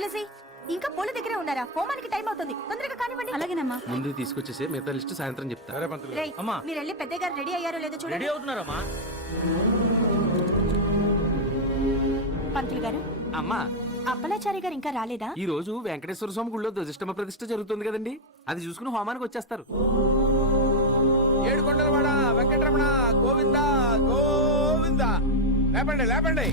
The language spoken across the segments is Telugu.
తులసి ఇంకా పూల దగ్గరే ఉన్నారా? హోమానికి టైం అవుతుంది, తొందరగా కానివ్వండి. అలాగేనమ్మా. ముందు తీసుకొచ్చేసి మిగతా లిస్ట్ సాయంత్రం చెప్తా. రేయ్, మీరు వెళ్ళి పెద్దయ్య గారు రెడీ అయ్యారో లేదో చూడండి. రెడీ అవుతున్నారమ్మా. పంతులు గారు, అమ్మా, అప్పలాచారి గారు ఇంకా రాలేదా? ఈ రోజు వెంకటేశ్వర స్వామి గుళ్ళో ధ్వజస్తంభ ప్రతిష్ఠ జరుగుతుంది కదండి, అది చూసుకుని హోమానికి వచ్చేస్తారు. ఏడుకొండలవాడ వెంకటరమణ గోవింద గోవింద. లేపండి లేపండి.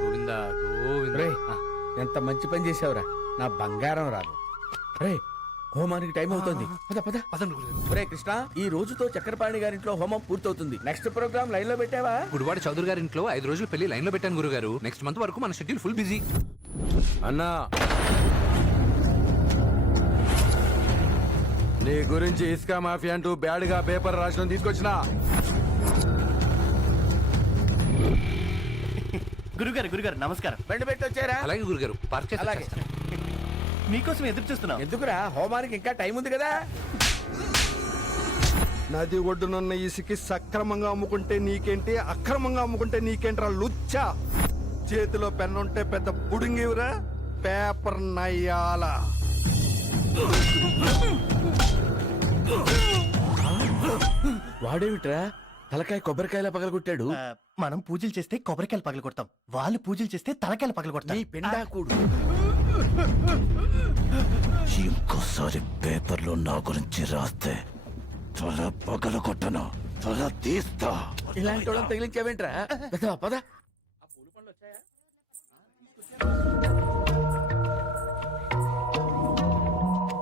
గోవిందా గోవింద. రేయ్, ఎంత మంచి పని చేసావురా, నా బంగారం రాదు. రే, హోమానికి టైం అవుతుంది. పద పద. పదండి గురుగారు. ఒరే కృష్ణ, ఈ రోజుతో చక్రపాణి గారింట్లో హోమం పూర్తవుతుంది. నెక్స్ట్ ప్రోగ్రామ్ లైన్ లో పెట్టావా? గుడివాడ చౌదరి గారి ఇంట్లో 5 రోజులు పెళ్లి లైన్ లో పెట్టాను గురుగారు. నెక్స్ట్ మంత్ వరకు మన షెడ్యూల్ ఫుల్ బిజీ. అన్నా, నీ గురించి ఇసుక మాఫియా అంటూ బ్యాడ్ గా పేపర్ రాసిన తీసుకొచ్చినా. గురుగారు నమస్కారం. బండి పెట్టి వచ్చారా? అలాగే గురుగారు, పార్క్ చేసి అలాగే. వచ్చేస్తాను. మీకోసం ఎదురు చూస్తున్నాం. ఎందుకురా, హోమానికి ఇంకా టైం ఉంది కదా. నది ఒడ్డునున్న ఇసుకి సక్రమంగా అమ్ముకుంటే నీకేంటి, అక్రమంగా అమ్ముకుంటే నీకేంట్రా లుచ్చా. చేతిలో పెన్నుంటే పెద్ద పుడింగివిరా, పేపర్ నయ్యాల. వాడేమిట్రా తలకాయ కొబ్బరికాయలా పగలగొట్టాడు? మనం పూజలు చేస్తే కొబ్బరికాయలు పగల కొడతాం, వాళ్ళు పూజలు చేస్తే తలకాయలు పగల కొడతాం. నీ పిండాకుడు. ఇంకోసారి పేపర్లో నా గురించి రాస్తే తల పగల కొట్టను, తల తీస్తా. ఇలాంటి వాళ్ళని తగిలించావేంట్రా? పద పద.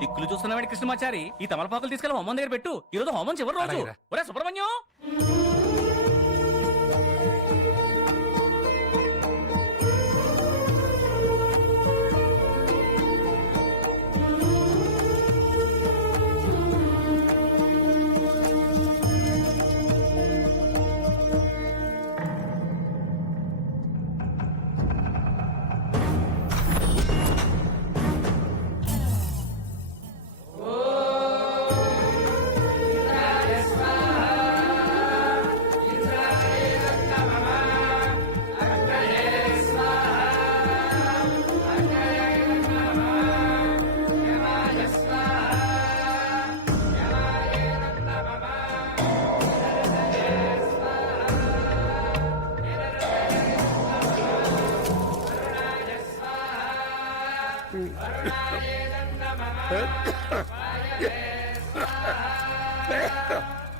దిక్కులు చూస్తున్నాడు కృష్ణమాచారి. ఈ తమలపాకులు తీసుకెళ్ళి హోమం దగ్గర పెట్టు. ఈ రోజు హోమం చివరి రోజు. అలాగేరా. ఒరే సుబ్రహ్మణ్యం,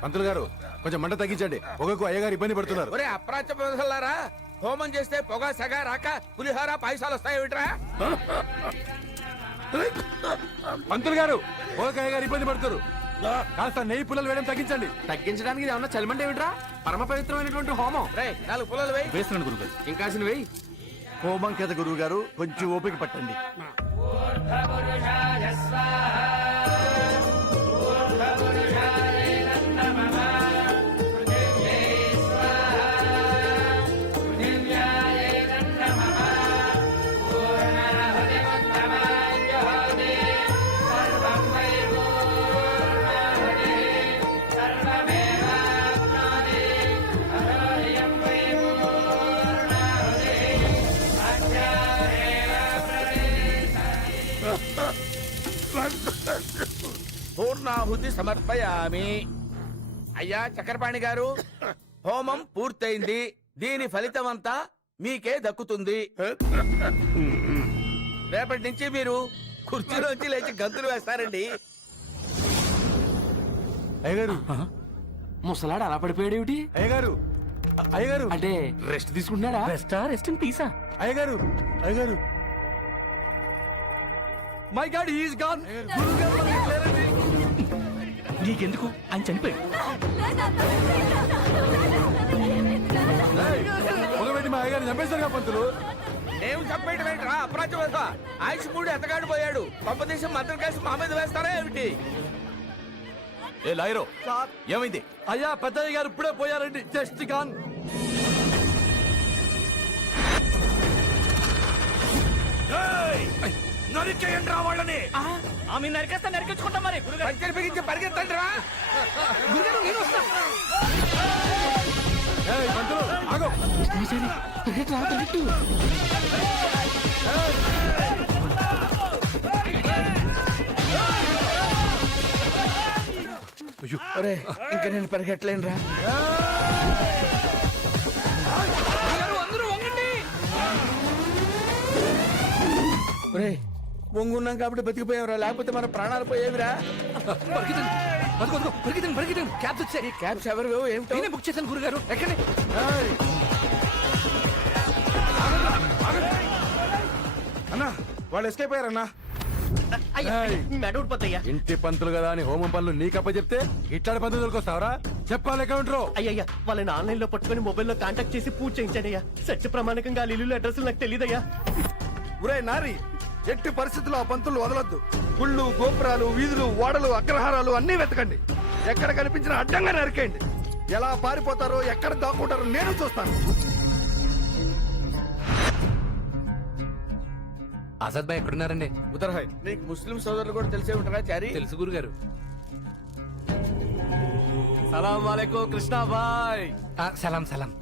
పంతులు గారు, కొంచెం మంట తగ్గించండి. పొగకు అయ్యగారు ఇబ్బంది పడుతున్నారు. ఒరే అప్రాచ్య ప్రదర్శనలారా, హోమం చేస్తే పొగ సెగ రాక పులిహార పాయసాలు వస్తాయేమిట్రా? పంతులు గారు, పొగకు అయ్యగారు ఇబ్బంది పడుతున్నారు. కాస్త నెయ్యి పుల్లలు వేయడం తగ్గించండి. తగ్గించడానికి ఇది ఏమన్నా చలిమంట ఏమిట్రా? పరమ పవిత్రమైనటువంటి హోమం. రే, 4 పుల్లలు వేయి. వేస్తున్నాను గురుగారు. ఇంకాసిన వెయ్యి. హోమం కదా గురువు గారు, కొంచెం ఓపిక పట్టండి. పూర్ణాహుతి సమర్పయామి. అయ్యా చక్రపాణి గారు, హోమం పూర్తయింది. దీని ఫలితం అంతా మీకే దక్కుతుంది. రేపటి నుంచి మీరు కుర్చీలోంచి లేచి గంతులు వేస్తారండి. అయ్యగారు ముసలాడు అలా పడిపోయాడేమిటి? అయ్యగారు అయ్యగారు అంటే రెస్ట్ తీసుకుంటున్నాడా? రెస్టా రెస్ట్ ఇన్ పీసా? అయ్యగారు అయ్యగారు మై గాడ్ హీస్ గాన్. నీకెందుకు? ఆయన చనిపోయాడు. ఒకవేటి మా అయ్యగారిని చంపేశారుగా పంతులు. నేను చెప్పేటరా అప్రాచ్యవేత్త ఆయుష్ మూడు ఎతగాడు పోయాడు. పంపదేశం మద్దతు కేసు మా మీద వేస్తారా ఏమిటి? ఏ లాయరో ఏమైంది? అయ్యా పెద్దయ్య గారు ఇప్పుడే పోయారండి. Just gone. నరికేయండి రా వాళ్ళని. ఆమె నరికేస్తా నరికించుకుంటాం మరి. పంచర్ బిగించి పరిగెత్తండి రా. ఏయ్, పంతులు ఆగో. ఒరే, ఇంకా నేను పరిగెట్టలేను రా. ఒరే, వంగున్నాం కాబట్టి బతికిపోయావురా, లేకపోతే మన ప్రాణాలు పోయేవిరా. క్యాబ్స్ వచ్చాయి. ఈ క్యాబ్స్ ఎవరు ఏమిటో నేనే బుక్ చేశాను గురుగారు. ఎక్కడే ఏయ్. అన్నా వాళ్ళు ఎస్కేప్ అయ్యారన్నా. ఏయ్, ఇంటి పంతులు కదా అని హోమం పనులు నీకప్ప చెప్తే ఇట్లాంటి పంతులు దొరికొస్తావరా? చెప్పాలి కౌంటరు. అయ్యయ్యా వాళ్ళని ఆన్లైన్ లో పట్టుకుని మొబైల్లో కాంటాక్ట్ చేసి పూజ చేయించాడయ్యా. సత్య ప్రమాణికంగా ఇల్లు అడ్రస్ నాకు తెలియదయ్యా. ఒరే నారి, ఎట్టి పరిస్థితుల్లో ఆ పంతులు వదలొద్దు. గుళ్ళు, గోపురాలు, వీధులు, ఓడలు, అగ్రహారాలు అన్నీ వెతకండి. ఎక్కడ కనిపించిన అడ్డంగా నరికేయండి. ఎలా పారిపోతారో, ఎక్కడ దాక్కుంటారో నేను చూస్తాను. ఆజాద్ భాయ్ ఎక్కడున్నారండి? ఉదర్హాయ్. నీకు ముస్లిం సోదరులు కూడా తెలిసే ఉంటారా చారి? తెలుసు గురుగారు. సలాం వాలేకుం కృష్ణాబాయ్. సలాం సలాం.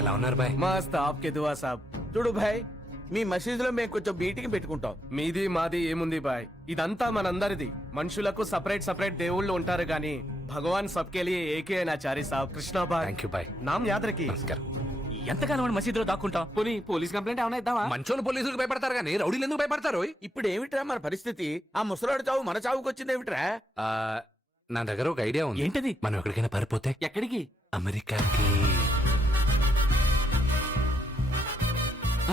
ఎలా ఉన్నారు బాయ్? మస్త్ ఆప్కే దువా సాబ్. చూడు భాయ్, మీ మసీదులో మేము కొంచెం మీటింగ్ పెట్టుకుంటాం. మీది మాది ఏముంది బాయ్, ఇదంతా మనందరిది. మనుషులకు సపరేట్ సపరేట్ దేవుళ్ళు ఉంటారు గాని భగవాన్ సబ్కే లియే ఏకే నా చారి సాబ్. కృష్ణాబాయ్ థ్యాంక్ యూ బాయ్. నామ్ యాద్ రఖి. నమస్కారం. ఎంతకాలం వాడు మసీదులో దాక్కుంటాం? పోనీ పోలీస్ కంప్లైంట్ ఏమైనా ఇద్దామా? మంచోళ్ళు పోలీసులకు భయపడతారు కానీ రౌడీలు ఎందుకు భయపడతారు? ఇప్పుడు ఏమిట్రా మన పరిస్థితి? ఆ ముసలాడు చావు మన చావుకి వచ్చింది ఏమిట్రా? ఆ, నా దగ్గర ఒక ఐడియా ఉంది. ఏంటది? మనం ఎక్కడికైనా పారిపోతే? ఎక్కడికి? అమెరికాకి.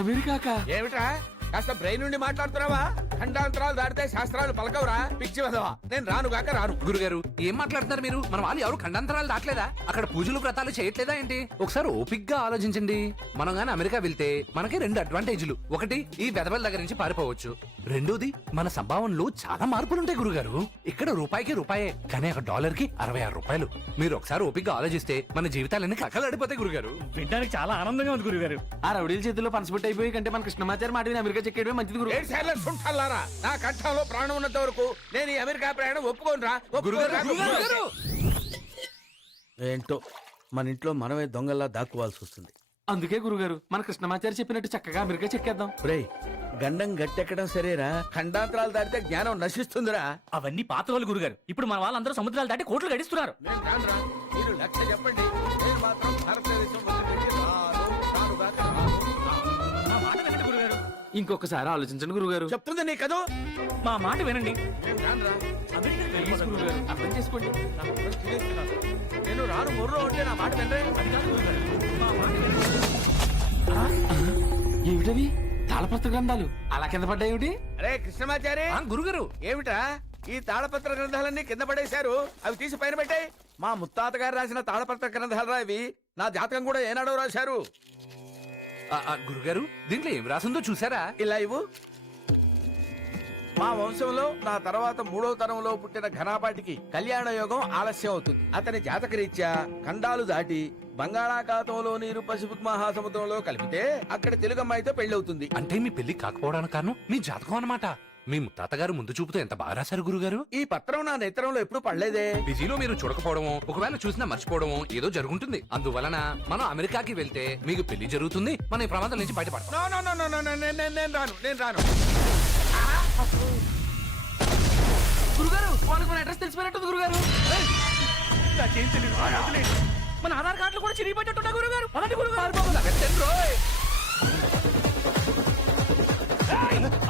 అమెరికాకా? ఏమిట్రా కాస్త బ్రెయిన్ నుండి మాట్లాడుతున్నావా? ఖండాంతరాలు దాటితే శాస్త్రాలు పలకవురా పిచ్చి వదవా. నేను రానుగాక రాను. గురుగారు ఏం మాట్లాడుతున్నారు మీరు? మన వాళ్ళు ఎవరు ఖండాంతరాలు దాటలేదా? అక్కడ పూజలు వ్రతాలు చేయట్లేదా ఏంటి? ఒకసారి ఓపిక్ గా ఆలోచించండి. మనం గాని అమెరికా వెళ్తే మనకి 2 అడ్వాంటేజ్లు. ఒకటి, ఈ వెధవల దగ్గర నుంచి పారిపోవచ్చు. రెండోది, మన సంభావనలో చాలా మార్పులుంటాయి గురుగారు. ఇక్కడ రూపాయికి రూపాయే, కానీ అక్కడ డాలర్ కి 66 రూపాయలు. మీరు ఒకసారి ఓపిక్ గా ఆలోచిస్తే మన జీవితాలన్నీ కక్కలాడిపోతాయి గురుగారు. వినడానికి చాలా ఆనందంగా ఉంది గురుగారు. ఆ రౌడీల చేతుల్లో పనసపెట్టి అయిపోయి కంటే మన కృష్ణమాచారి మాట విని అమెరికా చెక్కేయడమే మంచిది గురు. ఏడు సార్లు సుంఠాలారా, నా కంఠంలో ప్రాణం ఉన్నంత వరకు నేను ఈ అమెరికా ప్రయాణం ఒప్పుకోనురా. గురుగారు ఏంటో మన ఇంట్లో మనమే దొంగల్లా దాక్కోవాల్సి వస్తుంది. అందుకే గురుగారు మన కృష్ణమాచారి చెప్పినట్టు చక్కగా అమెరికా చెక్కేద్దాం. రేయ్, గండం గట్టెక్కడం సరేరా, ఖండాంతరాలు దాటితే జ్ఞానం నశిస్తుందిరా. అవన్నీ పాత వాళ్ళు గురుగారు. ఇప్పుడు మన వాళ్ళందరూ సముద్రాలు దాటి కోట్లు గడిస్తున్నారు. నేను కానురా, మీరు లక్ష చెప్పండి. నేను మాత్రం భారతదేశం వదిలిపెట్టి రానుగాక రాను. మా మాట వినండి గురుగారు. ఇంకొకసారి ఆలోచించండి గురుగారు. చెప్తుంది నీ కదూ. మా మాట వినండి. నేను కానురా. అమెరికా వెళ్ళిపోదాం గురుగారు. అర్థం చేసుకోండి. నేను రాను మొర్రో అంటే నా మాట వినరే. అది కాదు గురుగారు. మా మాట వినండి. ఏమిటవి తాళపత్ర గ్రంథాలు అలా కింద పడ్డాయేమిటి? అరే కృష్ణమాచారి, గురుగారు ఏమిటా ఈ తాళపత్ర గ్రంథాలన్నీ కింద పడేశారు? అవి తీసి పైన పెట్టాయి. మా ముత్తాత గారు రాసిన తాళపత్ర గ్రంథాలు ఇవి. నా జాతకం కూడా ఏనాడో రాశారు. గురుగారు దీంట్లో ఏం రాసిందో చూసారా? ఇలా ఇవ్వు. మా వంశంలో నా తర్వాత 3వ తరంలో పుట్టిన ఘనాపాటికి కళ్యాణ యోగం ఆలస్యం అవుతుంది. అతని జాతకరీత్యా ఖండాలు దాటి బంగాళాఖాతంలో నీరు పసిఫిక్ మహాసముద్రంలో కలిపితే అక్కడ తెలుగు అమ్మాయితో పెళ్లవుతుంది. అంటే మీ పెళ్లి కాకపోవడానికి కారణం మీ జాతకం అన్నమాట. మీ ముత్తాతగారు ముందు చూపుతో ఎంత బాగా రాశారు గురుగారు. ఈ పత్రం నా నేత్రంలో ఎప్పుడు పడలేదే. బిజీలో మీరు చూడకపోవడమో, ఒకవేళ చూసినా మర్చిపోవడమో ఏదో జరుగుంటుంది. అందువలన మనం అమెరికాకి వెళ్తే మీకు పెళ్లి జరుగుతుంది, మన ఈ ప్రమాదం నుంచి బయటపడతాం. No no no no no, నేను రాను. గురుగారు వాళ్ళకి మన అడ్రస్ తెలిసిపోయినట్టుంది గురుగారు. నాకేం తెలియదు మన ఆధార్ కార్డులు కూడా చిరిగిపోయేట్టున్నా గురుగారు. అలాంటి గురుగారు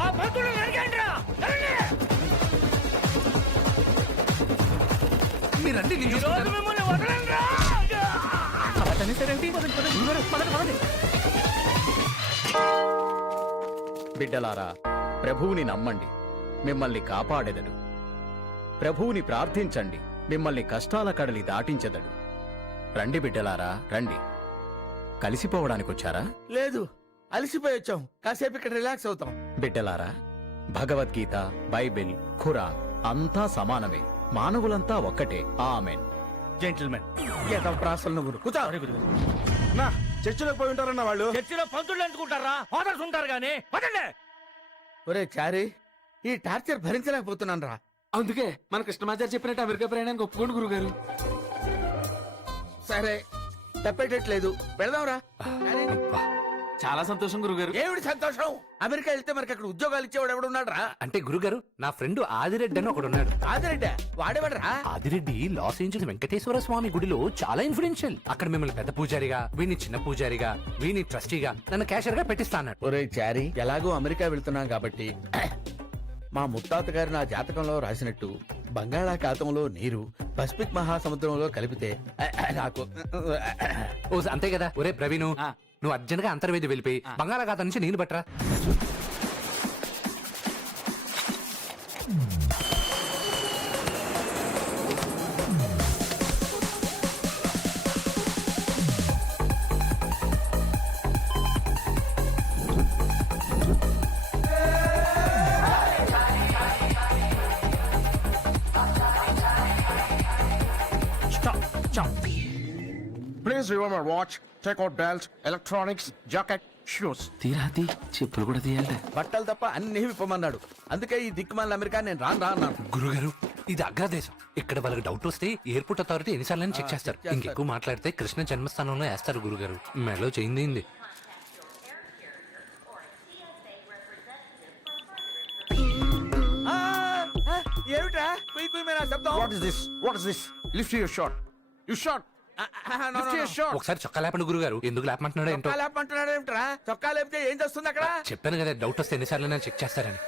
ఆ పంతులు నరికేయండిరా. మీరండి నేను చూసుకుంటాను. మిమ్మల్ని వదలండిరా. బిడ్డలారా, ప్రభువుని నమ్మండి, మిమ్మల్ని కాపాడెదడు. ప్రభువుని ప్రార్థించండి, మిమ్మల్ని కష్టాల కడలి దాటించెదడు. రండి బిడ్డలారా, రండి. కలిసిపోవడానికొచ్చారా? లేదు, అలసిపోయి వచ్చాం. కాసేపు ఇక్కడ రిలాక్స్ అవుతాం. బిడ్డలారా, భగవద్గీత, బైబిల్, ఖురాన్ అంతా సమానమే. మానవులంతా ఒక్కటే. ఆమేన్. జెంటిల్మెన్ ప్రాసలు నువ్వు కూర్చో. నా చర్చిలోకి పోయి ఉంటారన్న వాళ్ళు. చర్చిలో పంతులు ఎందుకుంటారా? ఫాదర్స్ ఉంటారు గానీ పదండి. ఒరే చారి, ఈ టార్చర్ భరించలేకపోతున్నాను రా. అందుకే మన కృష్ణమాచారి చెప్పినట్టు అమెరికా ప్రయాణానికి ఒప్పుకోండి గురుగారు. సరే, తప్పేటట్లేదు, వెళదాంరా. చాలా సంతోషం గురుగారు. ఏమిటి సంతోషం? అమెరికా వెళ్తే మనకి అక్కడ ఉద్యోగాలు ఇచ్చేవాడు ఎవడు ఉన్నాడు రా? అంటే గురుగారు, నా ఫ్రెండ్ ఆదిరెడ్డి అని ఒకడు ఉన్నాడు. ఆదిరెడ్డి వాడేవాడరా? ఆదిరెడ్డి లాస్ ఏంజల్స్ వెంకటేశ్వర స్వామి గుడిలో చాలా ఇన్ఫ్లుయెన్షియల్. అక్కడ మిమ్మల్ని పెద్ద పూజారిగా, వీడిని చిన్న పూజారిగా, వీడిని ట్రస్టీగా, నన్ను క్యాషియర్ గా పెట్టిస్తా అన్నాడు. ఒరే చారి, ఎలాగో అమెరికా వెళ్తున్నాం కాబట్టి మా ముత్తాత గారు నా జాతకంలో రాసినట్టు బంగాళాఖాతంలో నీరు పసిఫిక్ మహాసముద్రంలో కలిపితే నాకు ఓ అంతే కదా. ఒరే ప్రవీణు, నువ్వు అర్జెంట్ గా అంతర్వేది వెళ్ళిపోయి బంగాళాఖాతం నుంచి నీళ్లు పట్టరా. Please remember watch, take out belt, electronics, jacket, shoes. తీరాతి చెప్పులు కూడా తీయాలి. బట్టలు తప్ప అన్ని విప్పమన్నాడు. అందుకే ఈ దిక్కుమాల అమెరికా నేను రాను అన్నాను. గురుగారు, ఇది అగ్రదేశం. ఇక్కడ వాళ్ళకి డౌట్ వస్తే ఎయిర్పోర్ట్ అథారిటీ ఎన్నిసార్లు చెక్ చేస్తారు. ఇంకెక్కువ మాట్లాడితే కృష్ణ జన్మస్థానంలో వేస్తారు గురుగారు. మెలో చేయింది. ఏమిటా కుయ్ కుయ్ మేనా శబ్దం? What is this? What is this? Lift your shot. You shot. Lift your shot. ఒకసారి చొక్కా లేపండి గురుగారు. ఎందుకు లేపమంటున్నాడు ఏంటో. చొక్కా లేపమంటున్నాడు ఏమిట్రా? చొక్కా లేపితే ఏం చేస్తుంది అక్కడ? చెప్పాను కదా, డౌట్ వస్తే ఎన్నిసార్లు చెక్ చేస్తారని.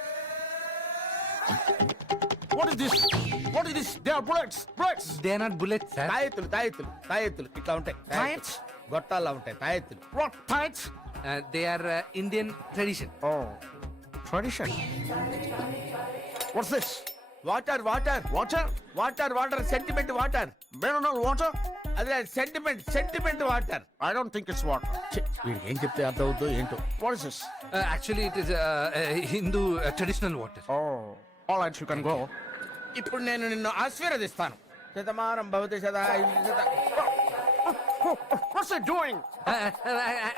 What is this? What is this? They are bullets. Bullets. They are not bullets sir. తాయెత్తులు ఇట్లా ఉంటాయి. తాయెత్స్? గొట్టాల్లో ఉంటాయి తాయెత్తులు. What tights? They are Indian tradition. Oh, tradition. What's this? Water water Water? Water water sentiment water. Mineral water? అదే sentiment water. I don't think it's water. వీడికి ఏం చెప్తే అర్థం అవుతుందో ఏంటో. What is this? Actually it is Hindu traditional water. Oh, all right, you can go. ఇప్పుడు నేను నిన్ను ఆశీర్వదిస్తాను. శతమానం భవతి సదా What's it doing?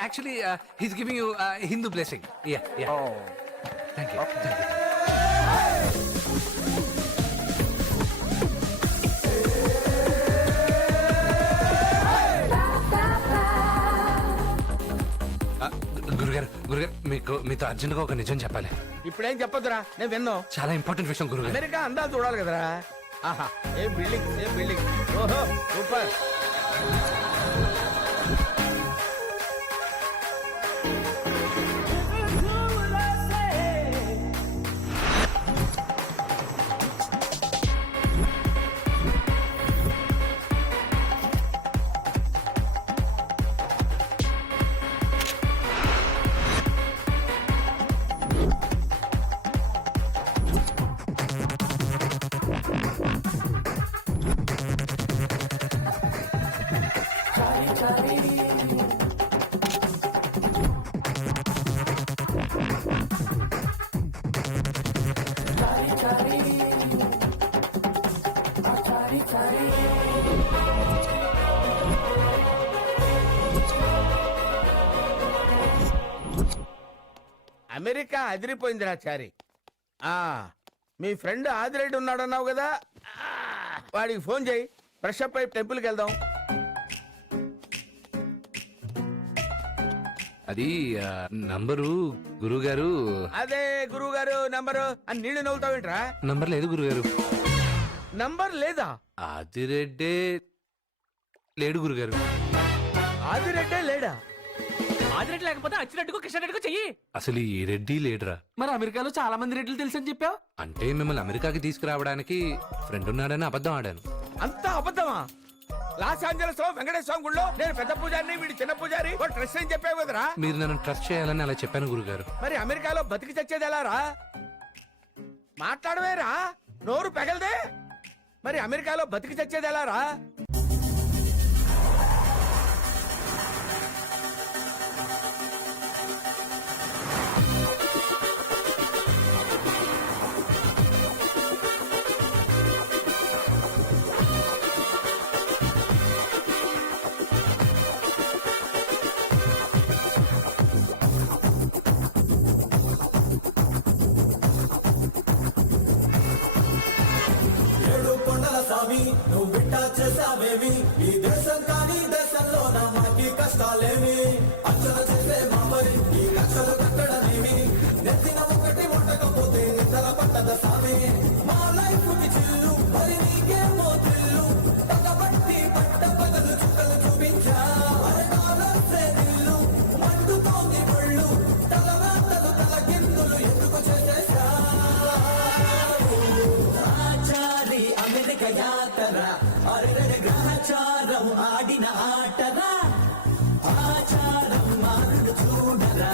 Actually he's giving you Hindu blessing. Yeah yeah, Oh, thank you. గురుగారు మీతో అర్జెంట్ గా ఒక నిజం చెప్పాలి. ఇప్పుడేం చెప్పొద్దురా, నేను విన్నాను. చాలా ఇంపార్టెంట్ విషయం గురుగారు. అమెరికా అందాలు చూడాలి కదరా. ఆహా, ఏం బిల్డింగ్ ఓహో సూపర్. అమెరికా అదిరిపోయిందిరా చారి. మీ ఫ్రెండ్ ఆదిరెడ్డి ఉన్నాడన్నావు కదా, వాడికి ఫోన్ చేయి. ఫ్రెష్ అప్ అయి టెంపుల్కి వెళ్దాం. అది నంబరు గురుగారు. అదే గురువు గారు నంబరు అని నీళ్లు నవ్వుతావేంట్రా? నంబర్ లేదు గురుగారు. నంబర్ లేదా? ఆదిరెడ్డే లేడు గురుగారు. ఆదిరెడ్డే లేడా? ఆదిరెడ్డి లేకపోతే అచ్చిరెడ్డికో కృష్ణారెడ్డికో చెయ్యి. అసలు ఈ రెడ్డి లేడురా. మరి అమెరికాలో చాలా మంది రెడ్లు తెలుసని చెప్పావు. అంటే మిమ్మల్ని అమెరికాకి తీసుకురావడానికి ఫ్రెండ్ ఉన్నాడని అబద్ధం ఆడాను. అంతా అబద్ధమా? లాస్ ఏంజలస్ లో వెంకటేశ్వర స్వామి గుళ్ళో నేను పెద్ద పూజారిని, వీడి చిన్న పూజారి, ట్రస్ట్ అని చెప్పావు కదరా. మీరు నన్ను ట్రస్ట్ చేయాలని అలా చెప్పాను గురుగారు. మరి అమెరికాలో బతికి చచ్చేది ఎలా రా? మాట్లాడవేరా, నోరు పెగలదే. మరి అమెరికాలో బతికి చచ్చేది ఎలా రా? నువ్వు బిడ్డ చేసావేమి ఈ దేశం కానీ దేశంలో మాకి కష్టాలేమి అర్చన చేసే మాపై ఈ కక్షలు కట్టడమేమి నెత్తిన ఒకటి ఉండకపోతే నిద్ర పట్టద సామి మా లైఫ్ కి చిల్లు మరి నీకేమో థ్రిల్లు పగబట్టి పట్ట పగలు చుక్కలు చూపించా అరకాలే నిల్లు మండుతోంది ఒళ్ళు తలరాతలు తలకిందులు ఎందుకు చేసేసా ఆచారి అమెరికా యాతర అరెరె గ్రహచారం ఆడిన ఆటరా ఆచారం మారుడు చూడరా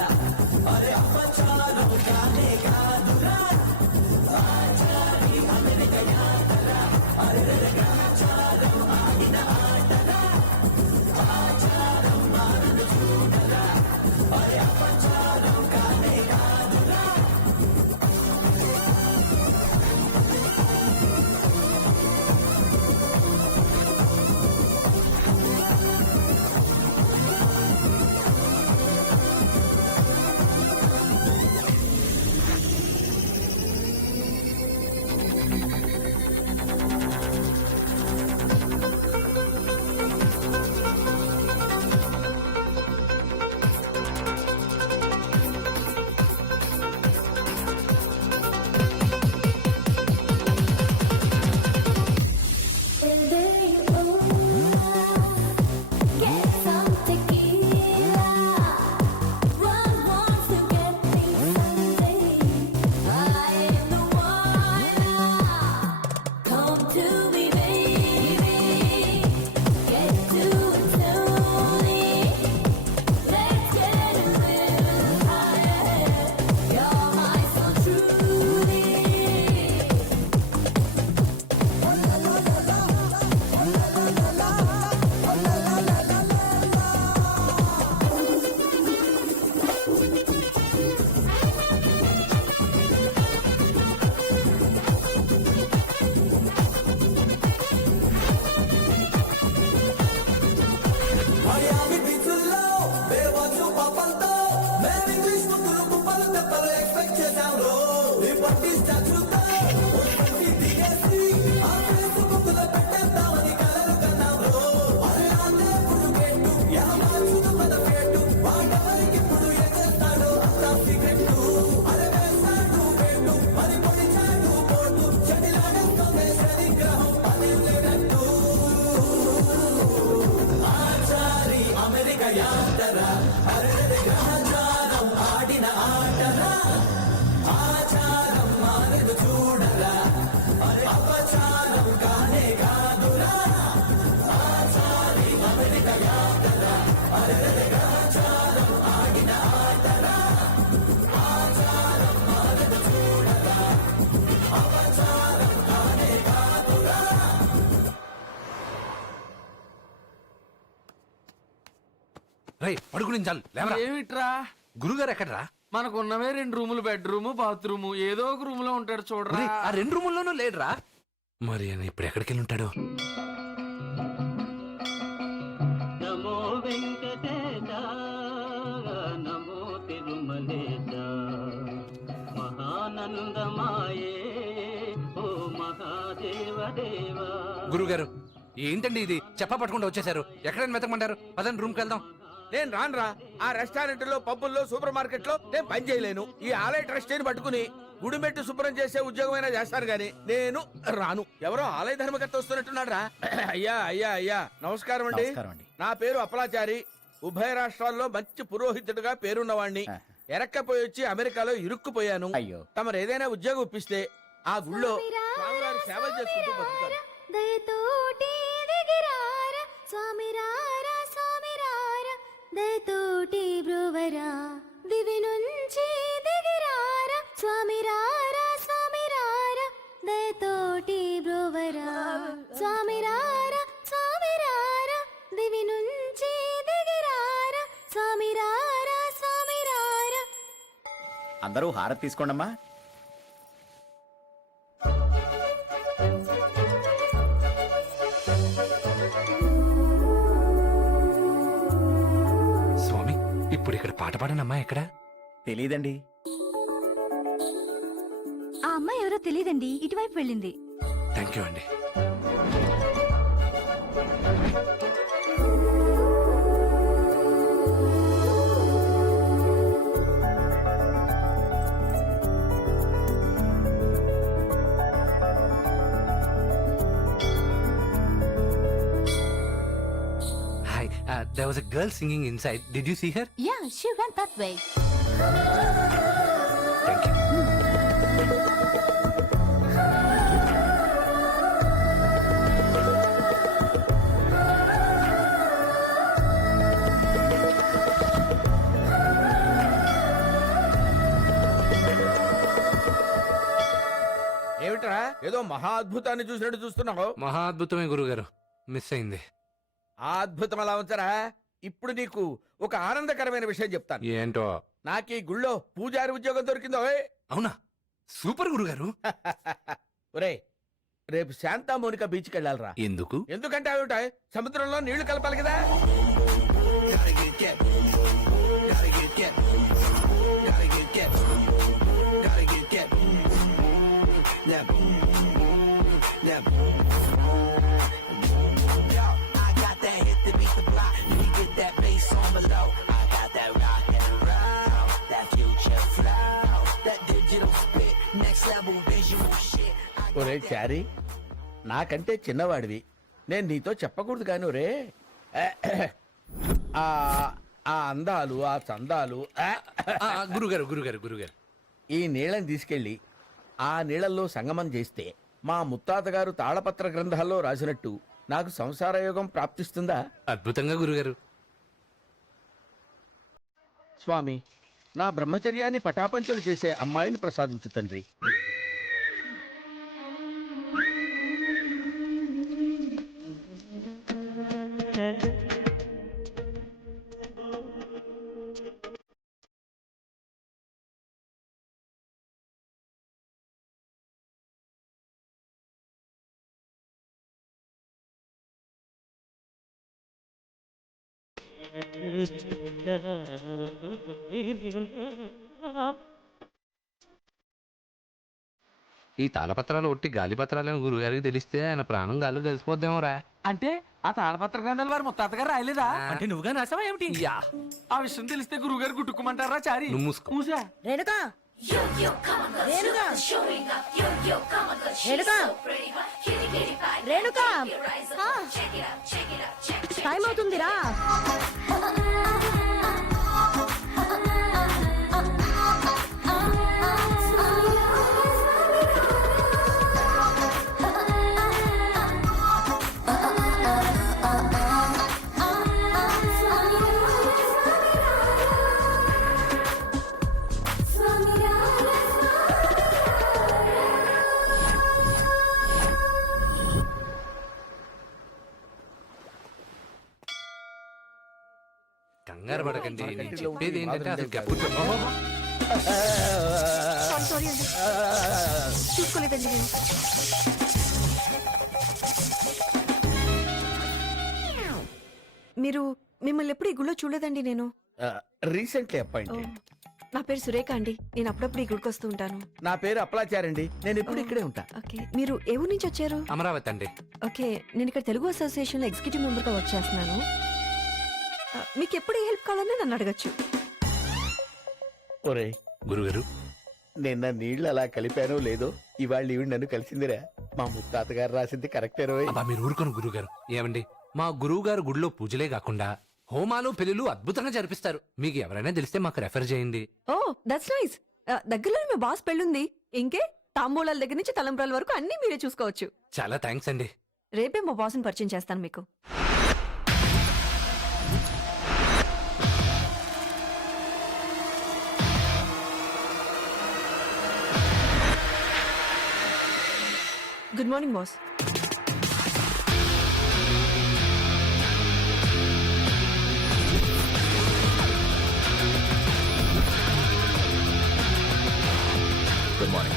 అరే అపచారం కానే కాదురా ఆచారి అమెరికా యాతర అరెరె గ్రహచారం ఆడిన ఆటరా ఆచారం మారుడు చూడరా అరే అపచారం కానే కాదురా. Miami బీచుల్లో బేవచ్చు పాపంతో మేము ఇంగ్లీష్ ముద్దులు కుప్పలు తెప్పలు ఎక్స్పెక్ట్ చేశాంలో ఈ పట్టి స్టాచ్యూతో పట్టి దిగేసి ఆ ఫేస్ ముద్దులో పెట్టేద్దామని కలలు కన్నాంలో అరే ఆంటే పుడు గేటు యహమాచుదు పద పేటు వాడవరికి ఇప్పుడు ఏం చేస్తాడు అంతా సీక్రెట్ అరే వేస్తాడు వేటు మరి పొడిచాడు పోటు చెడిలాడేస్తుంది శనిగ్రహం పని లేనట్టు ఆచారి అమెరికా యాతర అరెరె గ్రహచారం ఆడిన ఆటరా ఆచారం మారదు చూడరా అరే అపచారం కానే కాదురా ఆచారి అమెరికా యాతర అరెరె గ్రహచారం ఆడిన ఆటరా ఆచారం మారదు చూడరా అపచారం కానే కాదురా. రై పడుకునించాలి లేవరా. ఏమిట్రా గురుగారు ఎక్కడరా? మనకున్నవే 2 రూములు, బెడ్రూమ్, బాత్రూమ్, ఏదో ఒక రూమ్ లో ఉంటాడు చూడరా. ఒరేయ్, ఆ 2 రూముల్లోనూ లేడురా. మరి ఆయన ఇప్పుడు ఎక్కడికి వెళ్ళి ఉంటాడు? నమో వెంకటేశ నమో తిరుమలేశ మహానందమాయే ఓ మహాదేవ దేవ. గురుగారు ఏంటండి ఇది? చెప్ప పట్టుకుంటూ వచ్చేసారు. ఎక్కడైనా వెతకమంటారు? పదండి రూమ్కి వెళ్దాం. నేను రానురా. ఆ రెస్టారెంట్ లో, పబ్బుల్లో, సూపర్ మార్కెట్ లో నేను పని చేయలేను. ఈ ఆలయ ట్రస్టీని పట్టుకుని గుడిమెట్టు శుభ్రం చేసే ఉద్యోగమైనా చేస్తారు గాని నేను రాను. ఎవరో ఆలయ ధర్మకర్త వస్తున్నట్టున్నాడు రా. అయ్యా అయ్యా అయ్యా నమస్కారం అండి. నమస్కారం అండి. నా పేరు అప్పలాచారి. ఉభయ రాష్ట్రాల్లో మంచి పురోహితుడిగా పేరున్నవాణ్ణి. ఎరక్కపోయి వచ్చి అమెరికాలో ఇరుక్కుపోయాను. అయ్యో. తమరు ఏదైనా ఉద్యోగం ఇప్పిస్తే ఆ గుళ్ళో స్వామివారి సేవలు చేసుకుంటూ బతుకుతాను. దయతోటి దిగిరార స్వామిరారా స్వామిరారా దయతోటి బ్రువరా దివి నుంచి దిగిరారా స్వామిరారా స్వామిరారా దయతోటి బ్రువరా స్వామిరారా స్వామిరారా దివి నుంచి దిగిరారా స్వామిరారా స్వామిరారా. అందరూ హారతి తీసుకోండమ్మా. స్వామి ఇప్పుడు ఇక్కడ పాట పాడనమ్మా ఎక్కడ? తెలీదండి. ఆ అమ్మాయి ఎవరో తెలియదండి, ఇటువైపు వెళ్ళింది. థ్యాంక్ యూ అండి. Hi, there was a girl singing inside. Did you see her? Yeah, she went that way. Thank you. ఏమిట్రా ఏదో మహా అద్భుతాన్ని చూసినట్టు చూస్తున్నావు? మహా అద్భుతమే గురుగారు. మిస్ అయింది. ఆ అద్భుతం అలా ఉంచరా. ఇప్పుడు నీకు ఒక ఆనందకరమైన విషయం చెప్తాను. ఏంటో? నాకు ఈ గుళ్ళో పూజారి ఉద్యోగం దొరికిందో. ఓయ్. అవునా? సూపర్ గురుగారు. ఒరే రేపు శాంతా మోనికా బీచ్కి వెళ్ళాలరా. ఎందుకు? ఎందుకంటే అవి సముద్రంలో నీళ్లు కలపాలి కదా. ఒరే చారీ, నాకంటే చిన్నవాడివి, నేను నీతో చెప్పకూడదు కాని ఒరే ఆ అందాలు ఆ చందాలు గురుగారు గురుగారు గురుగారు ఈ నీళ్ళని తీసుకెళ్లి ఆ నీళ్ళల్లో సంగమం చేస్తే మా ముత్తాత గారు తాళపత్ర గ్రంథాల్లో రాసినట్టు నాకు సంసార యోగం ప్రాప్తిస్తుందా? అద్భుతంగా గురుగారు. స్వామి, నా బ్రహ్మచర్యాన్ని పటాపంచలు చేసే అమ్మాయిని ప్రసాదించు తండ్రి. ఈ తాళపత్రాలు ఒట్టి గాలి పత్రాలని గురుగారికి తెలిస్తే ఆయన ప్రాణం గాల్లో తెలిసిపోద్దేమో రా. అంటే ఆ తాళపత్ర గ్రంథాలు వారి ముత్తాత గారు రాయలేదా? అంటే నువ్వుగా రాసావా ఏమిటి? యా. ఆ విషయం తెలిస్తే గురువు గారు గుట్టుకోమంటారా చారి? నువ్వు మూసుకో. మూసా. రేణుకా రేణుకా రేణుకా రేణుకా టైం అవుతుందిరా. కంగారు పడకండి. నేను చెప్పేది ఏంటంటే అసలు గప్పు సారీ అండి, చూసుకోలేదండి నేను. మీరు మిమ్మల్ని ఎప్పుడు ఈ గుళ్ళో చూడలేదండి నేను. Recently appointed. నా పేరు సురేఖ అండి. నేను అప్పుడప్పుడు ఈ గుడికి వస్తూ ఉంటాను. నా పేరు అప్పలాచారండి. నేను ఎప్పుడు ఇక్కడే ఉంటా. ఓకే, మీరు ఏ ఊరు నుంచి వచ్చారు? అమరావతి అండి. ఓకే, నేను ఇక్కడ తెలుగు అసోసియేషన్ లో ఎగ్జిక్యూటివ్ మెంబర్ గా వర్క్ చేస్తున్నాను. మీకు ఎప్పుడు ఏ హెల్ప్ కావాలన్నా నన్ను అడగచ్చు. ఒరే గురుగారు, నిన్న నీళ్లు అలా కలిపానో లేదో ఇవాళ ఈవిడ నన్ను కలిసిందిరా. మా ముత్తాతగారు రాసింది కరెక్టే రోయ్. అబ్బా మీరు ఊరుకోను గురుగారు. ఏమండి మా గురువు గారు గుడిలో పూజలే కాకుండా హోమాలు పెళ్లిలు అద్భుతంగా జరిపిస్తారు. మీకు ఎవరైనా తెలిస్తే మాకు రెఫర్ చేయండి. Oh that's nice. దగ్గరలో మీ బాస్ పెళ్ళుంది. ఇంకే తాంబూలాల దగ్గర నుంచి తలంబ్రాల వరకు అన్ని మీరే చూసుకోవచ్చు. చాలా థ్యాంక్స్ అండి. రేపే మా బాస్ని పరిచయం చేస్తాను మీకు. Good morning boss. Good morning.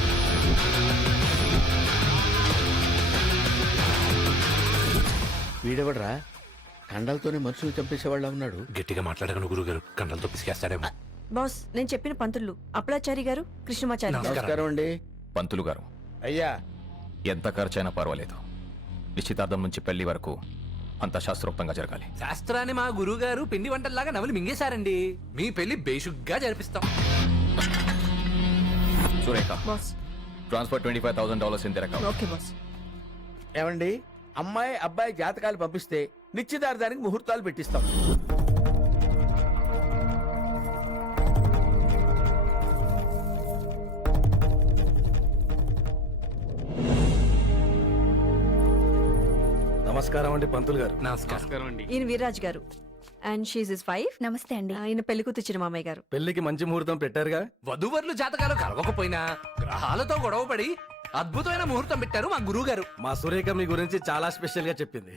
వీడెవడరా కండలతోనే మనుషులు చంపేసేవాళ్ళ ఉన్నాడు. గట్టిగా మాట్లాడగను గురుగారు, కండలతో పిసికేస్తాడేమో. బాస్ నేను చెప్పిన పంతులు అప్పలాచారి గారు, కృష్ణమాచారి గారు. నమస్కారం అండి. పంతులు గారు, అయ్యా ఎంత ఖర్చైనా పర్వాలేదు. నిశ్చితార్థం నుంచి పెళ్లి వరకు అంత శాస్త్రోక్తంగా జరగాలి. శాస్త్రాన్ని మా గురువు గారు పిండి వంటల్లాగా నవలి మింగేశారండి. మీ పెళ్లి బేషుగ్గా జరిపిస్తాం. సురేఖ, బాస్ ట్రాన్స్ఫర్ $25,000 ఇన్ దిరక. Okay boss. ఏమండి అమ్మాయి అబ్బాయి జాతకాలు పంపిస్తే నిశ్చితార్థానికి ముహూర్తాలు పెట్టిస్తాం. నమస్కారం అండి పంతులు గారు. నమస్కారం. ఈయన వీర్రాజ్ గారు అండ్ షీజ్ ఇస్ వైఫ్. నమస్తే అండి. ఆయన పెళ్లి కూతురు మామయ్య గారు. పెళ్లికి మంచి ముహూర్తం పెట్టారుగా. వధువర్లు జాతకాలు కలవకపోయినా గ్రహాలతో గొడవపడి అద్భుతమైన ముహూర్తం పెట్టారు మా గురువు గారు. మా సురేఖ మీ గురించి చాలా స్పెషల్ గా చెప్పింది.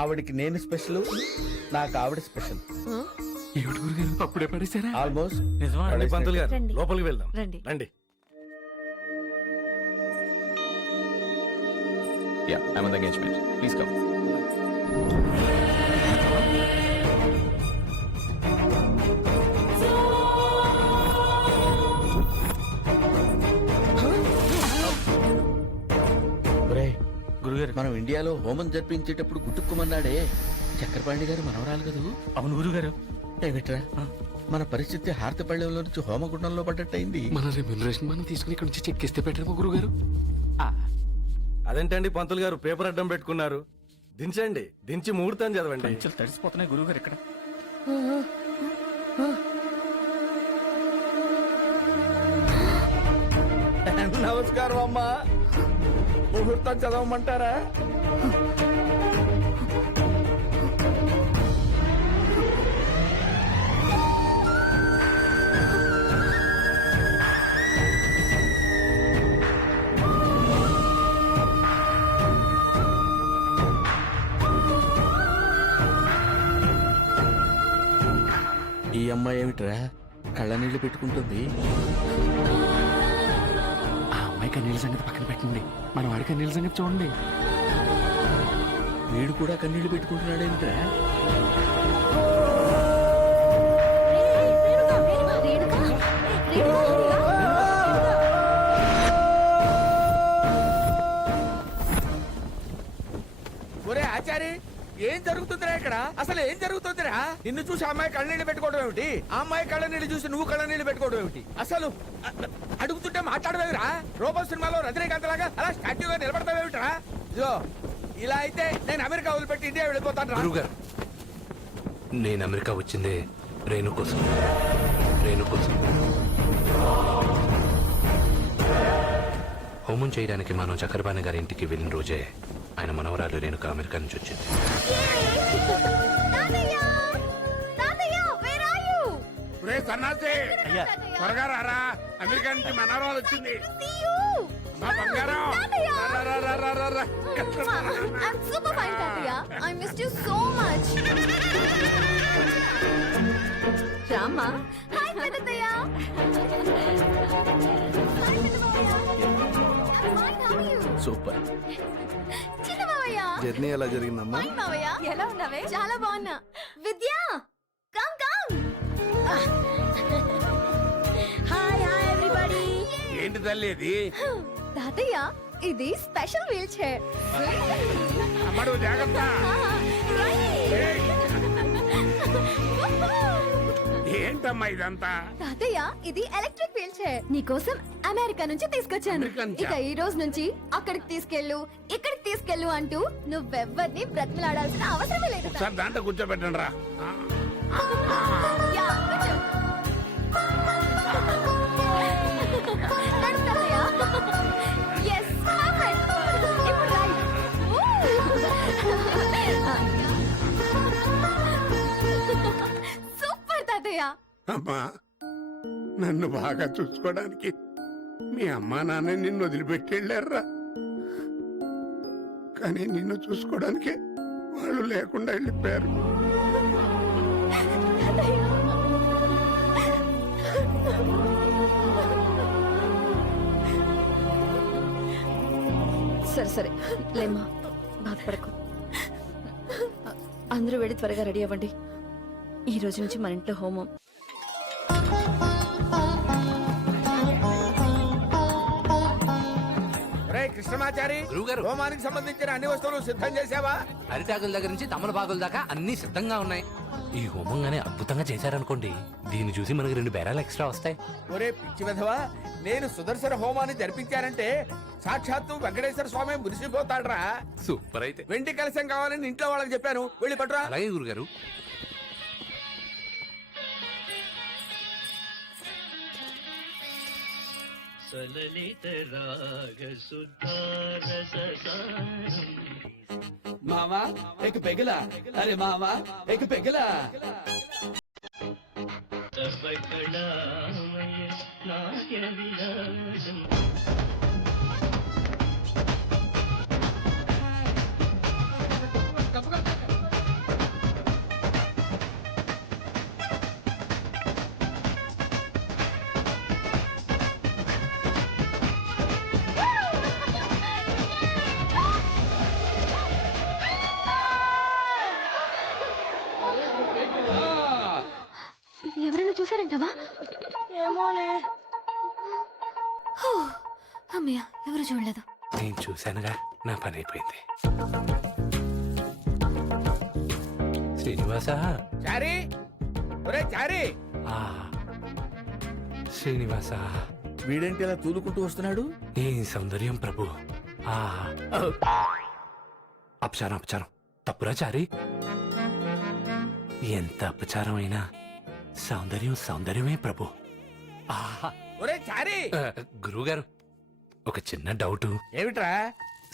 ఆవిడికి నేను స్పెషల్, నాకు ఆవిడ స్పెషల్. అప్పుడే పడేశారా? ఆల్మోస్ట్ రండి పంతులు గారు, రండి. లోపలికి వెళ్దాం. రండి. రండి. Yeah, I'm on the engagement. Please come. గురుగారు, మనం ఇండియాలో హోమం జరిపించేటప్పుడు గుట్టుకుమన్నాడే చక్రపాణి గారు మనవరాలు కదూ. అవును గురుగారు. ఏమిట్రా మన పరిస్థితి హారతపళ్ళెంలో నుంచి హోమగుండంలో పడ్డట్టయింది. మన రెమ్యూనరేషన్ మనం తీసుకుని ఇక్కడ నుంచి చెక్ ఇస్తే పెట్టారు గురువు గారు. అదేంటండి పంతులు గారు పేపర్ అడ్డం పెట్టుకున్నారు? దించండి, దించి ముహూర్తం చదవండి. తడిసిపోతున్నాయి గురువు గారు ఇక్కడ. నమస్కారం అమ్మా. ముహూర్తం చదవమంటారా? ఈ అమ్మాయి ఏమిట్రా కళ్ళ నీళ్లు పెట్టుకుంటుంది? ఆ అమ్మాయి కన్నీళ్ళ సంగతి పక్కన పెట్టండి, మన వాడి కన్నీళ్ళ సంగతి చూడండి. వీడు కూడా కన్నీళ్లు పెట్టుకుంటున్నాడేమిట్రా? ఒరే ఆచారి, ఏం జరుగుతుందిరా ఇక్కడ? అసలు ఏం జరుగుతుందిరా? నిన్ను చూసి ఆ అమ్మాయి కళ్ళనీళ్ళు పెట్టుకోవడం ఏమిటి? ఆ అమ్మాయి కళ్ళనీళ్ళు చూసి నువ్వు కళ్ళనీళ్ళు పెట్టుకోవడం ఏమిటి? అసలు అడుగుతుంటే మాట్లాడవేమిరా? రోబో సినిమాలో రజనీకాంత్ లాగా అలా స్టాట్యూగా నిలబడతావేమిట్రా? ఇదో ఇలా అయితే నేను అమెరికా వదిలిపెట్టి ఇండియా వెళ్ళిపోతాను. గురువు గారు, నేను అమెరికా వచ్చిందే రేణు కోసం. రేణు కోసం హోమం చేయడానికి మనం చక్రపాణి గారి ఇంటికి వెళ్ళిన రోజే ఆయన మనవరాలు రేణుక అమెరికా నుంచి వచ్చింది. త్వరగా రారా, అమెరికా నుంచి మనవరాలు వచ్చింది. మా బంగారం రామా. సూపర్. జర్నీ ఎలా జరిగిందమ్మా? ఎలా ఉన్నావే? చాలా బాగున్నా. Vidya come come. Hi hi everybody. ఏంటి తల్లి ఇది? తాతయ్య ఇది స్పెషల్ వీల్ చైర్. అమ్మడు జాగ్రత్త. ఏంట ఏమిటమ్మా ఇదంతా? తాతయ్య ఇది ఎలక్ట్రిక్ వీల్ చైర్ నీకోసం అమెరికా నుంచి తీసుకొచ్చాను అమెరికా నుంచా? ఇక ఈ రోజు నుంచి అక్కడికి తీసుకెళ్ళు ఇక్కడికి తీసుకెళ్ళు అంటూ నువ్వెవ్వరిని బ్రతిమలాడాల్సిన అవసరమే లేదు ఒకసారి దాంట్లో కూర్చోబెట్టండి రా. యా, కూర్చో. నడు తాతయ్య. Yes, perfect. ఇప్పుడు right. సూపర్ తాతయ్య. అమ్మా నన్ను బాగా చూసుకోవడానికి మీ అమ్మా నాన్న నిన్ను వదిలిపెట్టి వెళ్ళారా, కానీ నిన్ను చూసుకోవడానికి వాళ్ళు లేకుండా వెళ్ళిపోయారు. సరే సరే లేమ్మా, బాధపడకు. అందరూ వెళ్ళి త్వరగా రెడీ అవ్వండి. ఈ రోజు నుంచి మన ఇంట్లో హోమం. రే కృష్ణమాచారి, గురువుగారు. హోమానికి సంబంధించిన అన్ని వస్తువులు సిద్ధం చేసావా? అరిటాకుల దగ్గర నుంచి తమలపాకుల దాకా అన్ని సిద్ధంగా ఉన్నాయి. ఈ హోమంగానే అద్భుతంగా చేశారనుకోండి, దీన్ని చూసి మనకి 2 బేరాలు ఎక్స్ట్రా వస్తాయి. ఒరే పిచ్చి విధవా, నేను సుదర్శన హోమాన్ని జరిపించానంటే సాక్షాత్తు వెంకటేశ్వర స్వామి మురిసిపోతాడ్రా. సూపర్ అయితే. వెండి కలశం కావాలని ఇంట్లో వాళ్ళకి చెప్పాను, వెళ్ళి పట్టురా. అలాగే గురుగారు. మామా एक పెగలా, అరే మామా एक పెగలా. ఎవరైనా చూసారంటావా? ఏమోనే. అమ్మయ్య, ఎవరు చూడలేదు. నేను చూశానుగా, నా పని అయిపోయింది. శ్రీనివాస, చారి, ఒరే చారి. శ్రీనివాస, వీడేంటి ఇలా తూలుకుంటూ వస్తున్నాడు? నీ సౌందర్యం ప్రభు. అపచారం అపచారం, తప్పురా చారి. ఎంత అపచారం అయినా సౌందర్యం సౌందర్యమే ప్రభు. ఒరే చారి. గురువుగారు, ఒక చిన్న డౌట్. ఏమిట్రా?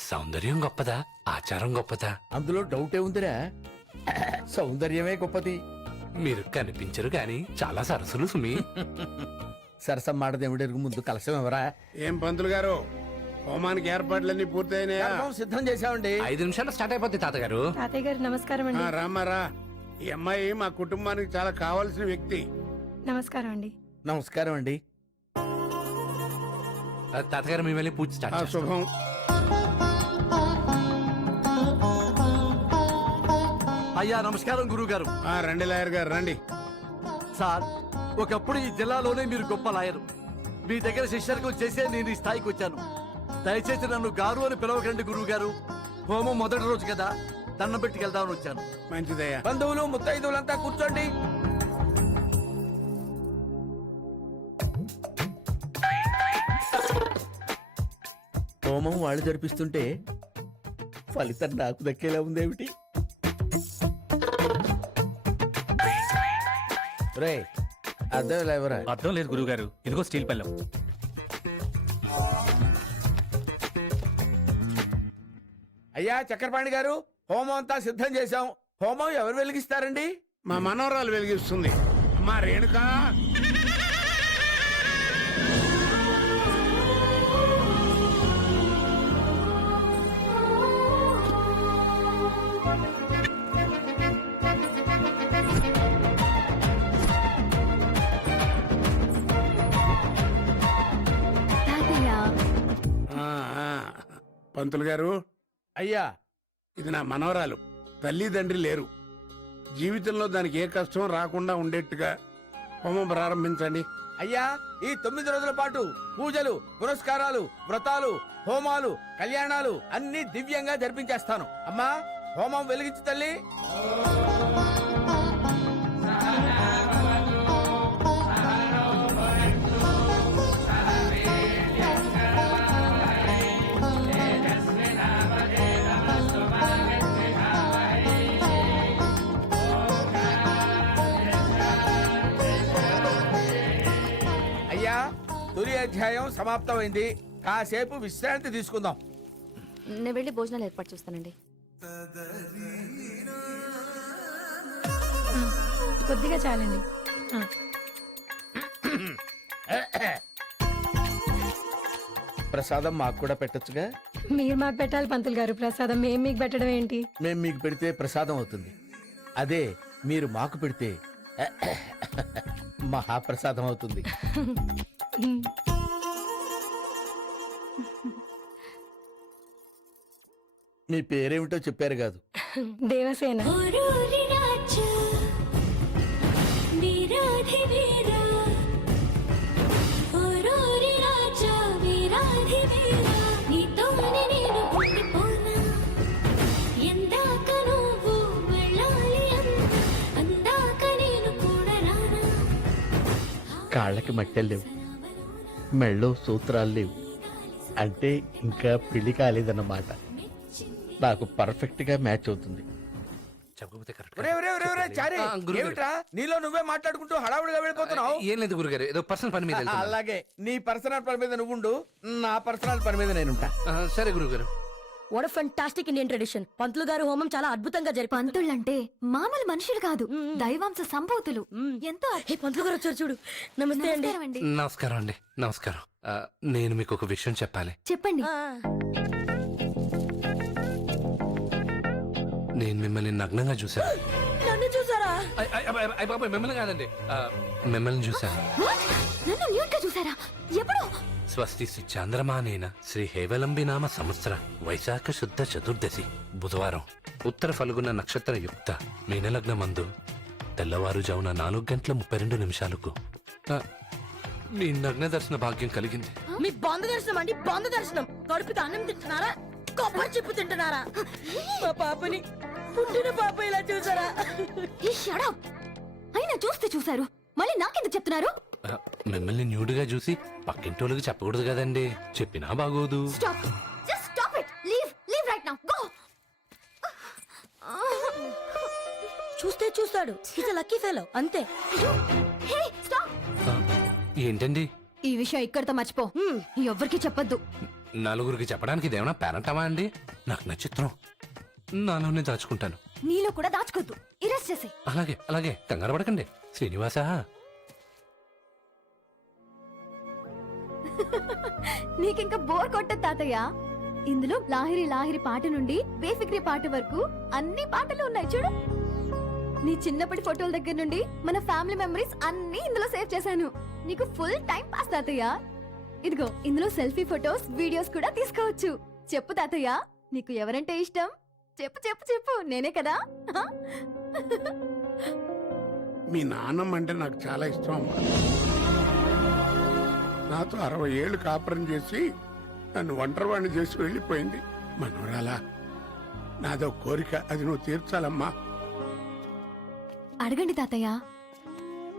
సౌందర్యం గొప్పదా, ఆచారం గొప్పదా? అందులో డౌటే ఉందిరా, సౌందర్యమే గొప్పది. మీరు కనిపించరు గాని చాలా సరసులు సుమి. సరసం మాడదేవుడెరుగు, ముందు కలశం ఎవరా? ఏం పంతులు గారు, హోమానికి ఏర్పాట్లన్నీ పూర్తయినాయా? సిద్ధం చేశామండి. 5 నిమిషాలు స్టార్ట్ అయిపోద్ది తాతగారు. తాతయ్య గారు నమస్కారం అండి. రామారా, ఈ అమ్మాయి మా కుటుంబానికి చాలా కావాల్సిన వ్యక్తి. నమస్కారం అండి. నమస్కారం అండి. తాతగారు మేము వెళ్ళి పూజ స్టార్ట్ చేస్తాం. శుభం. అయ్యా నమస్కారం గురువు గారు. రండి లాయర్ గారు రండి. సార్, ఒకప్పుడు ఈ జిల్లాలోనే మీరు గొప్ప లాయరు. మీ దగ్గర శిష్యర్కం చేసే నేను ఈ స్థాయికి వచ్చాను. దయచేసి నన్ను గారు అని పిలవకండి గురువు గారు. హోమం మొదటి రోజు కదా, దండం పెట్టుకెళ్దామని వచ్చాను. మంచిదయ్యా. బంధువులు ముత్తైదువులంతా కూర్చోండి. హోమం వాళ్ళు జరిపిస్తుంటే ఫలితం నాకు దక్కేలా ఉందేమిటి? రే అర్థం లేవరా? అర్థం లేదు గురుగారు, ఇదిగో స్టీల్ పళ్ళెం. అయ్యా చక్రపాణి గారు, హోమం అంతా సిద్ధం చేశాం. హోమం ఎవరు వెలిగిస్తారండి? మా మనవరాలు వెలిగిస్తుంది. మా రేణుకా. పంతులు గారు, అయ్యా ఇది నా మనవరాలు. తల్లిదండ్రి లేరు. జీవితంలో దానికి ఏ కష్టం రాకుండా ఉండేట్టుగా హోమం ప్రారంభించండి. అయ్యా, ఈ 9 రోజుల పాటు పూజలు, పురస్కారాలు, వ్రతాలు, హోమాలు, కళ్యాణాలు అన్ని దివ్యంగా జరిపించేస్తాను. అమ్మా, హోమం వెలిగించు తల్లి. తొలి అధ్యాయం సమాప్తమైంది. కాసేపు విశ్రాంతి తీసుకుందాం. నేను వెళ్ళి భోజనాలు ఏర్పాటు చేస్తానండి. కొద్దిగా చాలండి. ప్రసాదం మాకు కూడా పెట్టొచ్చుగా. మీరు మాకు పెట్టాలి పంతులు గారు ప్రసాదం, మేము మీకు పెట్టడం ఏంటి? మేం మీకు పెడితే ప్రసాదం అవుతుంది. అదే మీరు మాకు పెడితే మహాప్రసాదం అవుతుంది. మీ పేరేమిటో చెప్పారు కాదు. దేవసేన. కాళ్ళకి మట్టెలు లేవు, మెళ్ళో సూత్రాలు లేవు, అంటే ఇంకా పెళ్లి కాలేదన్నమాట. నాకు పర్ఫెక్ట్ గా మ్యాచ్ అవుతుంది. చెప్పకపోతే correct. ఏమిట్రా నీలో నువ్వే మాట్లాడుకుంటూ హడావుడిగా వెళ్ళిపోతున్నావు? ఏం లేదు గురుగారు, ఏదో పర్సనల్ పని మీద వెళ్తున్నాను. అలాగే నీ పర్సనల్ పని మీద నువ్వుండు, నా పర్సనల్ పని మీద నేనుంటా. సరే గురుగారు. What fantastic Indian tradition. పంతులు గారు హోమం చాలా అద్భుతంగా జరిపారు. పంతుళ్ళంటే మామూలు మనుషులు కాదు, దైవాంశ సంభూతులు. ఎంతో పంతులు గారు వచ్చారు చూడు. నమస్తే అండి. నమస్కారం అండి. నమస్కారం అండి. నమస్కారం. నేను మీకు ఒక విషయం చెప్పాలి. చెప్పండి. నేను మిమ్మల్ని నగ్నంగా చూశాను. నన్ను చూసారా? మిమ్మల్ని కాదండి, మిమ్మల్ని చూశాను. What? నన్ను న్యూడ్ గా చూసారా? ఎప్పుడు? స్వస్తి చాంద్రమానేన శ్రీ హేవలంబి నామ సంవత్సర వైశాఖ శుద్ధ చతుర్దశి బుధవారం ఉత్తర ఫల్గుణ నక్షత్ర యుక్త మీనలగ్న మందు తెల్లవారుజామున 4:32 మీ నగ్న దర్శన భాగ్యం కలిగింది. మీ బంధ దర్శనం అండి, బంధ దర్శనం. కడుపుకి అన్నం తింటున్నారా, కొబ్బరి చెప్పు తింటున్నారా? మా పాపని, పుట్టిన పాప ఇలా చూసారా? ఈ shut up. అయినా చూస్తే చూసారు, మళ్ళీ నాకెందుకు చెప్తున్నారు? మిమ్మల్ని న్యూడ్గా చూసి పక్కింటోళ్ళకి చెప్పకూడదు కదండి, చెప్పినా బాగోదు. Stop. Just stop it. Leave. Leave right now. Go. చూస్తే చూస్తాడు. ఇస్ లక్కీ ఫెలో, అంతే. Hey, stop. ఏంటండి? ఈ విషయం ఇక్కడితో మర్చిపో. ఎవ్వరికి చెప్పొద్దు. నలుగురికి చెప్పడానికి ఇదేమన్నా పేరంటమా అండి? నాకు నచ్చిత్రం, నాలోనే దాచుకుంటాను. నీలో కూడా దాచుకోద్దు. ఇరెస్ట్ చేసే. అలాగే అలాగే, కంగారు పడకండి శ్రీనివాస. నీకింకా బోర్ కొట్టదు తాతయ్య. ఇందులో లాహిరి లాహిరి పాట నుండి బేఫిక్రీ పాట వరకు అన్ని పాటలు ఉన్నాయి చూడు. నీ చిన్నప్పటి ఫోటోల దగ్గర నుండి మన ఫ్యామిలీ మెమరీస్ అన్ని ఇందులో సేవ్ చేశాను. నీకు ఫుల్ టైం పాస్ తాతయ్య. ఇదిగో ఇందులో సెల్ఫీ ఫోటోస్, వీడియోస్ కూడా తీసుకోవచ్చు. చెప్పు తాతయ్య, నీకు ఎవరంటే ఇష్టం? చెప్పు చెప్పు చెప్పు, నేనే కదా. మీ నాన్నమ్మ అంటే నాకు చాలా ఇష్టం అమ్మా. నాతో 60 ఏళ్ళు కాపురం చేసి నన్ను ఒంటరివాణ్ణి చేసి వెళ్ళిపోయింది. మనవరాలా, నాదో కోరిక, అది నువ్వు తీర్చాలమ్మా. అడగండి తాతయ్య,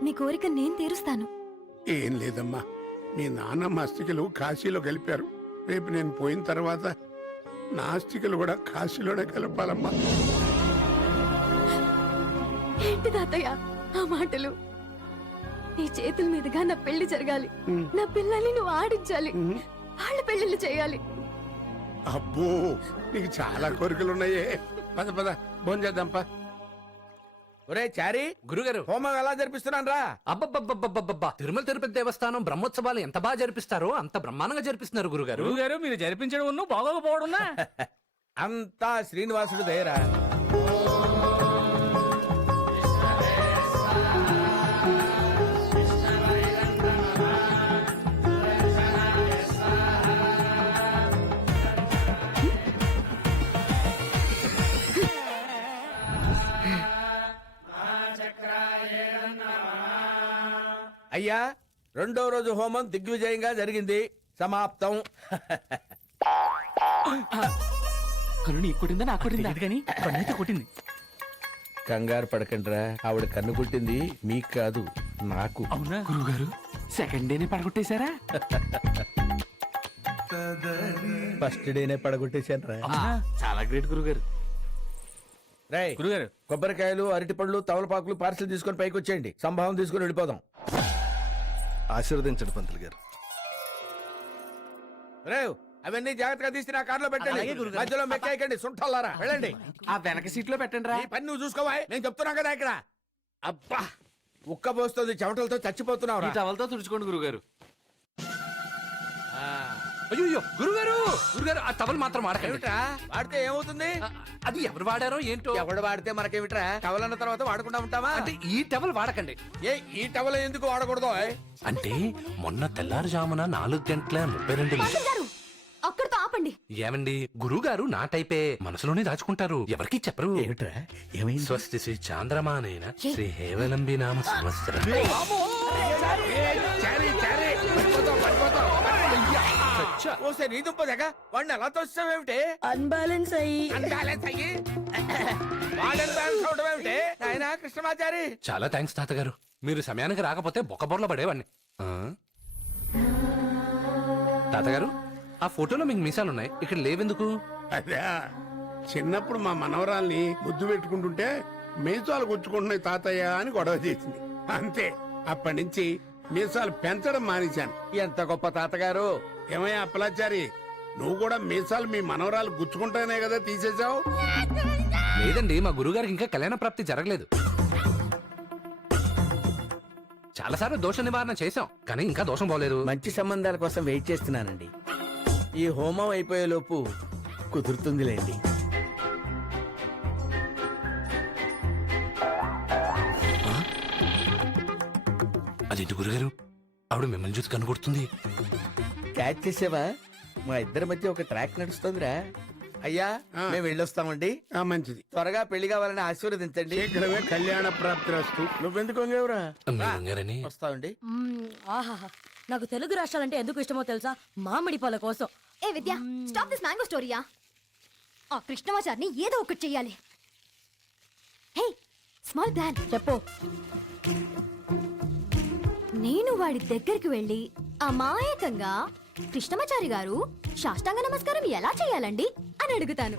మీ కోరిక నేను తీరుస్తాను. ఏం లేదమ్మా, మీ నాన్నమ్మ అస్థికలు కాశీలో కలిపారు. రేపు నేను పోయిన తర్వాత నా అస్థికలు కూడా కాశీలోనే కలపాలమ్మా. ఏంటి తాతయ్య ఆ మాటలు? నీ చేతుల మీదుగా నా పెళ్లి జరగాలి. నా పిల్లల్ని నువ్వు ఆడించాలి. వాళ్ళ పెళ్లిళ్ళు చేయాలి. అబ్బో, నీకు చాలా కోరికలున్నాయే. పద పద భోంచేద్దాంపా. ఒరే చారి, గురుగారు, హోమం ఎలా జరిపిస్తున్నాను రా? అబ్బబ్బబ్బబ్బబ్బబ్బా, తిరుమల తిరుపతి దేవస్థానం బ్రహ్మోత్సవాలు ఎంత బాగా జరిపిస్తారో అంత బ్రహ్మాండంగా జరిపిస్తున్నారు గురుగారు. గురుగారు, మీరు జరిపించడం బాగోకపోవడం అంతా శ్రీనివాసుడు దయరా. అయ్యా, 2వ రోజు హోమం దిగ్విజయంగా జరిగింది. సమాప్తం. కన్ను నీకు కొట్టిందా నాకు కొట్టిందా కానీ కన్నైతే కొట్టింది. కంగారు పడకండిరా, ఆవిడ కన్ను కొట్టింది మీకు కాదు, నాకు. అవునా గురుగారు? సెకండ్ డేనే పడగొట్టేశారా? ఫస్ట్ డేనే పడగొట్టేశాను రా. చాలా గ్రేట్ గురుగారు. రేయ్ గురుగారు, కొబ్బరికాయలు, అరటిపళ్ళు, తమలపాకులు పార్సిల్ తీసుకొని పైకి వచ్చేయండి. సంభావం తీసుకొని వెళ్ళిపోదాం. ఆశీర్వదించండి పంతులు గారు. రేవ్ అవన్నీ జాగ్రత్తగా తీసి నా కార్లో పెట్టండి. మధ్యలో మెక్కేయకండి, సుంఠల్లారా వెళ్ళండి. ఆ వెనక సీట్ లో పెట్టండి రా. నీ పని నువ్వు చూసుకోవా, నేను చెప్తున్నా కదా ఇక్కడ. అబ్బా ఉక్క పోస్తుంది, చెమటలతో చచ్చిపోతున్నావు ఈ టవల్తో తుడుచుకోండి గురుగారు. అయ్యో గురుగారు గురుగారు ఆ టవల్ మాత్రం వాడకండి. ఏమిట్రా వాడితే ఏమవుతుంది? అది ఎవరు వాడారో ఏంటో. ఎవడు వాడితే మనకేమిట్రా, టవల్ అన్న తర్వాత వాడకుండా ఉంటావా? అంటే ఈ టవల్ వాడకండి. ఈ టవల్ ఎందుకు వాడకూడదు? అంటే మొన్న తెల్లారుజామున 4:32 గారు అక్కడితో ఆపండి. ఏమండి గురుగారు నా టైపే, మనసులోనే దాచుకుంటారు, ఎవరికి చెప్పరు. ఏమిట్రా ఏమైంది? స్వస్తి శ్రీ చాంద్రమానైన శ్రీ హేవలంబి నామ సంవత్సరం. నీ దుంపదగా వాడిని ఎలా తోస్తావేమిటి? అన్బాలెన్స్ అయ్యి అన్బ్యాలెన్స్ అయ్యి వాడని బ్యాలెన్స్ అవడం ఏమిటి ఆయన కృష్ణమాచారి? చాలా థ్యాంక్స్ తాతగారు, మీరు సమయానికి రాకపోతే బొక్కబొర్ల పడేవాడిని. ఆ? తాతగారు ఆ ఫోటోలో మీకు మీసాలున్నాయి, ఇక్కడ లేవెందుకు? అదే చిన్నప్పుడు మా మనవరాల్ని ముద్దు పెట్టుకుంటుంటే మీసాలు గుచ్చుకుంటున్నాయి తాతయ్య అని గొడవ చేసింది. అంతే, అప్పటి నుంచి మీసాలు పెంచడం మానేశాను. ఎంత గొప్ప తాతగారు. ఏమయ్యా అప్పలాచారి, నువ్వు కూడా మీసాలు మీ మనవరాలు గుచ్చుకుంటానే కదా తీసేశావు? లేదండి, మా గురుగారికి ఇంకా కళ్యాణ ప్రాప్తి జరగలేదు. చాలాసార్లు దోష నివారణ చేశాం, కానీ ఇంకా దోషం పోలేదు. మంచి సంబంధాల కోసం వెయిట్ చేస్తున్నానండి. ఈ హోమం అయిపోయే లోపు కుదురుతుందిలేండి. అదేంటి గురుగారు, ఆవిడ మిమ్మల్ని చూసి కనుగొడుతుంది. క్యాచ్ చేసావా? మా ఇద్దరి మధ్య ఒక ట్రాక్ నడుస్తుందిరా. అయ్యా మేము వెళ్ళొస్తామండి. మంచిది, త్వరగా పెళ్లి కావాలని ఆశీర్వదించండి. శీఘ్రమే కళ్యాణ ప్రాప్తి రస్తు. నువ్వెందుకు వంగేవురా? వస్తామండి. ఆహాహా, నాకు తెలుగు రాష్ట్రాలంటే ఎందుకు ఇష్టమో తెలుసా? మామిడి పళ్ళ కోసం. ఏ విద్య, స్టాప్ దిస్ మ్యాంగో స్టోరీయా. ఆ కృష్ణమాచారిని ఏదో ఒకటి చెయ్యాలి. హే స్మాల్ ప్లాన్ చెప్పు. నేను వాడి దగ్గరికి వెళ్ళి అమాయకంగా కృష్ణమాచారి గారు సాష్టాంగ నమస్కారం ఎలా చేయాలండి అని అడుగుతాను.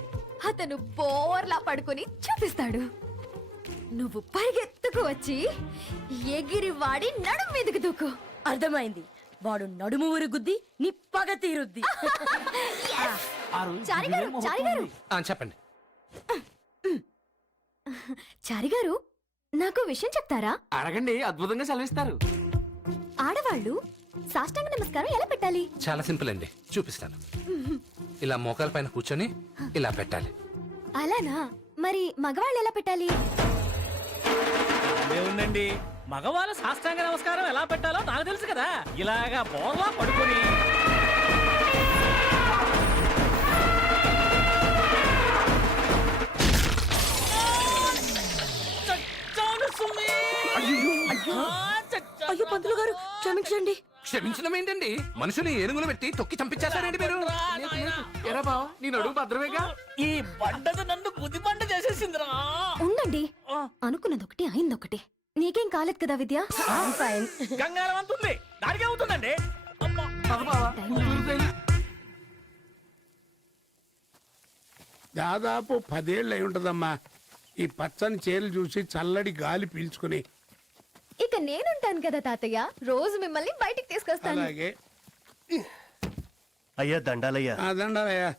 అతను బోర్లా పడుకొని చూపిస్తాడు. నువ్వు పరిగెత్తుకు వచ్చి ఎగిరి వాడి నడుం మీదకి దూకు. అర్థమైంది, వాడు నడుము ఊరి గుద్ది నీ పగ తీరుద్ది. చారి గారు, చారి గారు, చెప్పండి. చారి గారు, నాకు విషయం చెప్తారా? అడగండి, అద్భుతంగా సెలవిస్తారు. ఆడవాళ్ళు సాష్టాంగ నమస్కారం ఎలా పెట్టాలి? చాలా సింపుల్ అండి, చూపిస్తాను. ఇలా మోకాల పైన కూర్చొని ఇలా పెట్టాలి. అలానా? మరి మగవాళ్ళు ఎలా పెట్టాలి? ఉండండి, మగవాళ్ళ సాష్టాంగ నమస్కారం ఎలా పెట్టాలో నాకు తెలుసు కదా. ఇలాగా బోర్లా పడుకొని అయ్యో పంతులు గారు, క్షమించండి. క్షమించడం ఏంటండి, మనుషులు ఏనుగులు పెట్టి తొక్కి చంపించేస్తారండి మీరు. ఎరా బావ, నీ నడుము భద్రమేగా. ఈ బండది నన్ను బుద్ధి బండ చేసేసిందిరా. ఉండండి, అనుకున్నదొకటి అయిందొకటి. నీకేం కాలేదు కదా విద్య? గంగారం అంతుంది, దానికి అవుతుందండి. దాదాపు 10 ఏళ్ళు అయి ఉంటదమ్మా ఈ పచ్చని చీరలు చూసి చల్లడి గాలి పీల్చుకుని. ఇక నేనుంటాను కదా తాతయ్య, రోజు మిమ్మల్ని బయటికి తీసుకొస్తాను. అలాగే. అయ్యా దండాలయ్యా. దండాలయ్యా.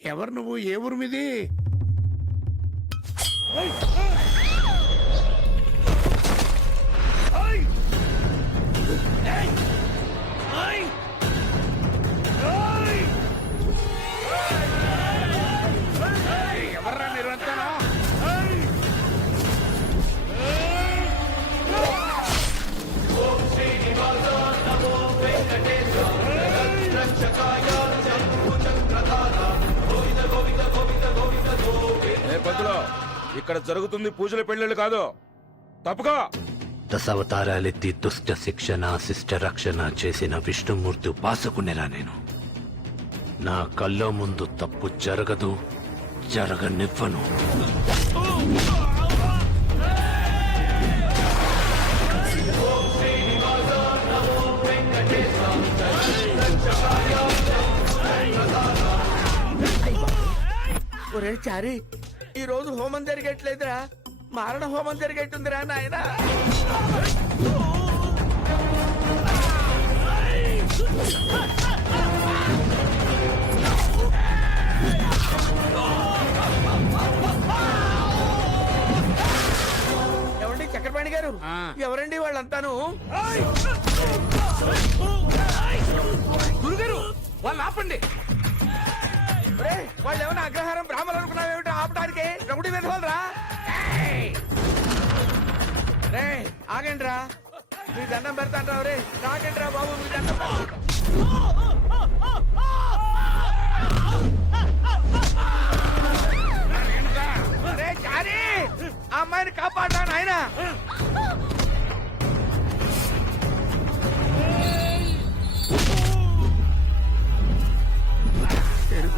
ఎవరు నువ్వు, ఏ ఊరు మీది? ఎవర్రా మీరు అంతానా? ఇక్కడ జరుగుతుంది పూజల పెళ్ళిళ్ళు కాదు, తప్పుకో. దశావతారాలెత్తి దుష్ట శిక్షణ శిష్ట రక్షణ చేసిన విష్ణుమూర్తి ఉపాసకునేరా నేను. నా కళ్ళ ముందు తప్పు జరగదు, జరగనివ్వను. ఒరే చారి, ఈ రోజు హోమం జరిగేట్లేదురా, మారణ హోమం జరిగేట్టుందిరా నాయనా. చక్రపాణి గారు ఎవరండి వాళ్ళంతాను? గురుగారు వాళ్ళు ఆపండి. ఒరేయ్, వాళ్ళు ఏమైనా అగ్రహారం బ్రాహ్మణులు అనుకున్నావేమిటో ఆపడానికి రౌడీ మీద వాళ్ళరా? రే ఆగండి రా, మీ దండం పెడతాను రా. రే రాగండి రా బాబు, మీ దండం రే చారి, ఆ అమ్మాయిని కాపాడా నాయన.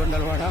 కొండలవాడా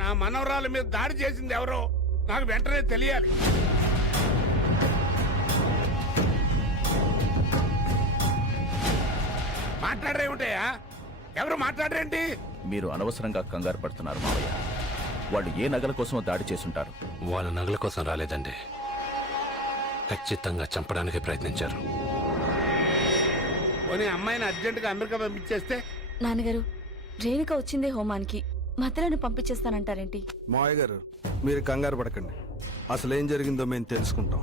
నా మనవరాల మీద దాడి చేసింది ఎవరో నాకు వెంటనే తెలియాలి. మాట్లాడరేమిటయా? ఎవరు మాట్లాడరేంటి? మీరు అనవసరంగా కంగారు పడుతున్నారు మావయ్య. వాళ్ళు ఏ నగల కోసం దాడి చేసుంటారు. వాళ్ళ నగల కోసం రాలేదండి, ఖచ్చితంగా చంపడానికి ప్రయత్నించారు. పోనీ అమ్మాయిని అర్జెంటుగా అమెరికా పంపించేస్తే? నాన్నగారు, రేణుక వచ్చిందే హోమానికి, మధ్యలోనే పంపించేస్తానంటారేంటి? మావయ్య గారు మీరు కంగారు పడకండి, అసలు ఏం జరిగిందో మేము తెలుసుకుంటాం.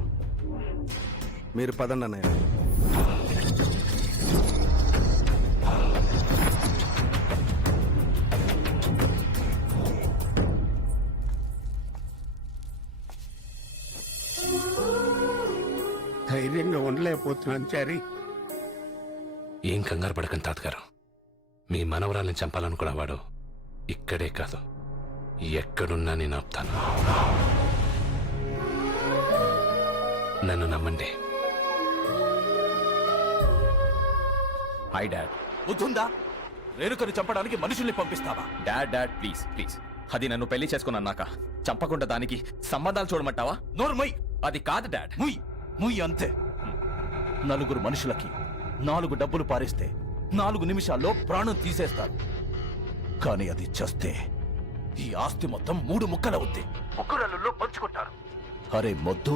మీరు పదండి అన్నయ్య. ధైర్యంగా ఉండలేకపోతున్నాను చారి. ఏం కంగారు పడకండి తాతగారు, మీ మనవరాల్ని చంపాలనుకున్నవాడు ఇక్కడే కాదు, ఎక్కడున్నా నేను ఆపుతాను. నన్ను నమ్మండి. Hi dad. బుద్ధుందా? రేణుకను చంపడానికి మనుషుల్ని పంపిస్తావా? డాడ్ ప్లీజ్ ప్లీజ్, అది నన్ను పెళ్లి చేసుకుని అన్నాక చంపకుండా దానికి సంబంధాలు చూడమంటావా? నోర్మై, అది కాదు డాడ్. ముయ్ ముయ్ అంతే. నలుగురు మనుషులకి 4 డబ్బులు పారేస్తే 4 నిమిషాల్లో ప్రాణం తీసేస్తారు. కానీ అది చస్తే ఈ ఆస్తి మొత్తం 3 ముక్కలవుద్ది. ముగ్గురల్లో పంచుకుంటారు. అరే మొద్దు,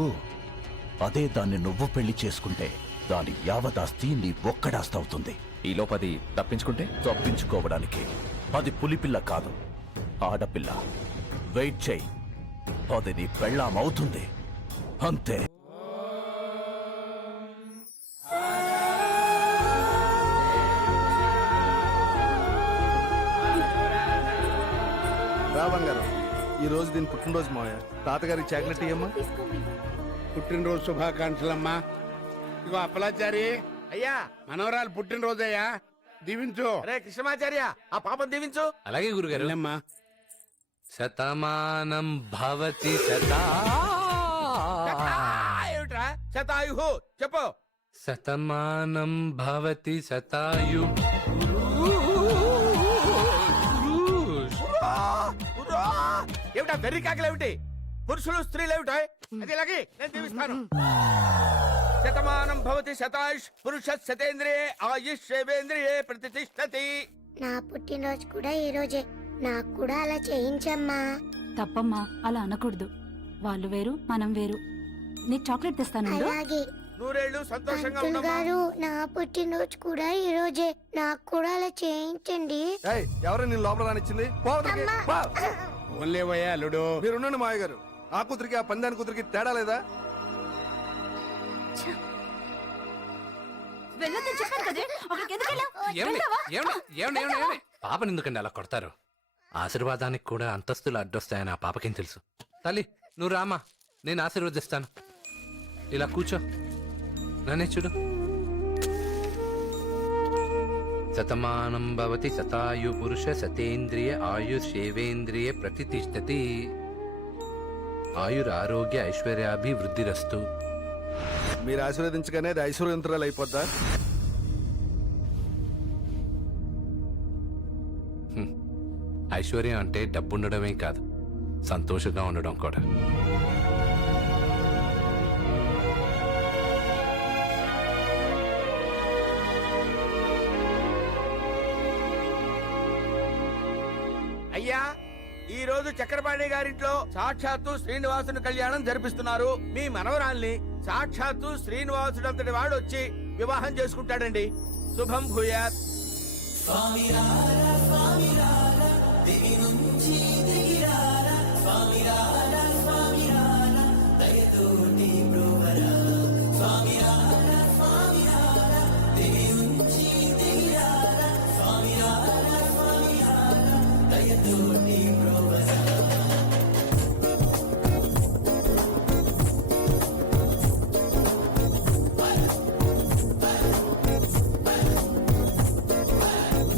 అదే దాన్ని నువ్వు పెళ్లి చేసుకుంటే దాని యావదాస్తి నీ ఒక్కడాస్తి అవుతుంది. ఈ లోపది తప్పించుకుంటే? తప్పించుకోవడానికి అది పులిపిల్ల కాదు, ఆడపిల్ల. వెయిట్ చెయ్యి, అది నీ పెళ్ళామవుతుంది అంతే. రావంగారు, ఈ రోజు దీని పుట్టినరోజు మావయ్య. తాతగారికి చాక్లెట్ ఇయ్యమ్మా. పుట్టినరోజు శుభాకాంక్షలమ్మా. ఇగో అప్పలాచారి, అయ్యా మనవరాలు పుట్టినరోజయ్యా, దీవించు. రే కృష్ణమాచార్య, ఆ పాపం దీవించు. అలాగే గురుగారు. అమ్మా, శతమానం భవతి శతా. ఏమిట్రా శతాయుహు చెప్పు. శతమానం భవతి శతాయు. ఏమిటా వెర్రి కాకలేమిటి? పురుషులు స్త్రీలు ఏమిటా? అది ఇలాగే నేను దీవిస్తాను. శతమానం భవతి శతాయుష్ పురుష శతేంద్రియే ఆయుష్ శేవేంద్రియే ప్రతిష్టతి. నా పుట్టినరోజు కూడా ఈ రోజే. నాకు కూడా అలా చేయించమ్మా. తప్పమ్మా, అలా అనకూడదు. వాళ్ళు వేరు, మనం వేరు. నీకు చాక్లెట్ తెస్తాను. అలాగే. నూరేళ్లు సంతోషంగా ఉండమ్మా. నా పుట్టినరోజు కూడా ఈ రోజే. నాకు కూడా అలా చేయించండి. ఏయ్, ఎవరు నేను లోపల రానిచ్చింది? పో అవతలికి, పో. ఓన్లేవయ్యా అల్లుడు. మీరున్నాను మావయ్య గారు. ఆ కూతురికి ఆ పందాని కూతురికి తేడా లేదా? ఏమండి? ఏమండి? ఏమండి? ఏమండి? ఏమండి? పాపని ఎందుకండి అలా కొడతారు? ఆశీర్వాదానికి కూడా అంతస్తులు అడ్డొస్తాయని ఆ పాపకేం తెలుసు? తల్లి నువ్వు రామా, నేను ఆశీర్వదిస్తాను. ఇలా కూర్చో, నన్నే చూడు. శతమానం భవతి శతాయు పురుష సతేంద్రియ ఆయుషేవేంద్రియ ప్రతిష్టతి. ఆయురారోగ్య ఐశ్వర్యాభివృద్ధిరస్తు. మీరు ఆశీర్వదించగానే అది ఐశ్వర్యంతరాలు అయిపోద్దా? ఐశ్వర్యం అంటే డబ్బుండడమే కాదు, సంతోషంగా ఉండడం కూడా. అయ్యా, ఈ రోజు చక్రపాణి గారింట్లో సాక్షాత్తు శ్రీనివాసుని కళ్యాణం జరిపిస్తున్నారు. మీ మనవరాల్ని సాక్షాత్తు శ్రీనివాసుడంతటి వాడు వచ్చి వివాహం చేసుకుంటాడండి. శుభం భూయాత్.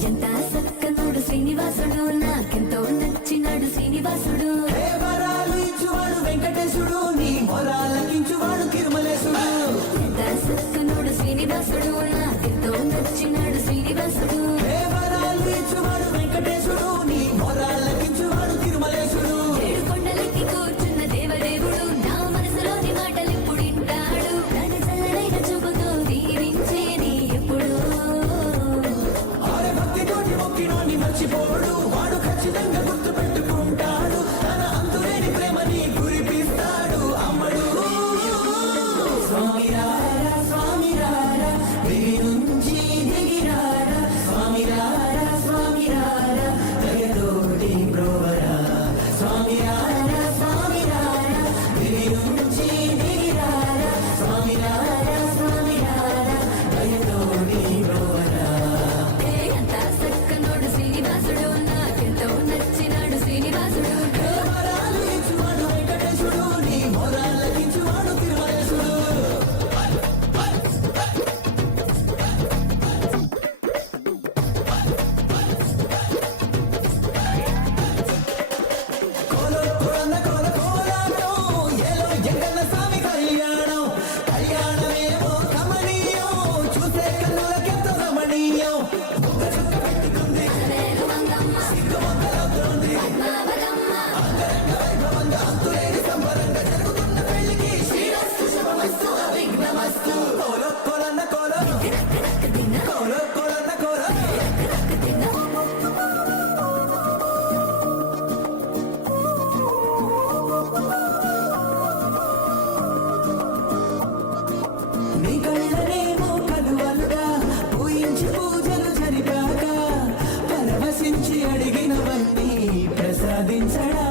ఎంత సక్కనుడు శ్రీనివాసుడు, నాకెంతో నచ్చినాడు శ్రీనివాసుడు. వెంకటేశుడు నీ మొరాలకించువాడు తిరుమలేశుడు. ఎంత సక్కనుడు శ్రీనివాసుడు, నాకెంతో నచ్చినాడు శ్రీనివాసుడు. ఇచ్చువాడు వెంకటేశుడు నీ మొరాలకించువాడు తిరుమలేశుడు. ఏడు కొండలెక్కి కూర్చున్న దేవదేవుడు, నా మనసులోని మాటలెప్పుడు వింటాడు. తన చల్లనైన చూపుతో దీవించేది ఎప్పుడు. భక్తితోటి మొక్కినోని మర్చిపోడు, వాడు ఖచ్చితంగా గుర్తు పెట్టుకుంటాడు. తన అంతులేని ప్రేమని కురిపిస్తాడు అమ్మడు. స్వామి రారా, స్వామి రారా, దివి నుంచి దిగిరారా. స్వామి రారా, స్వామి రారా, దయతోటి బ్రోవరా. స్వామి రారా, స్వామి రారా, దివి నుంచి దిగిరారా. స్వామి రారా, స్వామి రారా, దయతోటి బ్రోవరా. ఎంత సక్కనోడు శ్రీనివాసుడు, నాకెంతో నచ్చినాడు శ్రీనివాసుడు. వరాలు ఇచ్చువాడు వెంకటేశుడు నీ మొరాలకించువాడు తిరుమలేశుడు. కోలో కోరన్న కోల కోలాటం, ఏలో జగన్న స్వామి కళ్యాణం. కళ్యాణమేమో కమనీయం, చూసే కన్నులకెంత రమణీయం. ఒక్క చుక్క పెట్టుకుంది సిగ్గు మొక్కలవుతుంది. అంగరంగ వైభవంగా అంతులేని సంబరంగా జరుగుతున్న పెళ్లికి శ్రీరస్తు శుభమస్తు అవిఘ్నమస్తు. కోలో కోలన్న కోలో, కోలో కోలన్న కోలో. నీ కళ్ళనేమో కలువలుగా పూయించి పూజలు జరిపాక పరవశించి అడిగినవన్నీ ప్రసాదించడా.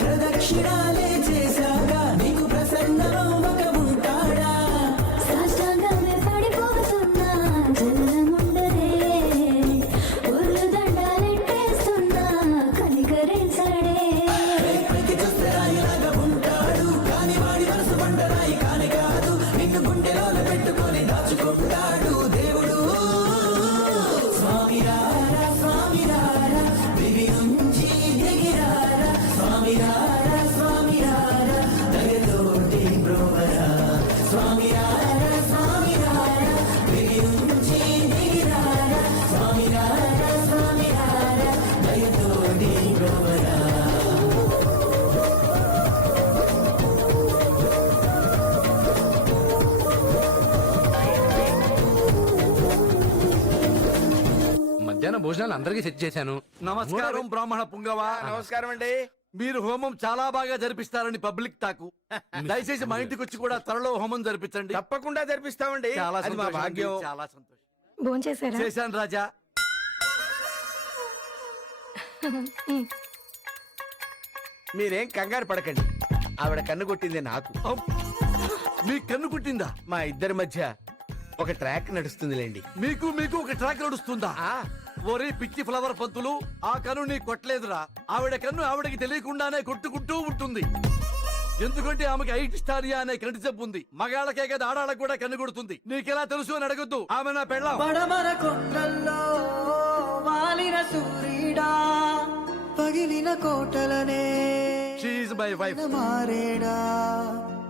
ప్రదక్షిణాలే చేశాక నీకు ప్రసన్నమవ్వక ఉంటాడా. సాష్టాంగమే పడిపోతున్నా జననముండదే, ఒళ్ళు దండాలెట్టేస్తున్నా కనికరించడే. పైకి చూస్తే రాయిలాగా ఉంటాడు, కాని వాడి మనసు బండరాయి కాని కాదు. నిన్ను గుండెలోన పెట్టుకొని దాచుకుంటాడు దేవుడు. స్వామి రారా, స్వామి రారా, దివి నుంచి దిగిరారా. స్వామి రారా, స్వామి భోజనాలు అందరికీ సెట్ చేశాను. నమస్కారం బ్రాహ్మణ పుంగవ. నమస్కారం అండి. మీరు హోమం చాలా బాగా జరిపిస్తారని పబ్లిక్ టాకు. దయచేసి మా ఇంటికి వచ్చి కూడా త్వరలో హోమం జరిపించండి. తప్పకుండా జరిపిస్తామండి. చాలా అది మా సంతోషం అండి, భాగ్యం. చాలా సంతోషం. భోంచేశారా? చేశాను రాజా. మీరేం కంగారు పడకండి. ఆవిడ కన్ను కొట్టింది నాకు. మీ కన్ను పుట్టిందా? మా ఇద్దరి మధ్య ఒక ట్రాక్ నడుస్తుందిలేండి. మీకు మీకు ఒక ట్రాక్ నడుస్తుందా? ఆ ఒరే పిచ్చి ఫ్లవర్ పంతులు, ఆ కన్ను నీ కొట్టలేదురా. ఆవిడ కన్ను ఆవిడకి తెలియకుండానే కొట్టుకుంటూ ఉంటుంది. ఎందుకంటే ఆమెకి ఐటిస్టారియా అనే కంటి జబ్బు ఉంది. మగాళ్ళకే కదా ఆడాళ్ళకు కూడా కన్ను కొడుతుంది. నీకెలా తెలుసు అని అడగొద్దు. ఆమె నా పెళ్ళాం. పడమర కొండల్లో వాలిన సూర్యుడా పగిలిన కోటలనే షీ ఈజ్ మై వైఫ్. మారేడా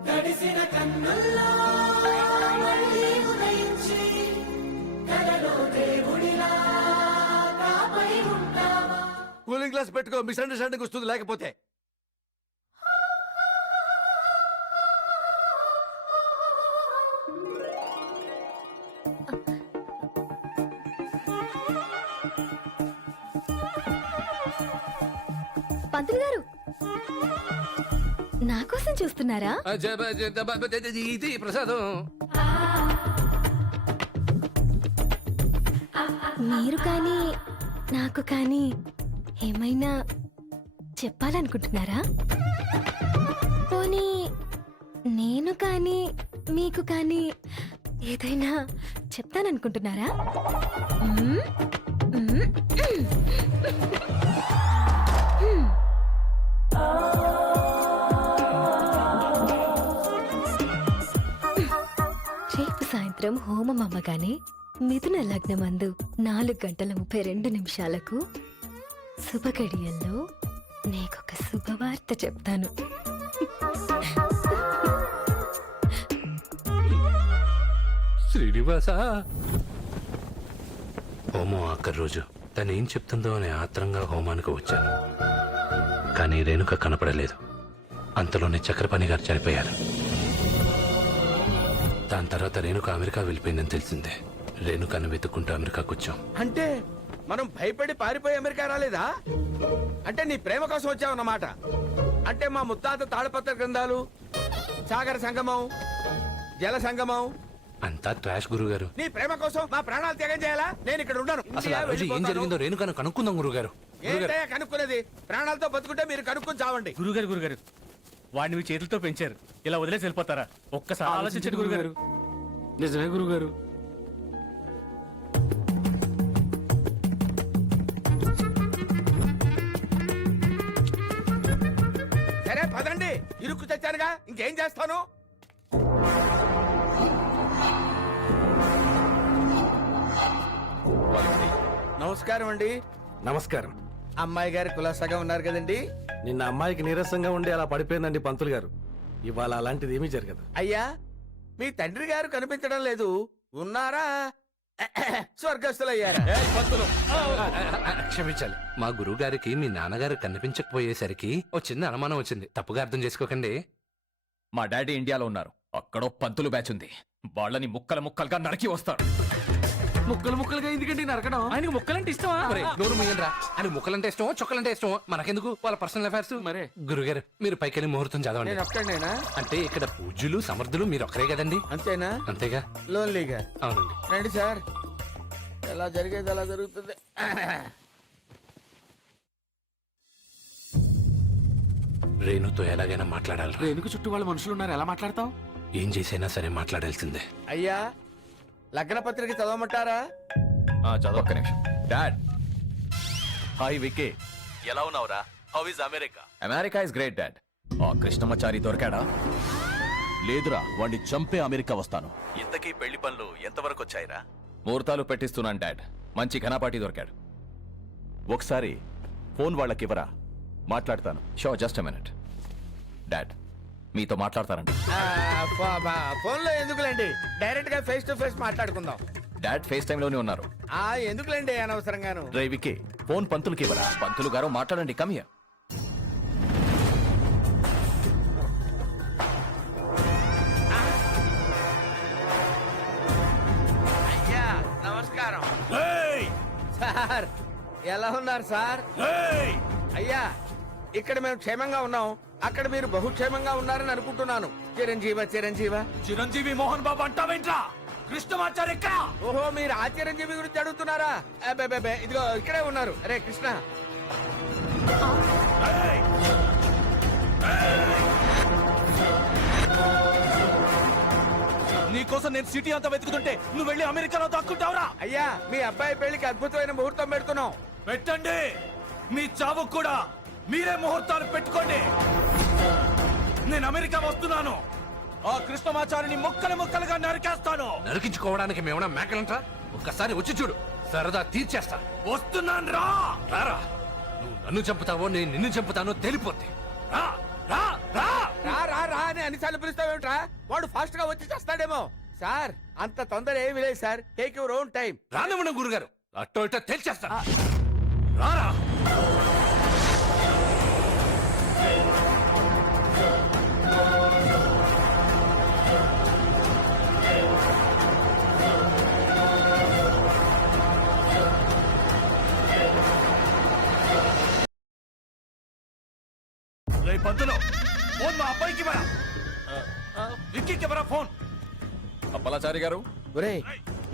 తడిసిన కన్నుల్లో మళ్ళీ ఉదయించి కలలో దేవుడిలా కాపై ఉంటావా. కూలింగ్ గ్లాస్ పెట్టుకో, మిస్అండర్స్టాండింగ్ వస్తుంది లేకపోతే. పంతులు గారు నా కోసం చూస్తున్నారా? ఇది ప్రసాదం. మీరు కానీ నాకు కానీ ఏమైనా చెప్పాలనుకుంటున్నారా? పోనీ నేను కానీ మీకు కానీ ఏదైనా చెప్తాననుకుంటున్నారా? మ్మ్? మ్మ్? రేపు సాయంత్రం హోమం అమ్మగానే మిథున లగ్నమందు 4:32 శుభగడియల్లో నీకొక శుభవార్త చెప్తాను. శ్రీనివాస. హోమం ఆఖరి రోజు తనేం చెప్తుందో అనే ఆత్రంగా హోమానికి వచ్చాను. కానీ రేణుక కనపడలేదు. అంతలోనే చక్రపాణి గారు చనిపోయారు. దాని తర్వాత రేణుక అమెరికా వెళ్ళిపోయిందని తెలిసిందే. రేణుకను వెతుక్కుంటూ అమెరికాకు వచ్చాం. అంటే మనం భయపడి పారిపోయి అమెరికా రాలేదా? అంటే నీ ప్రేమ కోసం వచ్చావన్నమాట. అంటే మా ముత్తాత తాళపత్ర గ్రంథాలు, సాగర సంగమం, జల సంగమం అంతా ట్రాష్ గురుగారు. నీ ప్రేమ కోసం మా ప్రాణాలు త్యాగం చేయాలా? నేను ఇక్కడ ఉన్నాను. అసలు ఆ రోజు ఏం జరిగిందో రేణుకను కనుక్కుందాం గురుగారు. ఏంటయ్యా కనుక్కునేది? ప్రాణాలతో బతుకుంటే మీరు కనుక్కొని చావండి. గురుగారు వాడిని మీ చేతులతో పెంచారు, ఇలా వదిలేసి వెళ్ళిపోతారా? ఒక్కసారి ఆలోచించండి గురుగారు. నిజమే గురుగారు. సరే పదండి, ఇరుక్కు తెచ్చానుగా ఇంకేం చేస్తాను. నమస్కారం అండి. నమస్కారం. అమ్మాయి గారు కులాసాగా ఉన్నారు కదండి? నిన్న అమ్మాయికి నీరసంగా ఉండి అలా పడిపోయిందండి పంతులు గారు. ఇవాళ అలాంటిది ఏమీ జరగదు. అయ్యా, మీ తండ్రి గారు కనిపించడం లేదు. ఉన్నారా? స్వర్గస్థులయ్యారా? క్షమించాలి. మా గురువు గారికి మీ నాన్నగారు కనిపించకపోయేసరికి ఓ చిన్న అనుమానం వచ్చింది. తప్పుగా అర్థం చేసుకోకండి. మా డాడీ ఇండియాలో ఉన్నారు. అక్కడో పంతులు బ్యాచ్ ఉంది. వాళ్ళని ముక్కలు ముక్కలుగా నరికి వస్తారు. ముక్కలు ముక్కలుగా ఎందుకంటే నరకడం? ఆయనకు ముక్కలంటే ఇష్టమా? ఒరేయ్, నోరు మూయండిరా. అని ముక్కలంటే ఇష్టమో చొక్కలంటే ఇష్టమో మనకెందుకు? వాళ్ళ పర్సనల్ అఫైర్స్. మరే గురుగారు మీరు పైకెళ్ళి ముహూర్తం చదవండి. నేను ఒక్కడేనా? అంటే ఇక్కడ పూజ్యులు సమర్థులు మీరు ఒక్కరే కదండి. అంతేనా? అంతేగా? లోన్లీగా. అవునండి. రండి సార్, ఎలా జరిగేది అలా జరుగుతుంది. రేణుతో ఎలాగైనా మాట్లాడాలి. రేణుకు చుట్టూ వాళ్ళ మనుషులు ఉన్నారు, ఎలా మాట్లాడతావు? ఏం చేసైనా సరే మాట్లాడాల్సిందే. అయ్యా, లగ్న పత్రిక చదవమంటారా? చదవ. ఒక్క నిమిషం. డాడ్. హాయ్ వికే, ఎలా ఉన్నావురా? How is America? America is great dad. ఆ కృష్ణమాచారి దొరికాడా? లేదురా, వాడిని చంపే అమెరికా వస్తాను. ఇంతకీ పెళ్లి పనులు ఎంతవరకు వచ్చాయిరా? ముహూర్తాలు పెట్టిస్తున్నాను డాడ్. మంచి ఘనపాటి దొరికాడు. ఒకసారి ఫోన్ వాళ్ళకివ్వరా, మాట్లాడతాను. Show, just minute. డాడ్ మీతో మాట్లాడతారంట. ఫోన్లో ఎందుకులేండి, డైరెక్ట్ గా ఫేస్ టు ఫేస్ మాట్లాడుకుందాం. డాడ్ ఫేస్ టైమ్ లోనే ఉన్నారు. ఎందుకులేండి అనవసరంగాను. రే వికే, ఫోన్ పంతులకి ఇవ్వరా. పంతులు గారు మాట్లాడండి. Come here. అయ్యా నమస్కారం. సార్ ఎలా ఉన్నారు సార్? అయ్యా, ఇక్కడ మేము క్షేమంగా ఉన్నాం, అక్కడ మీరు బహుక్షేమంగా ఉన్నారని అనుకుంటున్నాను. చిరంజీవ చిరంజీవ. చిరంజీవి మోహన్ బాబు అంటావేంట్రా? కృష్ణమాచారి ఎక్కడ? ఓహో, మీరు ఆ చిరంజీవి గురించి అడుగుతున్నారా? అబ్బే, ఇదిగో ఇక్కడే ఉన్నారు. అరే కృష్ణ, నీకోసం నేను సిటీ అంతా వెతుకుతుంటే నువ్వు వెళ్ళి అమెరికాలో దక్కుంటావురా? అయ్యా మీ అబ్బాయి పెళ్లికి అద్భుతమైన ముహూర్తం పెడుతున్నాం. పెట్టండి, మీ చావు కూడా మీరే ముహూర్తాలు పెట్టుకోండి. నేను అమెరికా వస్తున్నాను. ఆ కృష్ణమాచారిని ముక్కలు ముక్కలుగా నరికేస్తాను. నరికించుకోవడానికి మేమన్నా మేకలంటా? ఒక్కసారి వచ్చి చూడు, సరదా తీర్చేస్తా. వస్తున్నాను రా. రారా, నువ్వు నన్ను చంపుతావో నేను నిన్ను చంపుతానో తెలిపోద్ది. రా రా రా. రా రా రా అని అన్నిసార్లు పిలుస్తావేమిట్రా? వాడు ఫాస్ట్ గా వచ్చి చేస్తాడేమో. సార్, అంత తొందర ఏమీ లేదు sir. Take your own time. రానివ్వడం గురుగారు, అట్టో ఇట్టో తెలిచేస్తా. రారా. రేయ్ పంతులు, ఫోన్ మా అబ్బాయికి ఇవ్వరా? విక్కీకి ఇవ్వరా ఫోన్? అప్పలాచారి గారు, ఒరేయ్,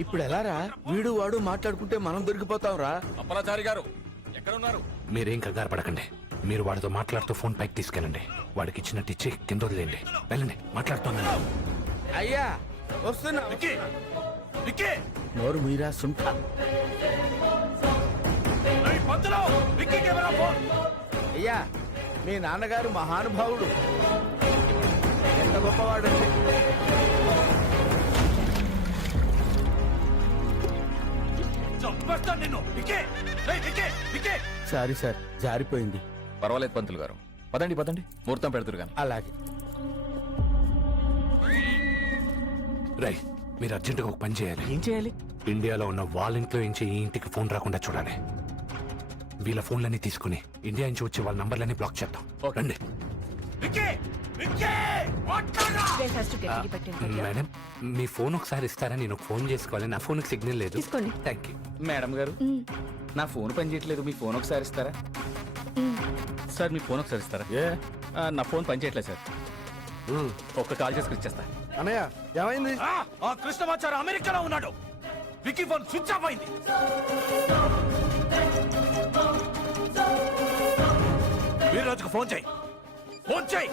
ఇప్పుడు ఎలా రా? వీడు వాడు మాట్లాడుకుంటే మనం దొరికిపోతాం రా. అప్పలాచారి గారు ఎక్కడున్నారు? మీరేం కంగారు పడకండి. మీరు వాడితో మాట్లాడుతూ ఫోన్ పైకి తీసుకెళ్ళండి. వాడికి ఇచ్చినట్టు ఇచ్చి కింద వదిలేండి. వెళ్ళండి, మాట్లాడుతున్నాను. అయ్యా వస్తున్నా. విక్కీ, విక్కీ. నోరు మీరా సుంఠ. రేయ్ పంతులు, విక్కీకి ఇవ్వరా ఫోన్? అయ్యా, మీ నాన్నగారు మహానుభావుడు, ఎంత గొప్పవాడు. చంపేస్తాను నిన్ను. విక్కీ, రేయ్ విక్కీ, విక్కీ. సారీ సార్, జారిపోయింది. పర్వాలేదు పంతులు గారు, పదండి పదండి, ముహూర్తం పెడతారు కానీ. అలాగే. రై, మీరు అర్జెంటుగా ఒక పని చేయాలి. ఏం చేయాలి? ఇండియాలో ఉన్న వాళ్ళ ఇంట్లో నుంచి ఈ ఇంటికి ఫోన్ రాకుండా చూడాలి. వీళ్ళ ఫోన్లన్నీ తీసుకుని ఇండియా నుంచి వచ్చే వాళ్ళ నంబర్లన్నీ బ్లాక్ చేద్దాం. రండి. విక్కీ, విక్కీ, మాట్లాడరా. మేడం, మీ ఫోన్ ఒకసారి ఇస్తారా? నేను ఫోన్ చేసుకోవాలి, నా ఫోన్ సిగ్నల్ లేదు. తీసుకోండి. Thank you. మేడం గారు, నా ఫోన్ పనిచేయట్లేదు, మీ ఫోన్ ఒకసారి ఇస్తారా? సార్, మీ ఫోన్ ఒకసారి ఇస్తారా? నా ఫోన్ పనిచేయట్లేదు సార్. ఒక్క కాల్ చేసుకుని ఇచ్చేస్తా. అన్నయ్య ఏమైంది? ఆ కృష్ణమాచారి అమెరికాలో ఉన్నాడు. విక్కీ ఫోన్ స్విచ్ ఆఫ్ అయింది. మీరు రోజుకు ఫోన్ చేయి, ఫోన్ చేయి.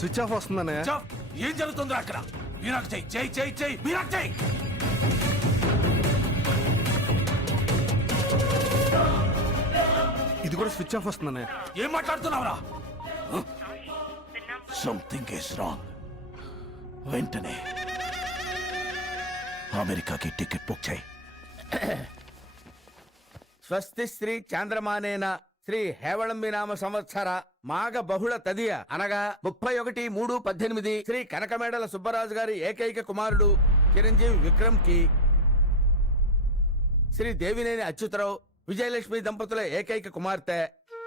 స్విచ్ ఆఫ్ వస్తుంది అన్నయ్య. చావ్. ఏం జరుగుతుందో అక్కడ? మీరాకు చెయ్యి, చెయ్యి చెయ్యి చెయ్యి, మీరాకు చెయ్యి. ఇది కూడా స్విచ్ ఆఫ్ వస్తుంది అన్నయ్య. ఏం మాట్లాడుతున్నావురా? Something is wrong. వెంటనే అమెరికాకి టికెట్ బుక్ చేయి. స్వస్తి శ్రీ చాంద్రమానేన శ్రీ హేవళంబి నామ సంవత్సర మాఘ బహుళ తదియ అనగా 31/3/18 శ్రీ కనకమేడల సుబ్బరాజు గారి ఏకైక కుమారుడు చిరంజీవి విక్రమ్ కి శ్రీ దేవినేని అచ్యుతరావు విజయలక్ష్మి దంపతుల ఏకైక కుమార్తె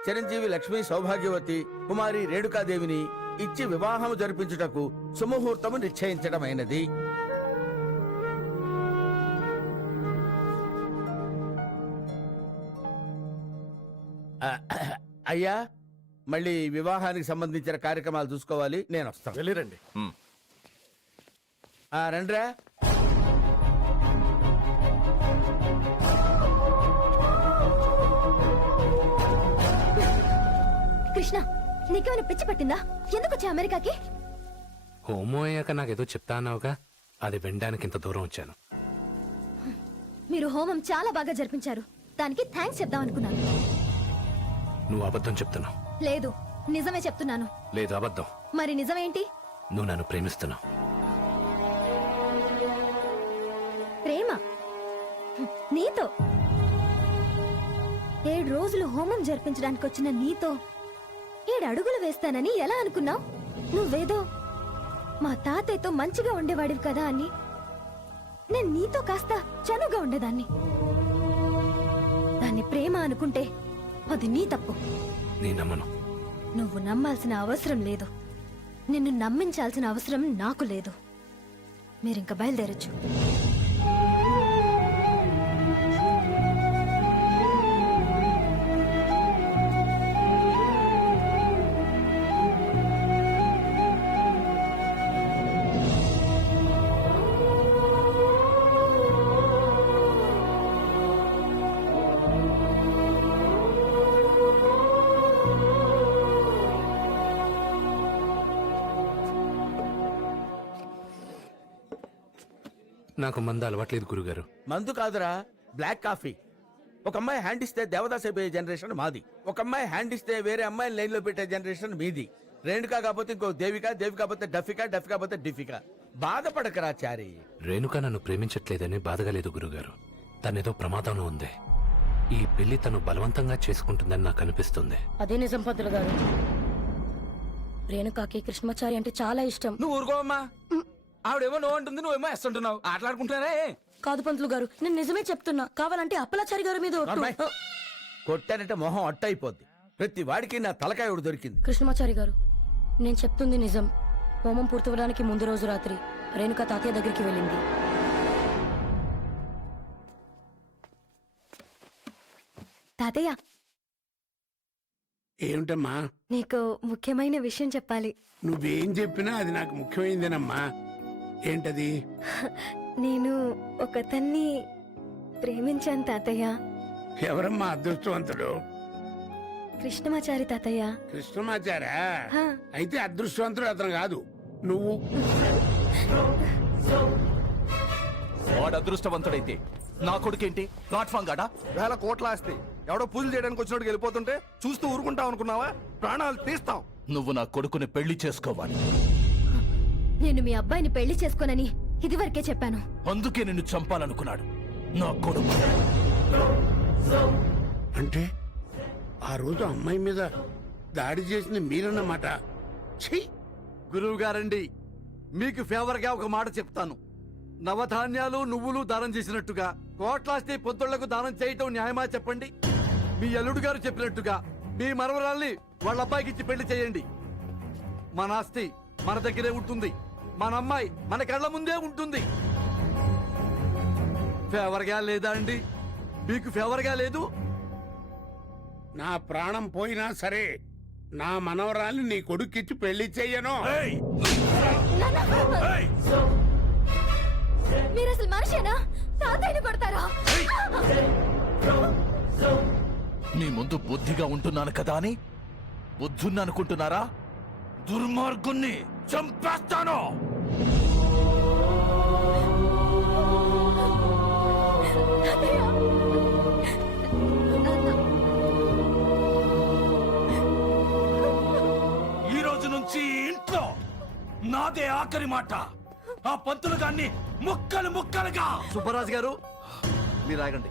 చిరంజీవి లక్ష్మీ సౌభాగ్యవతి కుమారి రేణుకాదేవిని ఇచ్చి వివాహము జరిపించుటకు సుముహూర్తము నిశ్చయించడమైనది. అయ్యా, మళ్ళీ వివాహానికి సంబంధించిన కార్యక్రమాలు చూసుకోవాలి, నేను వస్తాను. వెళ్ళిరండి. రండ్రా. కృష్ణ, నీకేమైనా పిచ్చి పట్టిందా? ఎందుకు వచ్చా అమెరికాకి? హోమో అయ్యాక నాకేదో చెప్తా అన్నావుగా, అది వినడానికి ఇంత దూరం వచ్చాను. మీరు హోమం చాలా బాగా జరిపించారు, దానికి థ్యాంక్స్ చెప్దాం అనుకున్నాను. నువ్వు అబద్ధం చెప్తున్నావు. లేదు, నిజమే చెప్తున్నాను. లేదు, అబద్ధం. మరి నిజమేంటి? నువ్వు నన్ను ప్రేమిస్తున్నావు. ప్రేమ నీతో 7 రోజులు హోమం జరిపించడానికి వచ్చిన నీతో 7 అడుగులు వేస్తానని ఎలా అనుకున్నావు? నువ్వేదో మా తాతయ్యతో మంచిగా ఉండేవాడివి కదా అని నేను నీతో కాస్త చనువుగా ఉండేదాన్ని. దాన్ని ప్రేమ అనుకుంటే అది నీ తప్పు. నీ నమ్మను. నువ్వు నమ్మాల్సిన అవసరం లేదు, నిన్ను నమ్మించాల్సిన అవసరం నాకు లేదు. మీరింక బయలుదేరొచ్చు. నాకు మంద అలవాట్లేదు గురుగారు. మందు కాదురా, బ్లాక్ కాఫీ. ఒక అమ్మాయి హ్యాండ్ ఇస్తే దేవదాస్ అయిపోయే జనరేషన్ మాది. ఒక అమ్మాయి హ్యాండ్ ఇస్తే వేరే అమ్మాయి లైన్ లో పెట్టే జనరేషన్ మీది. రేణుకా కాకపోతే ఇంకో దేవిక, దేవి కాకపోతే డఫికా, డఫి కాకపోతే డిఫికా. బాధపడకరా చారి. రేణుక నన్ను ప్రేమించట్లేదని బాధగా లేదు గురుగారు. తనేదో ప్రమాదంలో ఉంది. ఈ పెళ్లి తను బలవంతంగా చేసుకుంటుందని నాకు అనిపిస్తుంది. అదే నిజం పంతులు గారు. రేణుకాకి కృష్ణమాచారి అంటే చాలా ఇష్టం. నువ్వు ఊరుకోవమ్మా. ఆవిడేమో నువ్వు అంటుంది, నువ్వేమో ఎస్ అంటున్నావు. ఆటలాడుకుంటున్నారే. కాదు పంతులు గారు, నేను నిజమే చెప్తున్నా. కావాలంటే అప్పలాచారి గారి మీద ఒట్టు. అమ్మాయి, కొట్టానంటే మొహం అట్ట అయిపోద్ది. ప్రతి వాడికి నా తలకాయ ఒకటి దొరికింది. కృష్ణమాచారి గారు, నేను చెప్తుంది నిజం. హోమం పూర్తవడానికి ముందు రోజు రాత్రి రేణుక తాతయ్య దగ్గరికి వెళ్ళింది. తాతయ్య, ఏమిటమ్మా? నీకు ముఖ్యమైన విషయం చెప్పాలి. నువ్వేం చెప్పినా అది నాకు ముఖ్యమైందేనమ్మా. ఏంటది? నేను ఒకతన్ని ప్రేమించాను తాతయ్య. ఎవరమ్మా అదృష్టవంతుడు? కృష్ణమాచారి తాతయ్య. కృష్ణమాచారా? హా. అయితే అదృష్టవంతుడు అతను కాదు, నువ్వు. వాడు అదృష్టవంతుడైతే నా కొడుకేంటి ప్లాట్ఫామ్ గాడా? వేల కోట్ల ఆస్తి ఎవడో పూజలు చేయడానికి వచ్చినట్టు వెళ్ళిపోతుంటే చూస్తూ ఊరుకుంటావు అనుకున్నావా? ప్రాణాలు తీస్తాం. నువ్వు నా కొడుకుని పెళ్లి చేసుకోవాలి. నేను మీ అబ్బాయిని పెళ్లి చేసుకోనని ఇదివరకే చెప్పాను. అందుకే నిన్ను చంపాలనుకున్నాడు నా కొడుకు. అంటే ఆ రోజు అమ్మాయి మీద దాడి చేసింది మీరన్నమాట. గురువు గారండి, మీకు ఫేవర్ గా ఒక మాట చెప్తాను. నవధాన్యాలు నువ్వులు దానం చేసినట్టుగా కోట్లాస్తి పొద్దుళ్లకు దానం చేయటం న్యాయమా చెప్పండి? మీ అల్లుడు గారు చెప్పినట్టుగా మీ మనవరాల్ని వాళ్ళ అబ్బాయికి ఇచ్చి పెళ్లి చేయండి. మన ఆస్తి మన దగ్గరే ఉంటుంది, మన అమ్మాయి మన కళ్ళ ముందే ఉంటుంది. ఫేవర్ గా లేదా అండి? మీకు ఫేవర్ గా లేదు? నా ప్రాణం పోయినా సరే నా మనవరాల్ని నీ కొడుక్కిచ్చి పెళ్లి చెయ్యను. మీరు అసలు మనిషేనా? తాతయ్యని కొడతారా? నీ ముందు బుద్ధిగా ఉంటున్నాను కదా అని బుద్ధున్ని అనుకుంటున్నారా? దుర్మార్గుణ్ణి చంపేస్తాను. ఈ రోజు నుంచి ఇంట్లో నాదే ఆఖరి మాట. ఆ పంతులు గాన్ని ముక్కలు ముక్కలుగా. సుబ్బరాజు గారు, మీరు ఆగండి.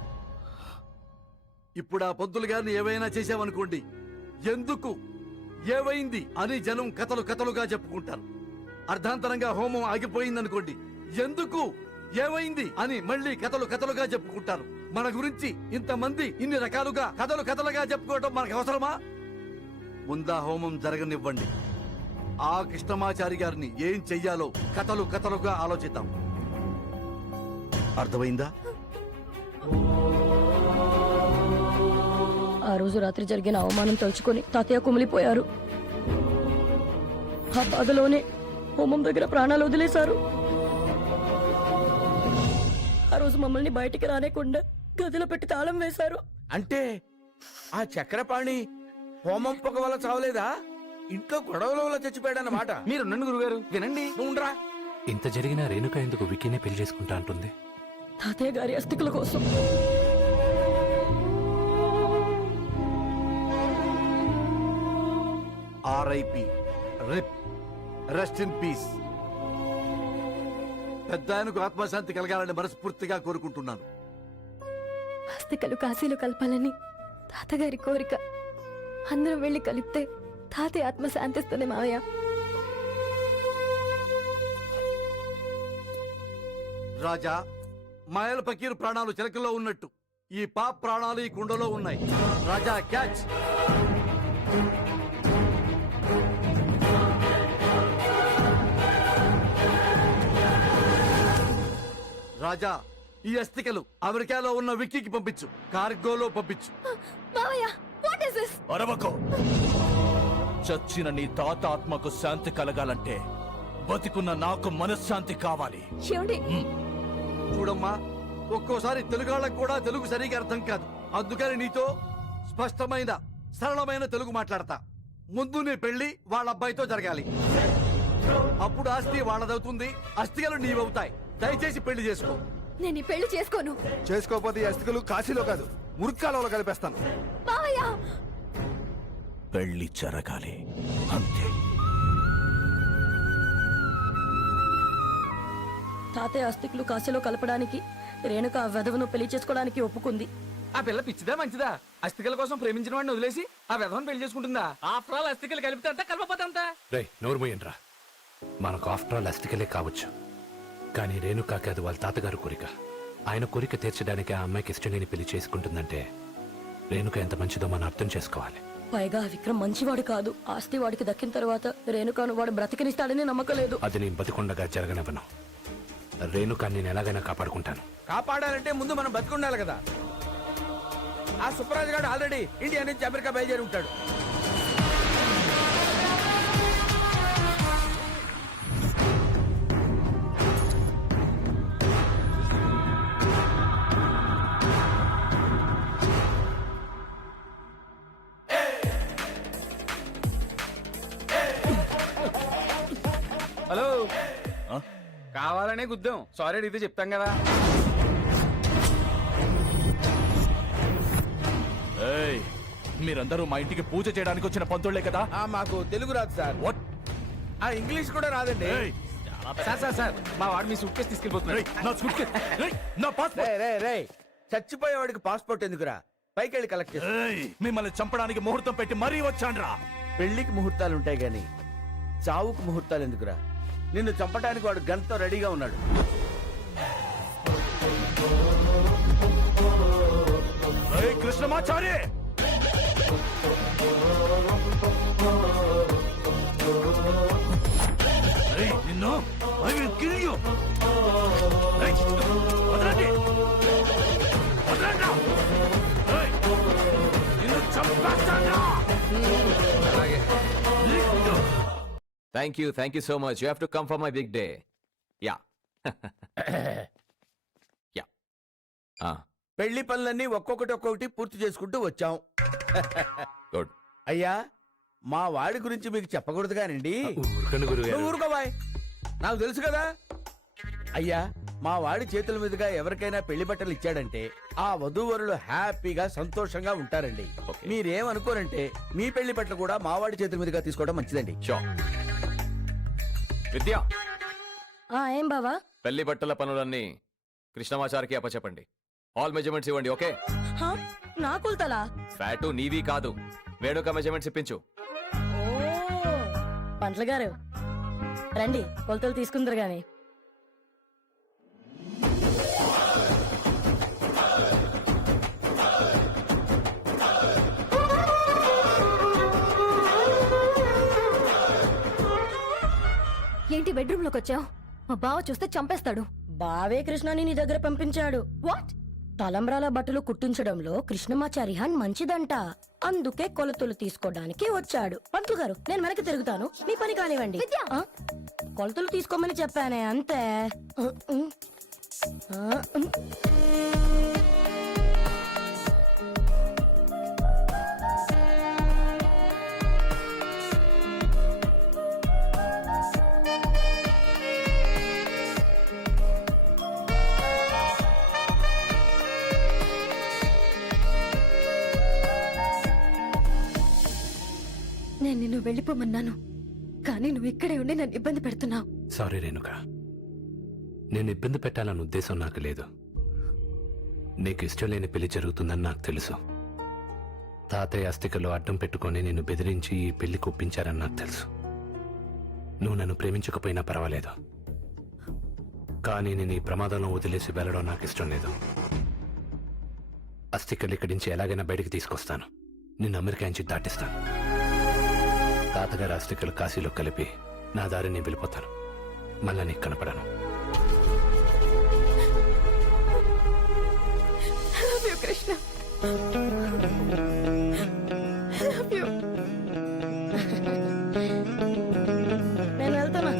ఇప్పుడు ఆ పంతులు గారిని ఏవైనా చేశామనుకోండి, ఎందుకు ఏవైంది అని జనం కథలు కథలుగా చెప్పుకుంటారు. అర్ధాంతరంగా హోమం ఆగిపోయిందనుకోండి, ఎందుకు ఏమైంది అని మళ్ళీ కథలు కథలుగా చెప్పుకుంటారు. మన గురించి ఇంతమంది ఇన్ని రకాలుగా కథలు కథలుగా చెప్పుకోవడం మనకు అవసరమా? ముందా హోమం జరగనివ్వండి. ఆ కృష్ణమాచారి గారిని ఏం చెయ్యాలో కథలు కథలుగా ఆలోచిద్దాం. అర్థమైందా? ఆ రోజు రాత్రి జరిగిన అవమానం తలుచుకొని తాతయ్య కుమిలిపోయారు. ఆ బాధలోనే హోమం దగ్గర ప్రాణాలు వదిలేశారు. ఆ రోజు మమ్మల్ని బయటికి రానేకుండా గదిలో పెట్టి తాళం వేశారు. అంటే ఆ చక్రపాణి హోమం పొగ వల్ల చావలేదా? ఇంట్లో గొడవల వల్ల చచ్చిపోయాడన్నమాట. మీరు నన్ను గురుగారు వినండి. నువ్వురా. ఇంత జరిగినా రేణుక ఎందుకు విక్కీనే పెళ్లి చేసుకుంటా అంటుంది? తాతయ్య గారి అస్థికుల కోసం. RIP, rip, rest in peace. పెద్ద ఆయనకు ఆత్మశాంతి కలగాలని మనస్ఫూర్తిగా కోరుకుంటున్నాను. అస్థికలు కాశీలు కలపాలని తాతగారి కోరిక. అందరం వెళ్ళి కలిపితే తాతయ్య ఆత్మ శాంతిస్తుంది మావయ్య. రాజా, మాయల పకీరు ప్రాణాలు చిలకలో ఉన్నట్టు ఈ పాప్ ప్రాణాలు ఈ కుండలో ఉన్నాయి. రాజా, క్యాచ్. రాజా, ఈ అస్థికలు అమెరికాలో ఉన్న విక్కీకి పంపించు, కార్గోలో పంపించు. మావయ్య, వాట్ ఇస్ దిస్? అరవకో. చచ్చిన నీ తాత ఆత్మకు శాంతి కలగాలంటే బతికున్న నాకు మనశ్శాంతి కావాలి. ఏమండి? చూడమ్మా, ఒక్కోసారి తెలుగాళ్ళకు కూడా తెలుగు సరిగా అర్థం కాదు. అందుకని నీతో స్పష్టమైన సరళమైన తెలుగు మాట్లాడతా. ముందు నీ పెళ్లి వాళ్ళ అబ్బాయితో జరగాలి. అప్పుడు ఆస్తి వాళ్ళదవుతుంది, అస్థికలు నీవవుతాయి. దయచేసి పెళ్లి చేసుకో. నేను ఈ పెళ్లి చేసుకోను. చేసుకోకపోతే ఈ అస్థికలు కాశీలో కాదు మురుక్కాలలో కలిపేస్తాను. మావయ్య పెళ్లి జరగాలి అంతే. తాతయ్య అస్థికులు కాశీలో కలపడానికి రేణుక ఆ వెధవను పెళ్లి చేసుకోవడానికి ఒప్పుకుంది. ఆ పిల్ల పిచ్చిదా మంచిదా? అస్థికల కోసం ప్రేమించిన వాడిని వదిలేసి ఆ విధవను పెళ్లి చేసుకుంటుందా? ఆఫ్టర్ ఆల్ అస్థికలు కలిపితే అంతా కలపపోతే అంతా. నోరు మూయండ్రా. మనకు ఆఫ్టర్ ఆల్ అస్థికలే కావచ్చు, కానీ రేణుకాకి అది వాళ్ళ తాతగారు కోరిక. ఆయన కోరిక తీర్చడానికి ఆ అమ్మాయికి ఇష్టం లేని పెళ్లి చేసుకుంటుందంటే రేణుక ఎంత మంచిదో మనం అర్థం చేసుకోవాలి. పైగా విక్రమ్ మంచివాడు కాదు. ఆస్తి వాడికి దక్కిన తర్వాత రేణుకాను వాడు బ్రతికినిస్తాడని నమ్మకం లేదు. అది నేను బతికొండగా జరగనివ్వను. రేణుకా నేను ఎలాగైనా కాపాడుకుంటాను. కాపాడాలంటే ముందు మనం బతుకుండాలి కదా. ఆ సుబ్బరాజు గారు ఆల్రెడీ ఇండియా నుంచి అమెరికా బయలుదేరి ఉంటాడు. హలో, కావాలనే గుద్దాం. సారీ అడిగితే చెప్తాం కదా. ఏయ్, మీరందరూ మా ఇంటికి పూజ చేయడానికి వచ్చిన పంతుళ్లే కదా? మాకు తెలుగు రాదు సార్. What? ఇంగ్లీష్ కూడా రాదండి. ఏయ్, సార్ మా వాడు మీ సూట్ కేసు తీసుకెళ్ళిపోతున్నాడు. ఏయ్, నా suitcase, ఏయ్, నా passport. రే చచ్చిపోయేవాడికి పాస్పోర్ట్ ఎందుకురా? పైకి వెళ్ళి కలెక్ట్ చేస్తా. ఏయ్, మిమ్మల్ని చంపడానికి ముహూర్తం పెట్టి మరీ వచ్చాన్రా. పెళ్లికి ముహూర్తాలు ఉంటాయి గాని చావుకు ముహూర్తాలు ఎందుకురా? నిన్ను చంపడానికి వాడు గన్తో రెడీగా ఉన్నాడు. ఏయ్, కృష్ణమాచారి, ఏయ్, నిన్ను I will kill you. ఏయ్, వదలండి. వదలండి. ఏయ్, నిన్ను చంపేస్తాను. అలాగే. Thank you so much. You have to come for my big day. Yeah. Yeah. పెళ్లి పనులన్నీ ఒక్కొక్కటి పూర్తి చేసుకుంటూ వచ్చాం. Good. అయ్యా, మా వాడి గురించి మీకు చెప్పకూడదు కానండి. ఊరుకోండి గురుగారు. నువ్వు ఊరుకోబాయ్, నాకు తెలుసు కదా. అయ్యా, మా వాడి చేతుల మీదుగా ఎవరికైనా పెళ్లి బట్టలు ఇచ్చాడంటే ఆ వధూవరులు హ్యాపీగా సంతోషంగా ఉంటారండి. Okay. మీరేమనుకోరంటే మీ పెళ్లి బట్టలు కూడా మా వాడి చేతుల మీదుగా తీసుకోవడం మంచిదండి. Sure. విద్య, ఏం బావా? పెళ్లి బట్టల పనులన్నీ కృష్ణమాచారికి అప్పచెప్పండి. ఆల్ మెజర్మెంట్స్ ఇవ్వండి. ఓకే? హా? నా కొలతలా? ఫ్యాటు నీవి కాదు, వేణుక మెజర్మెంట్స్ ఇప్పించు. పంటలు గారు రండి, కొలతలు తీసుకుందరు గాని. ఏంటి బెడ్రూమ్ లోకి వచ్చావు? మా బావ చూస్తే చంపేస్తాడు. బావే కృష్ణని నీ దగ్గర పంపించాడు. వాట్? తలంబ్రాల బట్టలు కుట్టించడంలో కృష్ణమాచారి హాన్ మంచిదంట. అందుకే కొలతలు తీసుకోవడానికి వచ్చాడు. పంతులు గారు, నేను వెనక్కి తిరుగుతాను, మీ పని కానివ్వండి. విద్య! కొలతలు తీసుకోమని చెప్పానే, అంతే. నేను నిన్ను వెళ్ళిపోమన్నాను, కానీ నువ్వు ఇక్కడే ఉండి నన్ను ఇబ్బంది పెడుతున్నావు. సారీ రేణుక, నేను ఇబ్బంది పెట్టాలన్న ఉద్దేశం నాకు లేదు. నీకు ఇష్టం లేని పెళ్లి జరుగుతుందని నాకు తెలుసు. తాతయ్య అస్థికలో అడ్డం పెట్టుకొని నిన్ను బెదిరించి ఈ పెళ్లి ఒప్పించారని నాకు తెలుసు. నువ్వు నన్ను ప్రేమించకపోయినా పర్వాలేదు, కానీ నేను ఈ ప్రమాదంలో వదిలేసి వెళ్ళడం నాకు ఇష్టం లేదు. అస్థికలు ఇక్కడి నుంచి ఎలాగైనా బయటికి తీసుకొస్తాను, నిన్ను అమెరికా నుంచి దాటిస్తాను. తాతగారి అస్థికలు కాశీలో కలిపి నా దారి నేను వెళ్ళిపోతాను. మళ్ళా నీకు కనపడను. Love you, Krishna. Love you. నేను వెళ్తానా?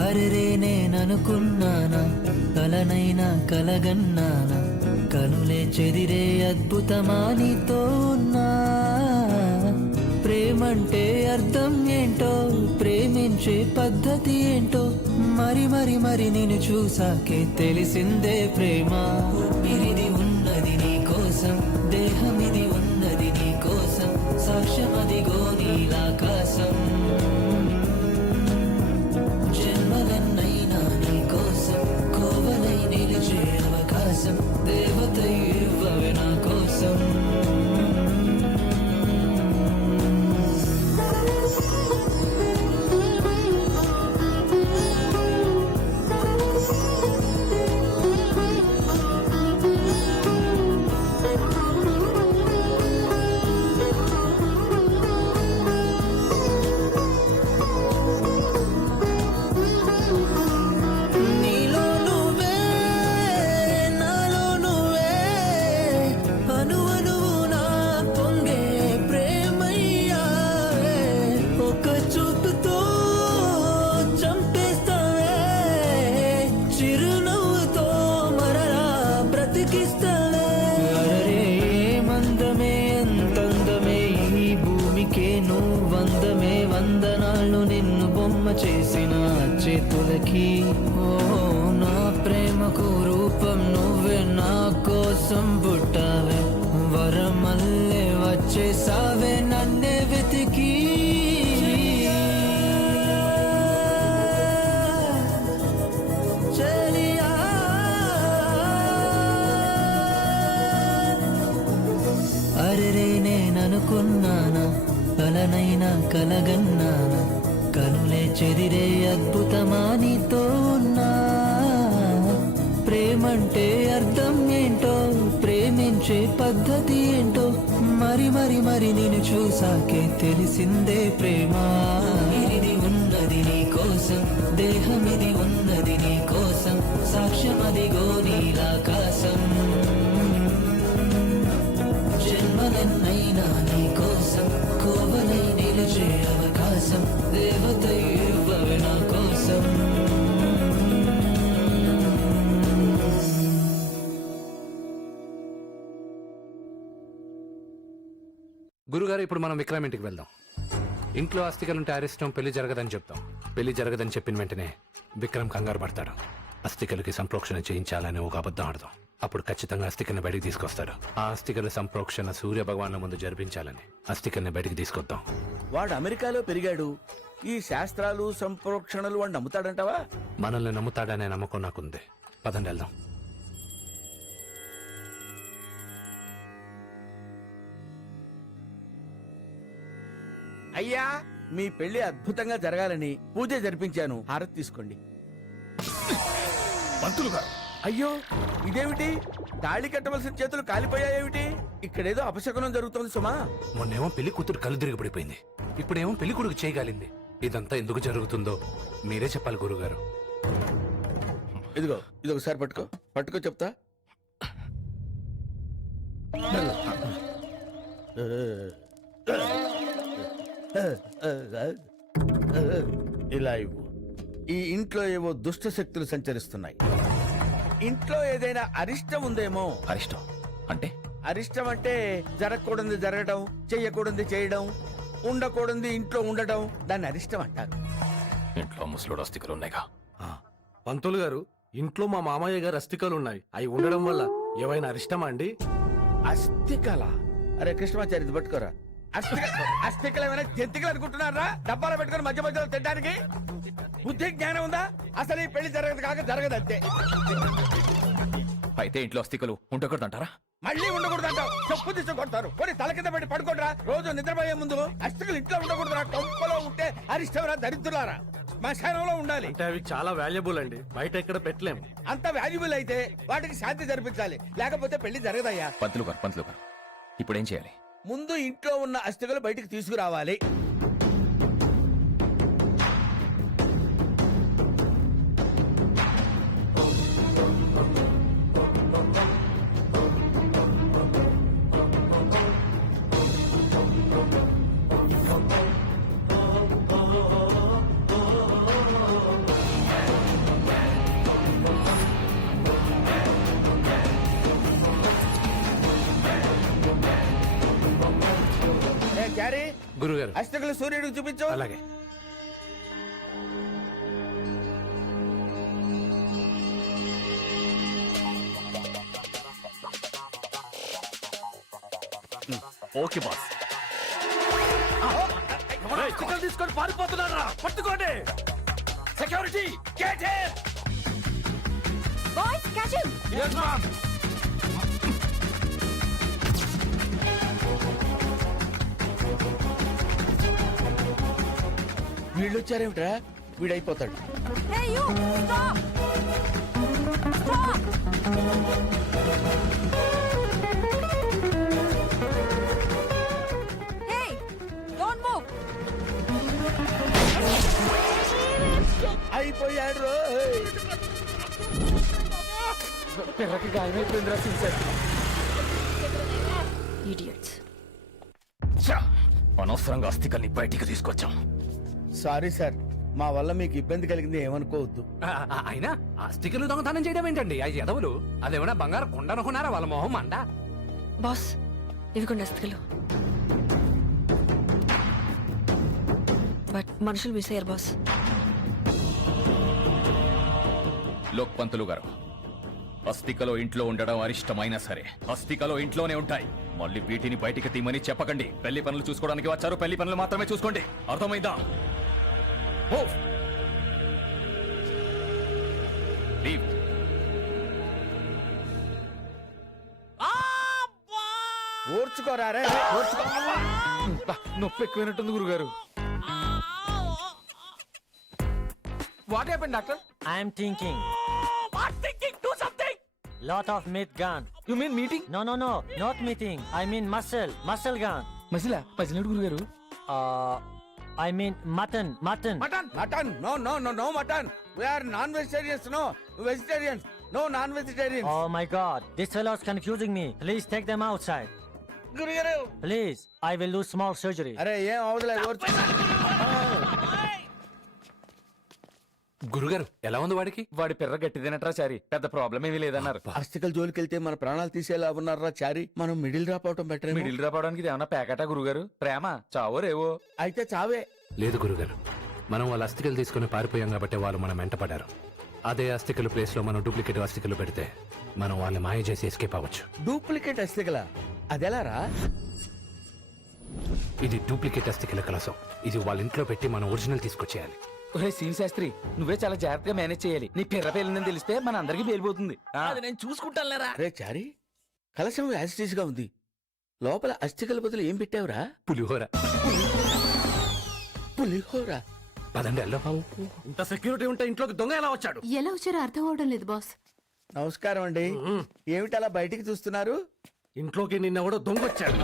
అరే నేననుకున్నానా కలనైనా కలగన్నానా కనులే చెదిరే అద్భుతమా నీతో ఉన్నా ప్రేమంటే అర్థం ఏంటో ప్రేమించే పద్ధతి ఏంటో మరి మరి మరి నేను చూసాకే తెలిసిందే ప్రేమ ఇది ఉన్నది నీ కోసం దేహం ఇది ఉన్నది నీ కోసం సాక్ష్యం అదిగో నీలాకాశం జన్మలన్నైనా నీ కోసం కోవలై నిలిచే అవకాశం దేవత ఇవ్వవే నా కోసం నీలో నువ్వే నాలో నువ్వే అను అణువు నా పొంగే ప్రేమయ్యావే ఒక చూపుతో చంపేస్తావే చిరునవ్వుతో మరలా బ్రతికిస్తావే అరే మందమే ఎంతందమే ఈ భూమికే నువ్వందమే వందనాళ్ళు నిన్ను బొమ్మ చేసిన చేతులకి ఓ నా ప్రేమకు రూపం నువ్వే నా కోసం పుట్టావే వరమల్లే వచ్చేసావే నన్నే వెతికి చెలియా అరెరే నేననుకున్నానా కలనైనా కలగన్నానా కనులే చెదిరే అద్భుతమా నీతో ఉన్నా ప్రేమంటే అర్థం ఏంటో ప్రేమించే పద్ధతి ఏంటో మరి మరి మరి నేను చూసాకే తెలిసిందే ప్రేమ ఇది ఉన్నది నీ కోసం దేహం ఇది ఉన్నది నీ కోసం సాక్ష్యం అదిగో నీలాకాశం జన్మలన్నైనా నీ కోసం కోవలై నిలిచే అవకాశం దేవత ఇవ్వవే నా కోసం గురుగారు ఇప్పుడు మనం విక్రమ్ ఇంటికి వెళ్దాం. ఇంట్లో అస్థికలుంటే అరిష్టం పెళ్లి జరగదని చెప్తాం. పెళ్లి జరగదని చెప్పిన వెంటనే విక్రమ్ కంగారు పడతాడు. అస్థికలకి సంప్రోక్షణ చేయించాలని ఒక అబద్ధం ఆడదాం. అప్పుడు ఖచ్చితంగా అస్థికల్ని బయటికి తీసుకొస్తాడు. ఆ అస్థికల సంప్రోక్షణ సూర్య భగవాన్ల ముందు జరిపించాలని అస్థికల్ని బయటికి తీసుకొద్దాం. వాడు అమెరికాలో పెరిగాడు. ఈ శాస్త్రాలు సంప్రోక్షణలు వాడు నమ్ముతాడంటావా? మనల్ని నమ్ముతాడనే నమ్మకం నాకుంది. పదండి వెళ్దాం. అయ్యా మీ పెళ్లి అద్భుతంగా జరగాలని పూజ జరిపించాను. హారతి తీసుకోండి. పంతులు గారు అయ్యో ఇదేమిటి? తాళి కట్టవలసిన చేతులు కాలిపోయాయేమిటి? ఇక్కడేదో అపశకునం జరుగుతోంది సుమా. మొన్నేమో పెళ్లి కూతురు కళ్ళు తిరిగి పడిపోయింది. ఇప్పుడేమో పెళ్లి కొడుకు చేయగలింది. ఇదంతా ఎందుకు జరుగుతుందో మీరే చెప్పాలి గురుగారు. ఇదిగో ఇది ఒకసారి పట్టుకో. పట్టుకో చెప్తా. ఇలా ఇవ్వు. ఈ ఇంట్లో ఏవో దుష్ట శక్తులు సంచరిస్తున్నాయి. ఇంట్లో ఏదైనా అరిష్టం ఉందేమో. అరిష్టం అంటే? అరిష్టం అంటే జరగకూడదు జరగడం, చెయ్యకూడదు చేయడం, ఉండకూడదు ఇంట్లో ఉండడం, దాన్ని అరిష్టం అంటారు. ఇంట్లో ముసలోడు అస్థికలు ఉన్నాయిగా. పంతులు గారు, ఇంట్లో మా మామయ్య గారు అస్థికలు ఉన్నాయి. అవి ఉండడం వల్ల ఏవైనా అరిష్టమా అండి? అస్థికల? అరే కృష్ణమాచారి ఇది పట్టుకోరా. అస్థికలు ఏమైనా జంతికలు అనుకుంటున్నారా? డబ్బాలో పెట్టుకుని మధ్య మధ్యలో తినడానికి బుద్ధి జ్ఞానం ఉందా? అసలు ఈ పెళ్లి జరగదు కాక జరగదు అంతే. అయితే ఇంట్లో అస్థికలు ఉండకూడదు అంటారా? మళ్ళీ ఉండకూడదు అంటావు. చెప్పు తీసి కొడతారు. కొన్ని తల కింద పెట్టి పడుకోడరా. రోజు నిద్రపోయే ముందు అస్థికలు ఇంట్లో ఉండకూడదురా. కొంపలో ఉంటే అరిష్టంరా, దరిద్రులారా. శ్మశానంలో ఉండాలి. అంటే అవి చాలా వాల్యుబుల్ అండి, బయట ఎక్కడ పెట్టలేము. అంత వాల్యుబుల్ అయితే వాటికి శాంతి జరిపించాలి, లేకపోతే పెళ్లి జరగదయ్యా. పంతులు గారు ఇప్పుడు ఏం చేయాలి? ముందు ఇంట్లో ఉన్న అస్థికలు బయటికి తీసుకురావాలి. చారీ గురుగారు అష్టకులు సూర్యుడికి చూపించు. అలాగే. Okay boss. చికెన్ తీసుకొని పారిపోతున్నారా? పట్టుకోండి. Security get him. Boys catch him. yes ma'am. వీళ్ళు వచ్చారేమిట్రా? వీడైపోతాడు. Hey you stop. Stop. Hey don't move. అయిపోయాడు రోయ్. పిల్లకి గాయమైపోయిందిరా సిన్సర్. ఇడియట్స్. అనవసరంగా అస్థికల్ని బయటికి తీసుకొచ్చాం. సారీ సార్, మా వల్ల మీకు ఇబ్బంది కలిగింది ఏమనుకోవద్దు. అయినా ఆ స్టిక్కర్లు దొంగతనం చేయడం ఏంటండి? ఆ ఎదవులు అదేమన్నా బంగారు కొండ అనుకున్నారా? వాళ్ళ మొహం అండ. బాస్ ఇవి కొన్ని అస్థికలు. బట్ మనుషులు మిస్ అయ్యారు బాస్. లోక్ పంతులు గారు, అస్థికలో ఇంట్లో ఉండడం అరిష్టమైనా సరే అస్థికలో ఇంట్లోనే ఉంటాయి. మళ్ళీ వీటిని బయటికి తీమని చెప్పకండి. పెళ్లి పనులు చూసుకోవడానికి వచ్చారు, పెళ్లి పనులు మాత్రమే చూసుకోండి. అర్థమైందా? Move. Leave. ఓర్చుకోరా రే, ఓర్చుకో. నొప్పి ఎక్కువైనట్టుంది గురుగారు. What happen doctor? I'm thinking. Lot of meat gun. You mean meeting? No, not meeting. I mean muscle gun. మసిలా మసిలినట్టు గురుగారు. I mean mutton. Mutton mutton no no no no mutton. We are non vegetarians. No vegetarians. No non vegetarians. Oh my God, this fellow's confusing me. Please take them outside. గురుగారు Please, I will do small surgery. అరే ఏం అవదులే, ఓర్చు. గురుగారు ఎలా ఉంది వాడికి? వాడి పిర్ర గట్టిదేనట్రా చారి. పెద్ద ప్రాబ్లం ఏమీ లేదన్నారు. అస్థికల జోలికి వెళ్తే మన ప్రాణాలు తీసేలా ఉన్నారా చారీ? మనం మిడిల్ డ్రాప్ అవటం బెటర్. మిడిల్ డ్రాప్ అవడానికి ఇది ఏమన్నా ప్యాకెటా గురుగారు? ప్రేమ చావో రేవో. అయితే చావే. లేదు గురుగారు, మనం వాళ్ళ అస్థికలు తీసుకుని పారిపోయాం కాబట్టి వాళ్ళు మనం వెంటపడ్డారు. అదే అస్థికలు ప్లేస్ లో మనం డూప్లికేట్ అస్థికలు పెడితే మనం వాళ్ళని మాయ చేసి ఎస్కేప్ అవ్వచ్చు. డూప్లికేట్ అస్థికల అదెలారా? ఇది డూప్లికేట్ అస్థికల కలసం. ఇది వాళ్ళ ఇంట్లో పెట్టి మనం ఒరిజినల్ తీసుకొచ్చేయాలి. ఒరే సీన్ శాస్త్రి, నువ్వే చాలా జాగ్రత్తగా మేనేజ్ చేయాలి. నీ పిర్ర పేలిందని తెలిస్తే మన అందరికి పేలిపోతుంది. అది నేను చూసుకుంటానులేరా. రే చారీ, కలశం యాసిటీస్ గా ఉంది. లోపల అస్థికల బదులు ఏం పెట్టావురా? పులిహోర. పులిహోర. పదండి వెళ్దాం. ఇంత సెక్యూరిటీ ఉంటే ఇంట్లోకి దొంగ ఎలా వచ్చాడు? ఎలా వచ్చారో అర్థం అవడం లేదు బాస్. నమస్కారం అండి. ఏమిటి అలా బయటికి చూస్తున్నారు? ఇంట్లోకి నిన్నెవడో దొంగ వచ్చాడు.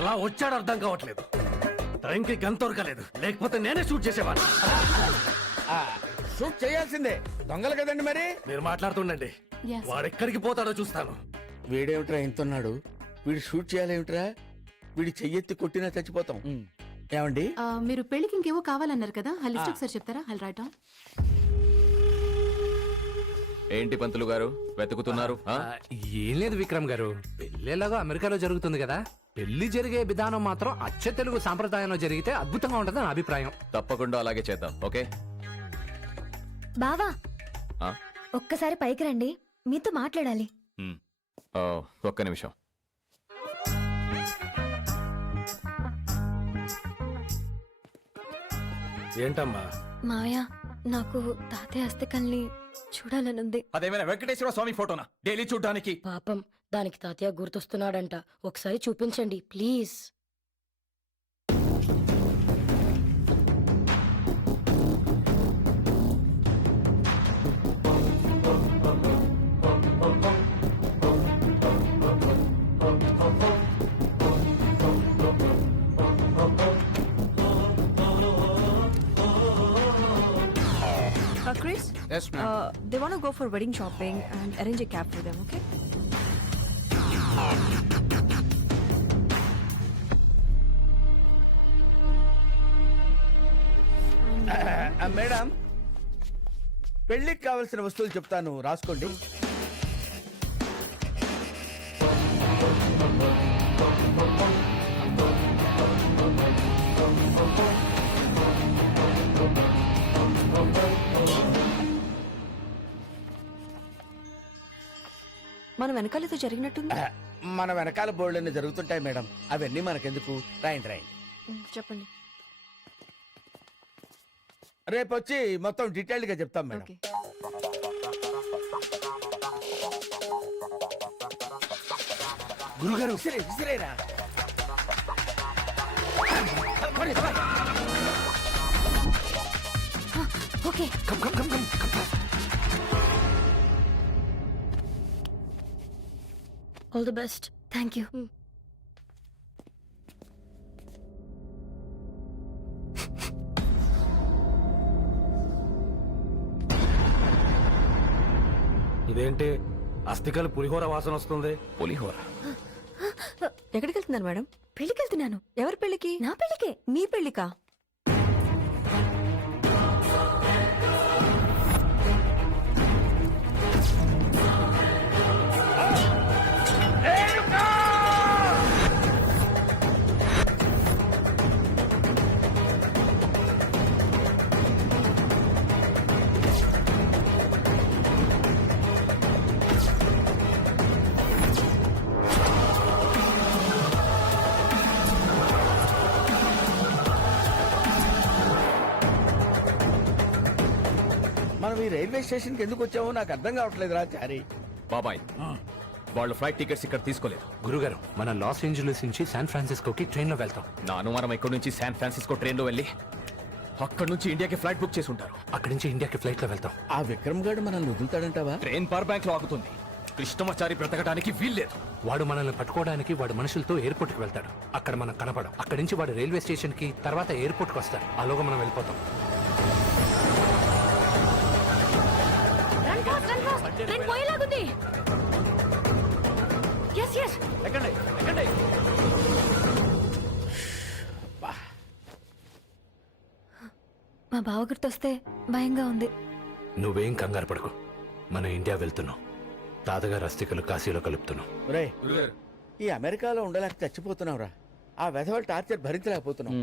ఎలా వచ్చాడు అర్థం కావట్లేదు. టైంకి గన్ దొరకలేదు, లేకపోతే నేనే షూట్ చేసేవాడిని. షూట్ చేయాల్సిందే, దొంగలు కదండి మరి. మీరు మాట్లాడుతుండండి, వాడెక్కడికి పోతాడో చూస్తాను. వీడేమిట్రా ఇంతున్నాడు? వీడు షూట్ చేయాలేమిట్రా? వీడి చెయ్యెత్తి కొట్టినా చచ్చిపోతాం. ఏమండి, మీరు పెళ్లికి ఇంకేవో కావాలన్నారు కదా, ఆ లిస్ట్ ఒకసారి చెప్తారా? I'll right down. ఏంటి పంతులు గారు వెతుకుతున్నారు? ఏం లేదు విక్రమ్ గారు, పెళ్ళేలాగా అమెరికాలో జరుగుతుంది కదా, పెళ్లి జరిగే విధానం మాత్రం అచ్చ తెలుగు సాంప్రదాయంలో జరిగితే అద్భుతంగా ఉంటుంది నా అభిప్రాయం. తప్పకుండా అలాగే చేద్దాం. ఓకే బావా, ఆ? ఒక్కసారి పైకి రండి, మీతో మాట్లాడాలి. ఒక్క నిమిషం. ఏంటమ్మా? మావయ్య, నాకు తాతయ్య అస్థికల్ని చూడాలనుంది. అదేమైనా వెంకటేశ్వర స్వామి ఫోటోనా డైలీ చూడడానికి? పాపం దానికి తాతయ్య గుర్తొస్తున్నాడంట. ఒకసారి చూపించండి please. Chris? Yes, ma'am. They want to go for wedding shopping and arrange a cab for them, okay? Madam, పెళ్లికి కావాల్సిన వస్తువులు చెప్తాను, రాసుకోండి. మన వెనకాలతో జరిగినట్టుంది. మన వెనకాల బోర్డులన్నీ జరుగుతుంటాయి మేడం, అవన్నీ మనకెందుకు? రాయండి రాయండి. చెప్పండి. రేపు వచ్చి మొత్తం డీటెయిల్డ్ గా చెప్తాం మేడం. ఓకే. గురుగారు విసిరేరా. Okay all the best. Thank you. ఇదేంటి అస్థికలు పులిహోర వాసన వస్తుంది? పులిహోర ఎక్కడికి వెళ్తున్నారు మేడం? పెళ్లికి వెళ్తున్నాను. ఎవరి పెళ్లికి? నా పెళ్లికే. మీ పెళ్లికా? మనం ఈ రైల్వే స్టేషన్ కి ఎందుకు వచ్చామో నాకు అర్థం కావట్లేదు రా చారి. బాబాయ్ వాళ్ళు ఫ్లైట్ టికెట్స్ ఇక్కడ తీసుకోలేదు. గురుగారు, మన లాస్ ఏంజలీస్ నుంచి శాన్ ఫ్రాన్సిస్కోకి ట్రైన్ లో వెళ్తాం. నా అనుమానం ఇక్కడి నుంచి శాన్ ఫ్రాన్సిస్కో ట్రైన్ లో వెళ్ళి అక్కడ నుంచి ఇండియాకి ఫ్లైట్ బుక్ చేసి ఉంటారు. అక్కడి నుంచి ఇండియాకి ఫ్లైట్ లో వెళ్తాం. ఆ విక్రమ్ గారు మనల్ని వదులుతాడంటావా? ట్రైన్ పవర్ బ్యాంక్ లో ఆగుతుంది. కృష్ణమాచారి బ్రతకడానికి వీల్లేదు. వాడు మనల్ని పట్టుకోవడానికి వాడు మనుషులతో ఎయిర్పోర్ట్ కి వెళ్తాడు. అక్కడ మనం కనపడం. అక్కడి నుంచి వాడు రైల్వే స్టేషన్ కి, తర్వాత ఎయిర్పోర్ట్ కి వస్తాడు. అలాగా మనం వెళ్ళిపోతాం. ట్రైన్ పోయేలాగుంది. Yes yes. ఎక్కండి ఎక్కండి. మా బావ గుర్తొస్తే భయంగా ఉంది. నువ్వేం కంగారు పడకు. మనం ఇండియా వెళ్తున్నాం. తాతగారు అస్థికలు కాశీలో కలుపుతున్నాం. రే, ఈ అమెరికాలో ఉండలేక చచ్చిపోతున్నావురా. ఆ వెధవల టార్చర్ భరించలేకపోతున్నాం.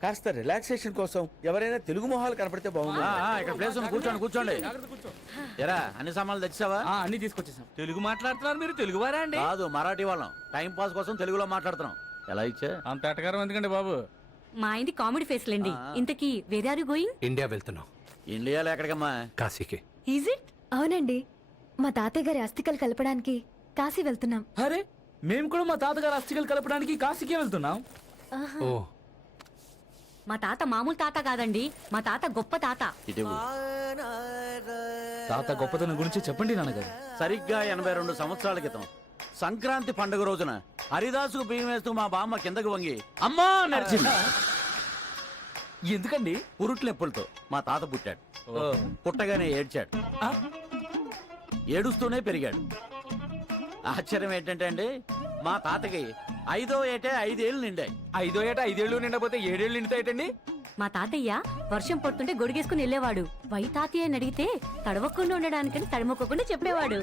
కాస్త రిలాక్సేషన్ కోసం ఎవరైనా తెలుగు మొహాలు కనపడితే బాగుంది. ఇక్కడ ప్లేస్ ఉంది, కూర్చోండి కూర్చోండి. ఎరా అన్ని సామాన్లు తెచ్చావా? అన్ని తీసుకొచ్చేసాం. తెలుగు మాట్లాడుతున్నారు మీరు? తెలుగు వారా అండి? కాదు, మరాఠీ వాళ్ళం. టైం పాస్ కోసం తెలుగులో మాట్లాడుతున్నాం. ఎలా ఇచ్చా? అంత ఎటకారం ఎందుకండి బాబు? మా ఆయనది కామెడీ ఫేస్ లేండి. ఇంతకీ where are you going? India వెళ్తున్నాం. ఇండియాలో ఎక్కడికమ్మా? కాశీకి. Is it? అవునండి, మా తాతయ్య గారి అస్థికలు కలపడానికి కాశీ వెళ్తున్నాం. అరే మేము కూడా మా తాతగారు అస్థికలు కలపడానికి కాశీకే వెళ్తున్నాం. ఓ, మా తాత మామూలు తాత కాదండి, మా తాత గొప్ప తాత. ఇటు తాత గొప్పతనం గురించి చెప్పండి నాన్నగారు. సరిగ్గా 82 సంవత్సరాల క్రితం సంక్రాంతి పండుగ రోజున హరిదాసుకు బియ్యం వేస్తూ మా బామ్మ కిందకు వంగి అమ్మా నడిచింది. ఎందుకండి? పురుట్ల నొప్పులతో మా తాత పుట్టాడు. పుట్టగానే ఏడ్చాడు. ఏడుస్తూనే పెరిగాడు. ఆశ్చర్యం ఏంటంటే అండి, మా తాతకి 5వ ఏటే 5 ఏళ్ళు నిండాయి. 5వ ఏట 5 ఏళ్ళు నిండపోతే 7 ఏళ్ళు నిండుతాయటండి. మా తాతయ్య వర్షం పడుతుంటే గొడిగేసుకుని వెళ్ళేవాడు. వై తాతయ్య అని అడిగితే తడవకుండా ఉండడానికని తడమొక్కకుండా చెప్పేవాడు.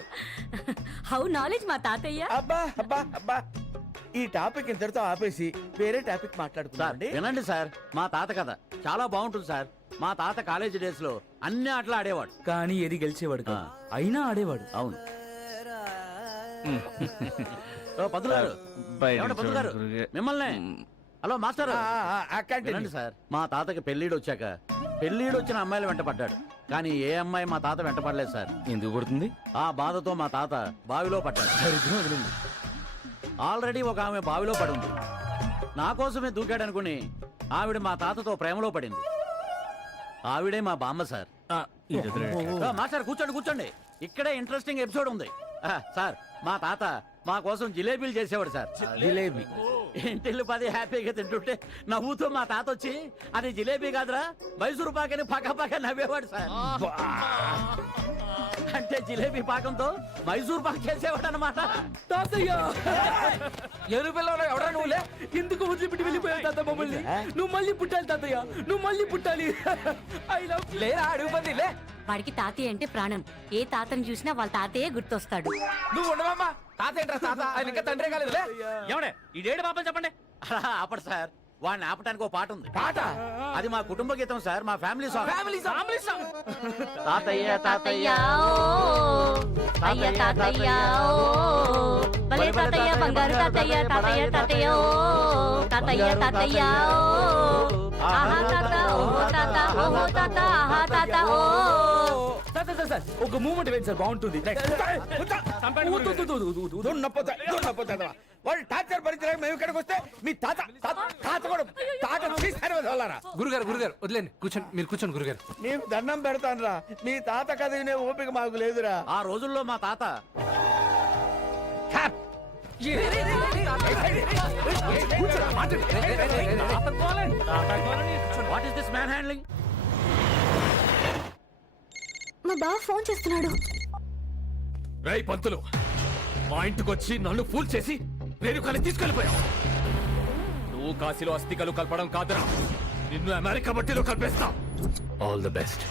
హౌ నాలెడ్జ్ మా తాతయ్య. అబ్బా అబ్బా అబ్బా, ఈ టాపిక్ ఇంతటితో ఆపేసి వేరే టాపిక్ సార్ మాట్లాడుకుందాం. వినండి సార్, మా తాత కథ చాలా బాగుంటుంది సార్. మా తాత కాలేజీ డేస్ లో అన్ని ఆటలు ఆడేవాడు. కానీ ఏది గెలిచేవాడు కాదు. అయినా ఆడేవాడు. అవును. ఓ, పంతులు గారు. ఏమండి పంతులు గారు, మిమ్మల్ని. Hello master. వినండి సార్, మా తాతకి పెళ్లిడు వచ్చాక పెళ్లిడు వచ్చిన అమ్మాయిలు వెంట పడ్డాడు. కానీ ఏ అమ్మాయి మా తాత వెంట పడలేదు సార్. ఎందుకు పడుతుంది? ఆ బాధతో మా తాత బావిలో పడ్డాడు. ఆల్రెడీ ఒక ఆమె బావిలో పడింది. నా కోసమే దూకాడనుకుని ఆవిడ మా తాతతో ప్రేమలో పడింది. ఆవిడే మా బామ్మ సార్. మాస్టర్ కూర్చోండి కూర్చోండి, ఇక్కడే ఇంట్రెస్టింగ్ ఎపిసోడ్ ఉంది. సార్, మా తాత మా కోసం జిలేబీలు చేసేవాడు సార్. జిలేబీ ఇంటిల్లు 10 హ్యాపీగా తింటుంటే నవ్వుతూ మా తాత వచ్చి అది జిలేబీ కాదురా మైసూరు పాకని పక్క నవ్వేవాడు సార్. అంటే జిలేబీ పాకంతో మైసూర్ పాక్ చేసేవాడు అనమాట. తాతయ్య ఎవరా నువ్వులే? ఎందుకు వదిలిపెట్టి వెళ్ళిపోయావు తాత మమ్మల్ని? నువ్వు మళ్ళీ పుట్టాలి తాతయ్య, నువ్వు మళ్ళీ పుట్టాలి. లేరా అడుగుపంది లే. వాడికి తాతయ్య అంటే ప్రాణం. ఏ తాతని చూసినా వాళ్ళ తాతయ్యే గుర్తొస్తాడు. నువ్వు ఉండవమ్మా. తాత ఏంట్రా తాత? ఆయన ఇంకా తండ్రే కాలేదు. ఏమడే ఈ డేడు పాపం చెప్పండి. అలా అప్పుడు సార్ వాడిని ఆపడానికి ఒక పాట ఉంది. పాట అది మా కుటుంబ గీతం సార్, మా ఫ్యామిలీ సాంగ్. తాతయ్య తాతయ్య ఓ తాతయ్య తాతయ్య ఓ భలే తాతయ్య బంగారు తాతయ్య తాతయ్య తాతయ్య ఓ తాతయ్య తాతయ్య ఓ ఆహా తాత ఓహో తాత ఓహో తాత ఆహా తాత ఓ సార్ ఒక మూమెంట్ వేయండి సార్, బాగుంటుంది. వాళ్ళు టార్చర్ భరించలేక మేము ఇక్కడికి వస్తే మీ తాత తాత కూడా తాత తీసారు వాళ్ళరా. గురుగారు గురుగారు వదిలేండి, కూర్చోండి, మీరు కూర్చోండి గురుగారు. మేము దండం పెడతానురా, మీ తాత కథ వినే ఓపిక మాకు లేదురా. ఆ రోజుల్లో మా తాత what is this man handling? మా బావ ఫోన్ చేస్తున్నాడు. రై పంతులు, మా ఇంటికి వచ్చి నన్ను ఫూల్ చేసి రేణుకాని తీసుకెళ్లిపోయావు. నువ్వు కాశీలో అస్థికలు కలపడం కాదురా, నిన్ను అమెరికా మట్టిలో కలిపేస్తా. All the best.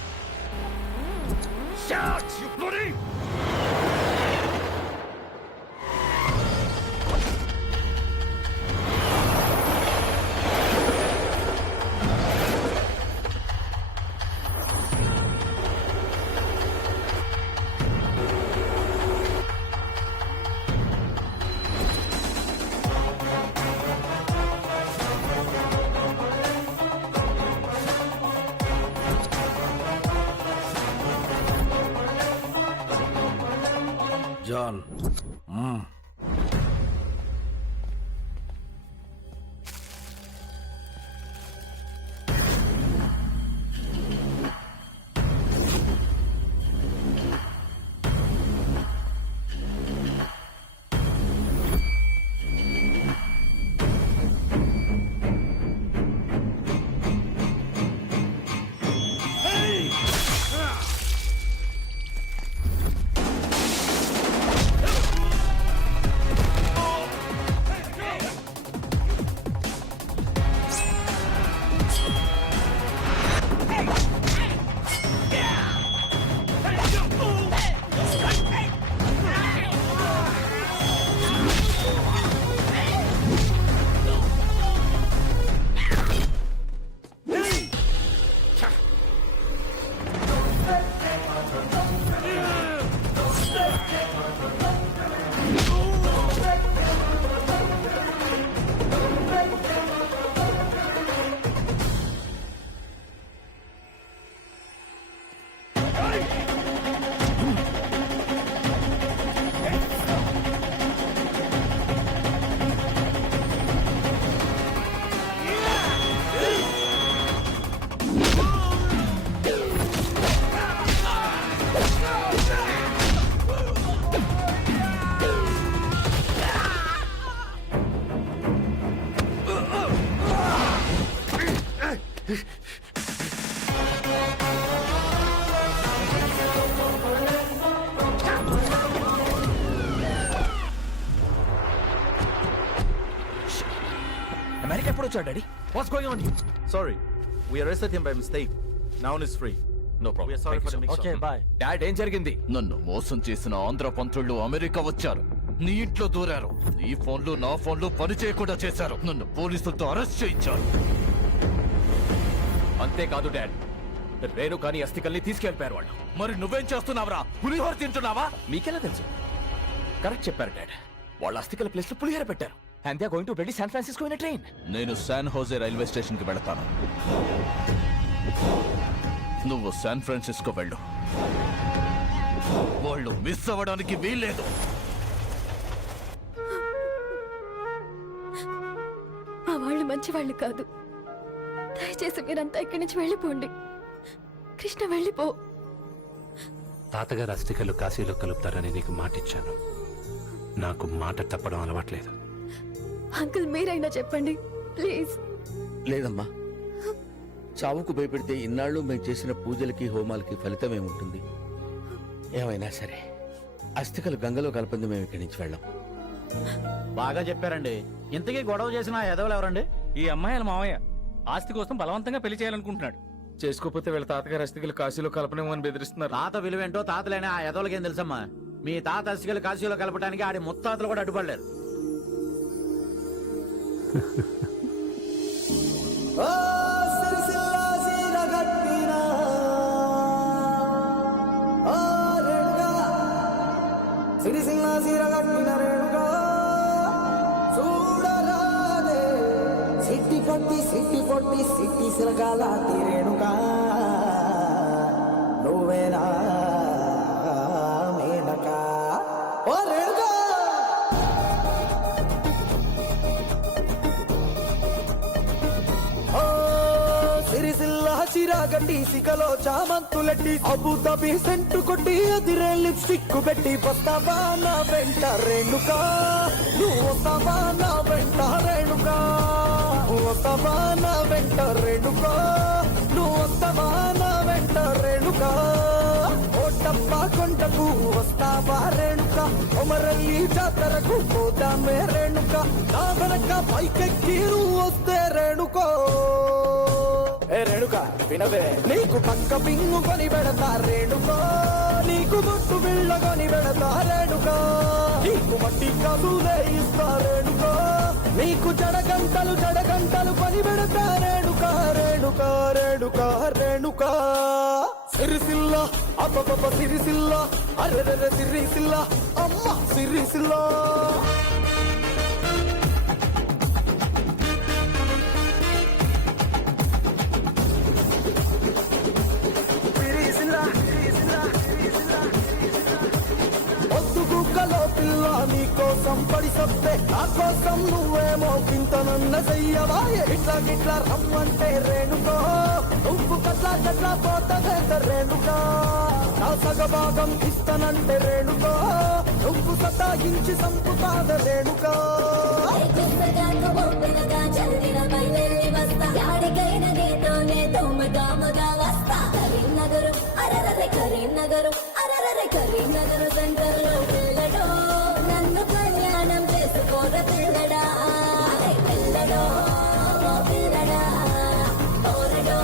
John America ఎప్పుడు వచ్చాడు daddy? What's going on here? Sorry, we arrested him by mistake. Now is free. No We are problem. sorry for the mix-up. Okay bye. Dad ఏం జరిగింది? నన్ను మోసం చేసిన ఆంధ్ర పంతుళ్ళు అమెరికా వచ్చారు, నీ ఇంట్లో దూరారు, నీ ఫోన్లు నా ఫోన్లు పని చేయకుండా చేశారు, నన్ను పోలీసులతో అరెస్ట్ చేయించారు. అంతేకాదు డాడ్, రేణుకాని అస్థికల్ని తీసుకెళ్లిపోయారు వాళ్ళు. మరి నువ్వేం చేస్తున్నావురా? పులిహోర తింటున్నావా? మీకెలా తెలుసు? కరెక్ట్ చెప్పారు డాడ్, వాళ్ళ అస్థికల ప్లేస్ లో పులిహోర పెట్టారు. And they are going to ready San Francisco in train. నేను శాన్ హోజే రైల్వే స్టేషన్ కి వెళతాను, నువ్వు శాన్ ఫ్రాన్సిస్కో వెళ్ళు. వాళ్ళు మిస్ అవ్వడానికి వీల్లేదు. మా వాళ్ళు మంచి వాళ్ళు కాదు. దయచేసి మీరంతా ఇక్కడి నుంచి వెళ్ళిపోండి. కృష్ణ వెళ్ళిపో. తాతగారు అస్థికలు కాశీలో కలుపుతారని నీకు మాట ఇచ్చాను. నాకు మాట తప్పడం అలవాట్లేదు. అంకుల్ మీరైనా చెప్పండి ప్లీజ్. లేదమ్మా, చావుకు భయపెడితే ఇన్నాళ్ళు మేము చేసిన పూజలకి హోమాలకి ఫలితం ఏముంటుంది? ఏమైనా సరే అస్థికలు గంగలో కలపంది మేము ఇక్కడి నుంచి వెళ్ళాం. బాగా చెప్పారండి. ఇంతకీ గొడవ చేసిన ఆ ఎదవలు ఎవరండి? ఈ అమ్మాయిల మావయ్య ఆస్తి కోసం బలవంతంగా పెళ్లి చేయాలనుకుంటున్నాడు. చేసుకోకపోతే వీళ్ళ తాతగారు అస్థికలు కాశీలో కలపనేమని బెదిరిస్తున్నారు. తాత విలువేంటో తాతలేనే ఆ ఎదవలకేం తెలుసమ్మా? మీ తాత అస్థికలు కాశీలో కలపడానికి ఆడి ముత్తాతలు కూడా అడ్డుపడలేరు. కొట్టి సిట్టి సిరగాలాంటి రేణుకా నువ్వేనా మేనకా ఓ రేణుకా సిరిసిల్ల చిరాగడ్డి సికలో చామంతులెట్టి అబుదాబి సెంటు కొట్టి అదిరే లిప్స్టిక్ పెట్టి వస్తావా నా వెంట రేణుకా నువ్వు వస్తావా నా వెంట రేణుకా వస్తావా నా వెంట రేణుకా నువ్వు వస్తావా నా వెంట రేణుకా ఓటప్ప కొండకు వస్తావా రేణుకా కొమరల్లి జాతరకు పోదామే రేణుకా నా వెనక పైకెక్కి నువ్వు వస్తే రేణుకో ఏ రేణుక వినవే నీకు పక్క పింగు కొని పెడతా రేణుకో నీకు బొట్టు బిళ్ళ కొని పెడతా రేణుకో నీకు మట్టి కసులే ఇస్తా రేణుకో నీకు జడగంటలు కొని పెడతా రేణుక రేణుక రేణుక రేణుక సిరిసిల్ల అబ్బబ్బ సిరిసిల్ల అరెరెరె సిరిసిల్ల అమ్మ సిరిసిల్ల కుక్కలో పిల్ల నీ కోసం పడి సొప్పే నా కోసం నువ్వేమో పింతనన్న చెయ్యవాయే ఇట్లా గిట్లా రమ్మంటే రేణుకో నువ్వు కట్లా పోతదే రేణుకా నా సగభాగం ఇస్తానంటే రేణుకో నువ్వు సతాయించి సంపుతాద రేణుకా కరీంనగర్ సెంటర్ లో పిల్లడో నన్ను కళ్యాణం చేసుకోర పిల్లడా పిల్లడో పిల్లడా ఓరడో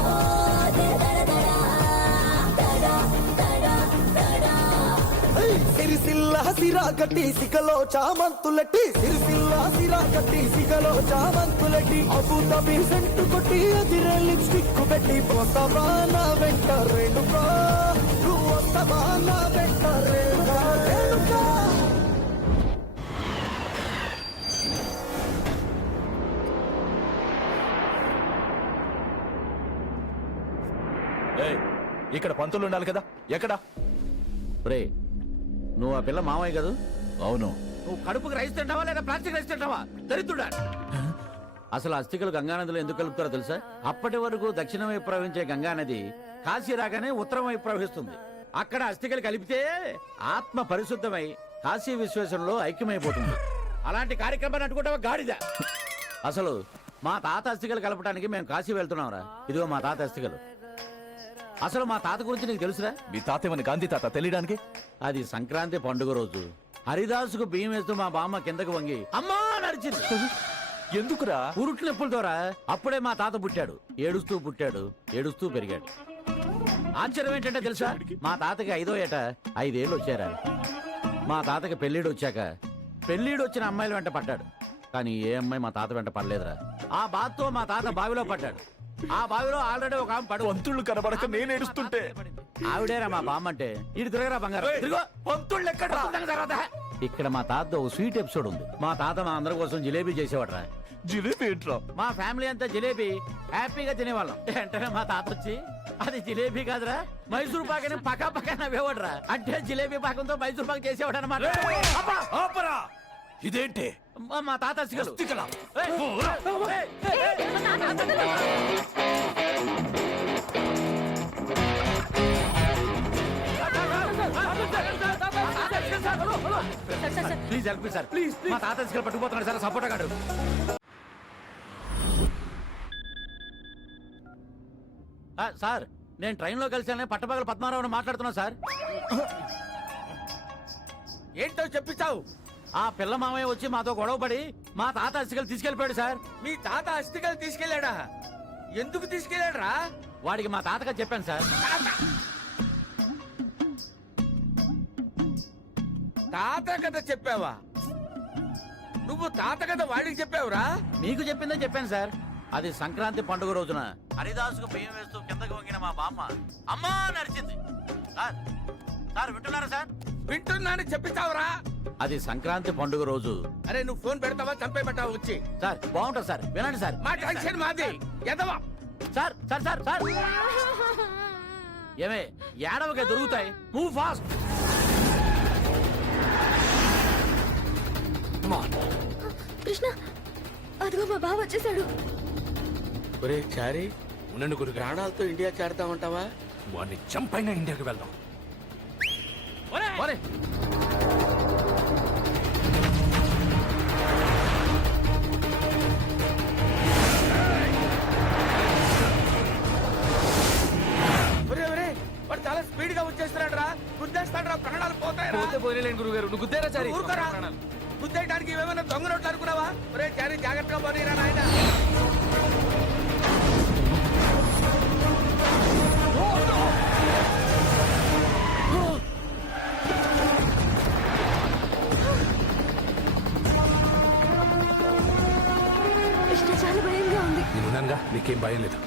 సిరిసిల్ల సిరాగట్టి సికలో చామంతులెట్టి సిరిసిల్ల సిరాగట్టి సికలో చామంతులెట్టి అబుదాబి సెంటు కొట్టి అదిరే లిప్స్టిక్ పెట్టి పోతావా నా వెంట రేణుకా నువ్వు వస్తావా నా వెంట రేణుకా రేణుకా ఏయ్, ఇక్కడ పంతులు ఉండాలి కదా ఎక్కడ రే నువ్వు ఆ పిల్ల మామయ్య కదా అవును నువ్వు కడుపుకి రైస్ తింటావా లేదా ప్లాస్టిక్ రైస్ తింటావా దరిద్రుడా అసలు అస్థికలు గంగానదిలో ఎందుకు కలుపుతారో తెలుసా అప్పటి వరకు దక్షిణం వైపు ప్రవహించే గంగానది కాశీ రాగానే ఉత్తరం వైపు ప్రవహిస్తుంది అక్కడ అస్థికలు కలిపితే ఆత్మ పరిశుద్ధమై కాశీ విశ్వేశ్వరంలో ఐక్యమైపోతుంది అలాంటి కార్యక్రమాన్ని అనుకుంటావా గాడిద అసలు మా తాత అస్థికలు కలపడానికి మేము కాశీ వెళ్తున్నాంరా ఇదిగో మా తాత అస్థికలు అసలు మా తాత గురించి నీకు తెలుసురా మీ తాత ఏమని గాంధీ తాత తెలియడానికి అది సంక్రాంతి పండుగ రోజు హరిదాసుకు బియ్యం వేస్తూ మా బామ్మ కిందకు వంగి అమ్మా నడిచింది ఎందుకురా ఉరుట్లు నొప్పులతోరా అప్పుడే మా తాత పుట్టాడు ఏడుస్తూ పుట్టాడు ఏడుస్తూ పెరిగాడు ఆశ్చర్యం ఏంటంటే తెలుసా మా తాతకి 5వ ఏట 5 ఏళ్ళు వచ్చారా మా తాతకి పెళ్లిడు వచ్చాక పెళ్లిడు వచ్చిన అమ్మాయిల వెంట పడ్డాడు కానీ ఏ అమ్మాయి మా తాత వెంట పడలేదురా ఆ బాధతో మా తాత బావిలో పడ్డాడు ఆ బావిలో ఆల్రెడీ ఒక ఆమె పడు పంతుళ్ళు కనబడక నేను ఏడుస్తుంటే ఆవిడేరా మా బామ్మ అంటే ఇటు తిరగరా బంగారం తిరుగు. పంతుళ్ళు ఎక్కడ తర్వాత ఇక్కడ మా తాత ఒక స్వీట్ ఎపిసోడ్ ఉంది మా తాత మా అందరి కోసం జిలేబీ చేసేవాడ్రా జిలేబీ ఏంట్రా మా ఫ్యామిలీ అంతా జిలేబీ హ్యాపీగా తినేవాళ్ళం వెంటనే మా తాత వచ్చి అది జిలేబీ కాదురా మైసూర్ పాక్ అని పక్క నవ్వేవాడ్రా అంటే జిలేబీ పాకంతో మైసూర్ పాక్ చేసేవాడు అనమాట ఆపరా ఇదేంటి మా తాత అస్థికలు. అస్థికలా? ఏయ్, ఏయ్, ఏయ్, please help me sir please మా తాత అస్థికలు పట్టుకుపోతున్నాడు సార్ సపోర్ట్ గాడు సార్ నేను ట్రైన్ లో కలిసానే పట్టపగల పద్మారావుని మాట్లాడుతున్నా సార్ ఏంటో చెప్పిస్తావు ఆ పిల్ల మామయ్య వచ్చి మాతో గొడవపడి మా తాత అస్థికలు తీసుకెళ్లిపోయాడు సార్ మీ తాత అస్థికలు తీసుకెళ్ళాడా ఎందుకు తీసుకెళ్ళాడురా వాడికి మా తాతగా చెప్పాను సార్ తాత కథ చెప్పావా నువ్వు తాత కథ వాడికి చెప్పావురా మీకు చెప్పిందే చెప్పాను సార్ అది సంక్రాంతి పండుగ రోజున హరిదాసుకు బియ్యం వేస్తూ కిందకు వంగిన మా బామ్మ అమ్మా నడిచింది సార్ సార్ వింటున్నారా సార్ వింటున్నాను చెప్పిస్తావురా. అది సంక్రాంతి పండుగ రోజు. అరే నువ్వు ఫోన్ పెడతావా చంపేయమంటావా వచ్చి? సార్ బాగుంటుంది సార్, వినండి సార్. మా టెన్షన్ మాది ఎదవా. సార్ సార్ సార్ సార్ ఏమే ఏడవకే దొరుకుతాయి. Move fast. కృష్ణ అదిగో మా బావ వచ్చేసాడు. ఒరే చారి, ఉండండి గురుగారు, ప్రాణాలతో ఇండియా చేరతామంటావా? వాడిని చంపైనా ఇండియాకి వెళ్దాం. ఒరే, ఒరే ఒరే, వాడు చాలా స్పీడ్ గా వచ్చేస్తున్నాడు రా. గుద్దేస్తాడు రా, ప్రాణాలు పోతాయి రా. పోతే పోయిలేండి గురుగారు, నువ్వు గుద్దేరా చారి. ఊరుకోరా. గుద్దేయడానికి ఏమైనా దొంగ నోట్లు అనుకున్నావా? ఒరే చారి జాగ్రత్తగా పోనీరా నాయన. కృష్ణ చాలా భయంగా ఉంది. నేనున్నానుగా, నీకేం భయం లేదు.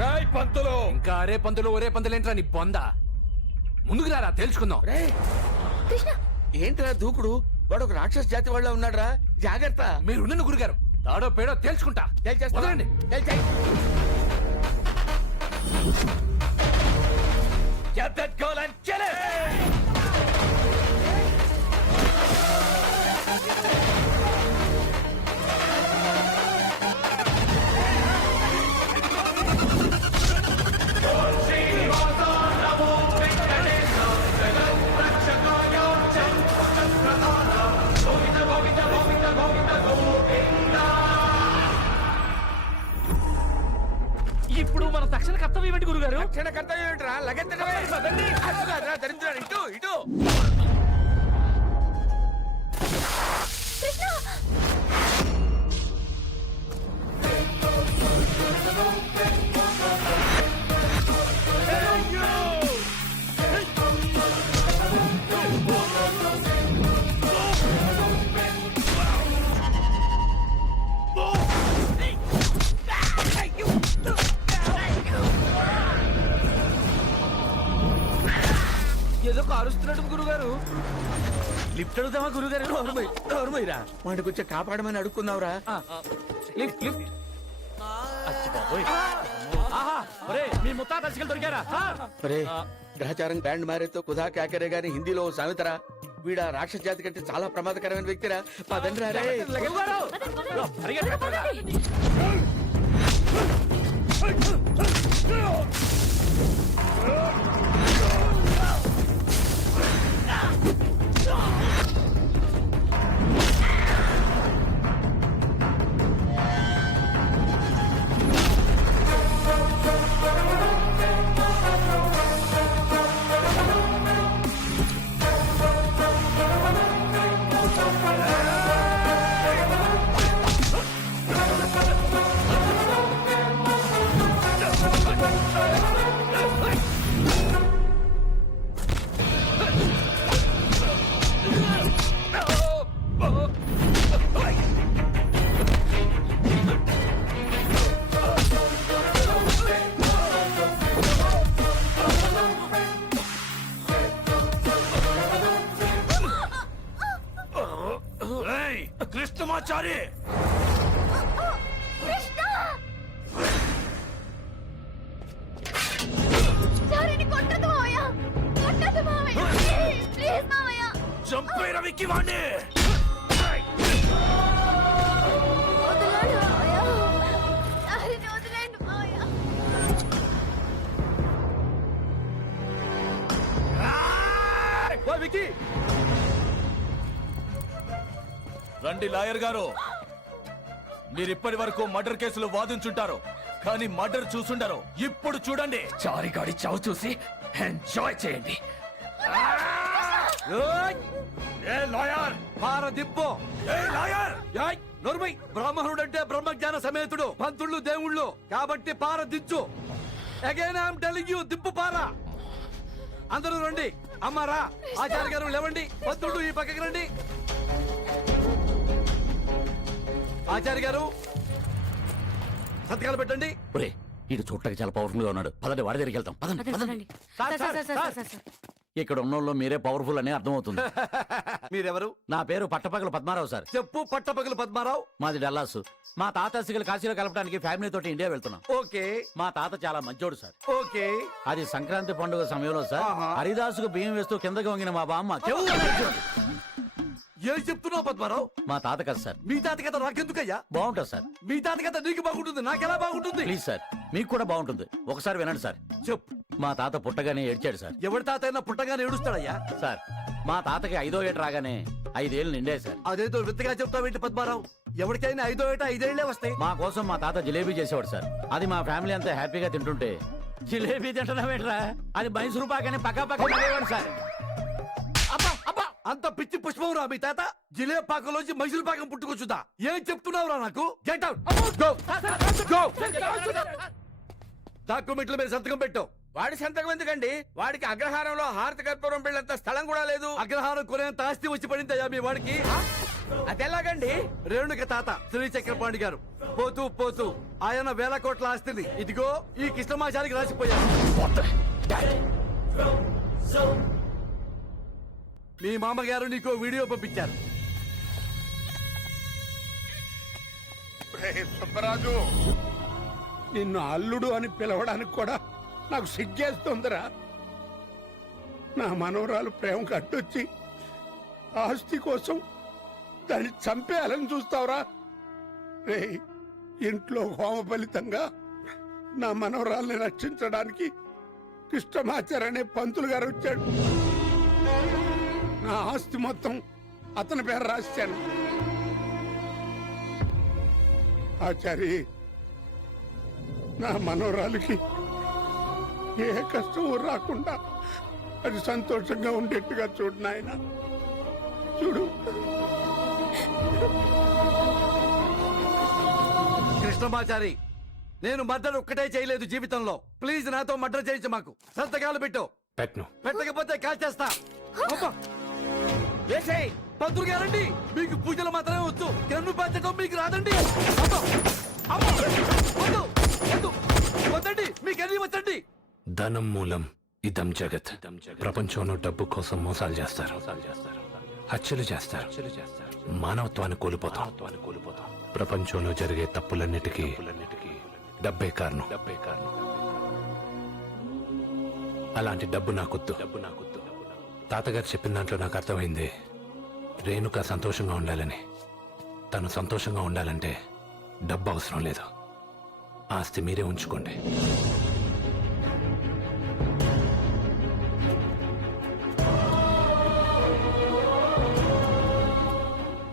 రేయ్ పంతులు, ఇంకా అరే పంతులు ఒరే పంతులు ఏంట్రా నీ బొంద? ముందుకు రారా తేల్చుకుందాం. రేయ్ కృష్ణ ఏంట్రా దూకుడు? వాడు ఒక రాక్షస జాతి వాళ్ళ ఉన్నాడు రా. జాగ్రత్త. మీరు ఉండండి గురుగారు, తాడో పేడో తేల్చుకుంటా. వదలండి. Get that girl and kill it! ఇప్పుడు మన తక్షణ కర్తవ్యం ఏంటి గురుగారు? రక్షణ కర్తవ్యం ఏంట్రా? లగెత్తడమే. అటు కాదురా, దరిద్రుడు. ఇటు ఇటు. ఏదో కారుస్తున్నాడు గురుగారు. లిఫ్ట్ అడుగుతామా గురుగారు? నోరుమయ్యరా, వాడికి వచ్చి కాపాడమని అడుక్కున్నావురా. Lift lift. ఆహా, ఒరే మీ ముత్తాత దర్శకులు దొరికారా? ఒరే గ్రహచారం బ్యాండ్ మారేతో కుదా క్యాకరే గాని హిందీలో ఓ సామెతరా. వీడా రాక్షస జాతి కంటే చాలా ప్రమాదకరమైన వ్యక్తిరా. పదండి రా రే. గురుగారు, పరిగెత్తండి. కృష్ణమాచారి, చంపే రవికి వాణ్ణి. రండి లాయర్ గారు, మీరు ఇప్పటి వరకు మర్డర్ కేసులు వాదించుంటారు, కానీ మర్డర్ చూసుండరు. ఇప్పుడు చూడండి. చారిగాడి చావు చూసి ఎంజాయ్ చేయండి. ఏ లాయర్ పార దిప్పు. ఏ లాయర్, నోర్మై, బ్రాహ్మణుడంటే బ్రహ్మజ్ఞాన సమేతుడు, పంతుళ్ళు దేవుళ్ళు కాబట్టి పార దించు. అగైన్ ఐఎమ్ టెలింగ్ యూ, దిప్పు పార. అందరూ రండి. అమ్మారా, ఆచార్య గారు లేవండి. పంతుళ్ళు ఈ పక్కకి రండి. ఆచార్య గారు సంతకాలు పెట్టండి. ఒరే, ఇటు చూడటానికి చాలా పవర్ఫుల్ గా ఉన్నాడు. పదండి, వాడి దగ్గరికి వెళ్తాం. పదండి, పదండి. ఇక్కడ ఉన్న మీరే పవర్ఫుల్ అని అర్థమవుతుంది. మీరెవరు? నా పేరు పట్టపగలు పద్మారావు సార్. చెప్పు. పట్టపగలు పద్మారావు. మాది డల్లాస్. మా తాత అస్థికలు కాశీలో కలపడానికి ఫ్యామిలీ తోటి ఇండియా వెళ్తున్నాం. ఓకే. మా తాత చాలా మంచోడు సార్. ఓకే. అది సంక్రాంతి పండుగ సమయంలో సార్ ఆహా. హరిదాసుకు బియ్యం వేస్తూ కిందకి వంగిన మా బామ్మ ఏం చెప్తున్నావు పద్మారావు? మా తాత కదా సార్. మీ తాత కథ నాకెందుకయ్యా? బాగుంటుంది సార్. మీ తాత కథ నీకు బాగుంటుంది, నాకెలా బాగుంటుంది? ప్లీజ్ సార్, మీకు కూడా బాగుంటుంది. ఒకసారి వినండి సార్. చెప్పు. మా తాత పుట్టగానే ఏడ్చాడు సార్. ఎవరి తాత అయినా పుట్టగానే ఏడుస్తాడయ్యా? సార్, మా తాతకి 5వ ఏట రాగానే 5 ఏళ్ళు నిండాయి సార్. అదేదో విత్తగా చెప్తావేంటి పద్మారావు? ఎవరికైనా 5వ ఏట 5 ఏళ్లే వస్తాయి. మా కోసం మా తాత జిలేబీ చేసేవాడు సార్. అది మా ఫ్యామిలీ అంతా హ్యాపీగా తింటుంటే, జిలేబీ తింటున్నావేంట్రా, అది మైసూరు పాకని పక్క నవ్వేవాడు సార్. అబ్బా అబ్బా, అంత పిచ్చి పుష్పం రా మీ తాత. జిలేబీ పాకంలోంచి మైసూరు పాకం పుట్టుకొచ్చుదా? ఏం చెప్తున్నావురా నాకు? Get out. డాక్యుమెంట్ల మీద సంతకం పెట్టు. వాడి సంతకం ఎందుకండి? వాడికి అగ్రహారంలో హారతి కర్పూరం బిళ్ళంత స్థలం కూడా లేదు. అగ్రహారం కొనేంత ఆస్తి వచ్చి పడిందయ్యా మీ వాడికి. అదెలాగండి? రేణుక తాత శ్రీ చక్రపాణి గారు పోతూ పోతూ ఆయన 1000 కోట్ల ఆస్తిని ఇదిగో ఈ కృష్ణమాచారికి రాసిపోయారు. మీ మామగారు నీకో వీడియో పంపించారు. సుబ్బరాజు, నిన్ను అల్లుడు అని పిలవడానికి కూడా నాకు సిగ్గేస్తుందిరా. నా మనవరాలు ప్రేమ కట్టొచ్చి ఆస్తి కోసం దాన్ని చంపేయాలని చూస్తావురా? రే, ఇంట్లో హోమ ఫలితంగా నా మనవరాల్ని రక్షించడానికి కృష్ణమాచార్య అనే పంతులు గారు వచ్చాడు. నా ఆస్తి మొత్తం అతని పేరు రాశాను. ఆచారి, నా మనవరాలికి ఏ కష్టం రాకుండా అది సంతోషంగా ఉండేట్టుగా చూడు నాయన. చూడు. కృష్ణమాచారి, నేను మర్డర్ ఒక్కటే చేయలేదు జీవితంలో. ప్లీజ్ నాతో మర్డర్ చేయించు. మాకు సంతకాలు పెట్టు. పెట్టకపోతే కాల్ చేస్తా. పంతులు గారండి, మీకు పూజలు మాత్రమే వచ్చు, కన్ను పంచడం మీకు రాదండి. వద్దండి, మీకు అన్ని వచ్చండి. ధనం మూలం ఇదం జగత్. ప్రపంచంలో డబ్బు కోసం మోసాలు చేస్తారు, హత్యలు చేస్తారు, మానవత్వాన్ని కోల్పోతాం. ప్రపంచంలో జరిగే తప్పులన్నిటికీ డబ్బే కారణం. అలాంటి డబ్బు నాకొద్దు. తాతగారు చెప్పిన దాంట్లో నాకు అర్థమైంది, రేణుక సంతోషంగా ఉండాలని. తను సంతోషంగా ఉండాలంటే డబ్బు అవసరం లేదు. ఆస్తి మీరే ఉంచుకోండి.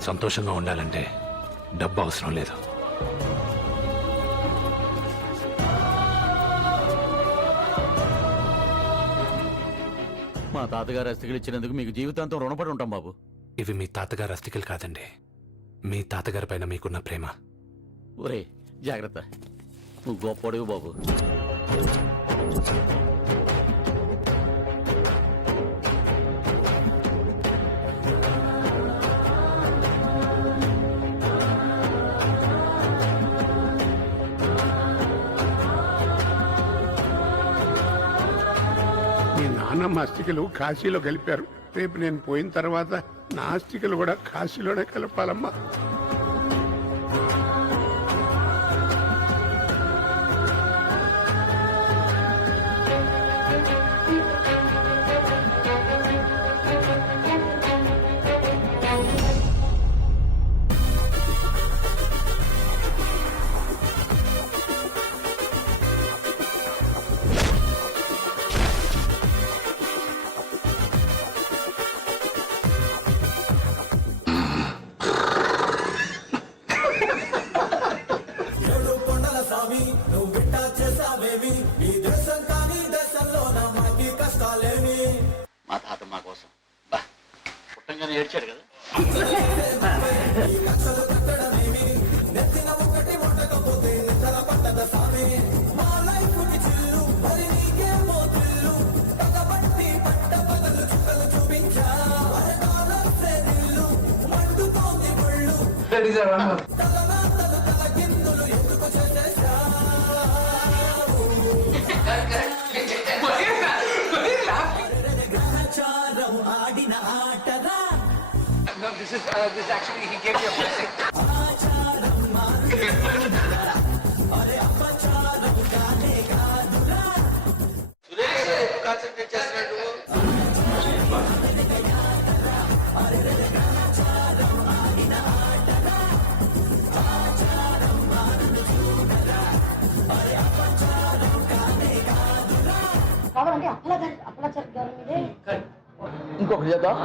సంతోషంగా ఉండాలంటే డబ్బు అవసరం లేదు. మా తాతగారు అస్థికలు ఇచ్చినందుకు మీకు జీవితాంతం రుణపడి ఉంటాం బాబు. ఇవి మీ తాతగారు అస్థికలు కాదండి, మీ తాతగారి పైన మీకున్న ప్రేమ. ఒరే జాగ్రత్త, నువ్వు గొప్పడివి బాబు. మీ నాన్నమ్మ అస్థికలు కాశీలో కలిపారు. రేపు నేను పోయిన తర్వాత నా అస్థికలు కూడా కాశీలోనే కలపాలమ్మా. ఏడ్చాడు కదా. కాన్సన్ట్రేట్ చేస్తున్నాడు. ఇంకొకటి చేద్దాం.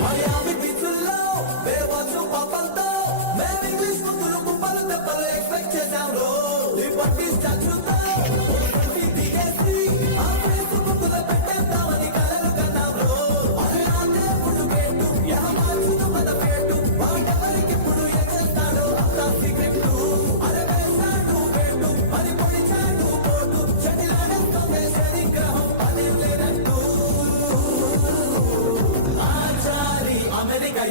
Miami బీచుల్లో బేవచ్చు పాపంతో మేము ఇంగ్లీష్ ముద్దులు కుప్పలు దెబ్బలు ఎక్స్పెక్ట్ చేశాం రో ఈ పట్టి స్టాచ్యూతో దిగేసి ఆ ఫేస్ బుక్కులో పెట్టేద్దామని కలలు కన్నాం రో అరే ఆ దేవుడు గేటు యా మార్చును మన పేటు వాడెవరికి ఇప్పుడు ఏం చేస్తాడో అంతా సీక్రెట్ అరే వేశాడు వేటు మరి పొడిచాడు పోటు చెడిలాడేస్తుంది శనిగ్రహం పని లేనట్టు ఆచారి అమెరికా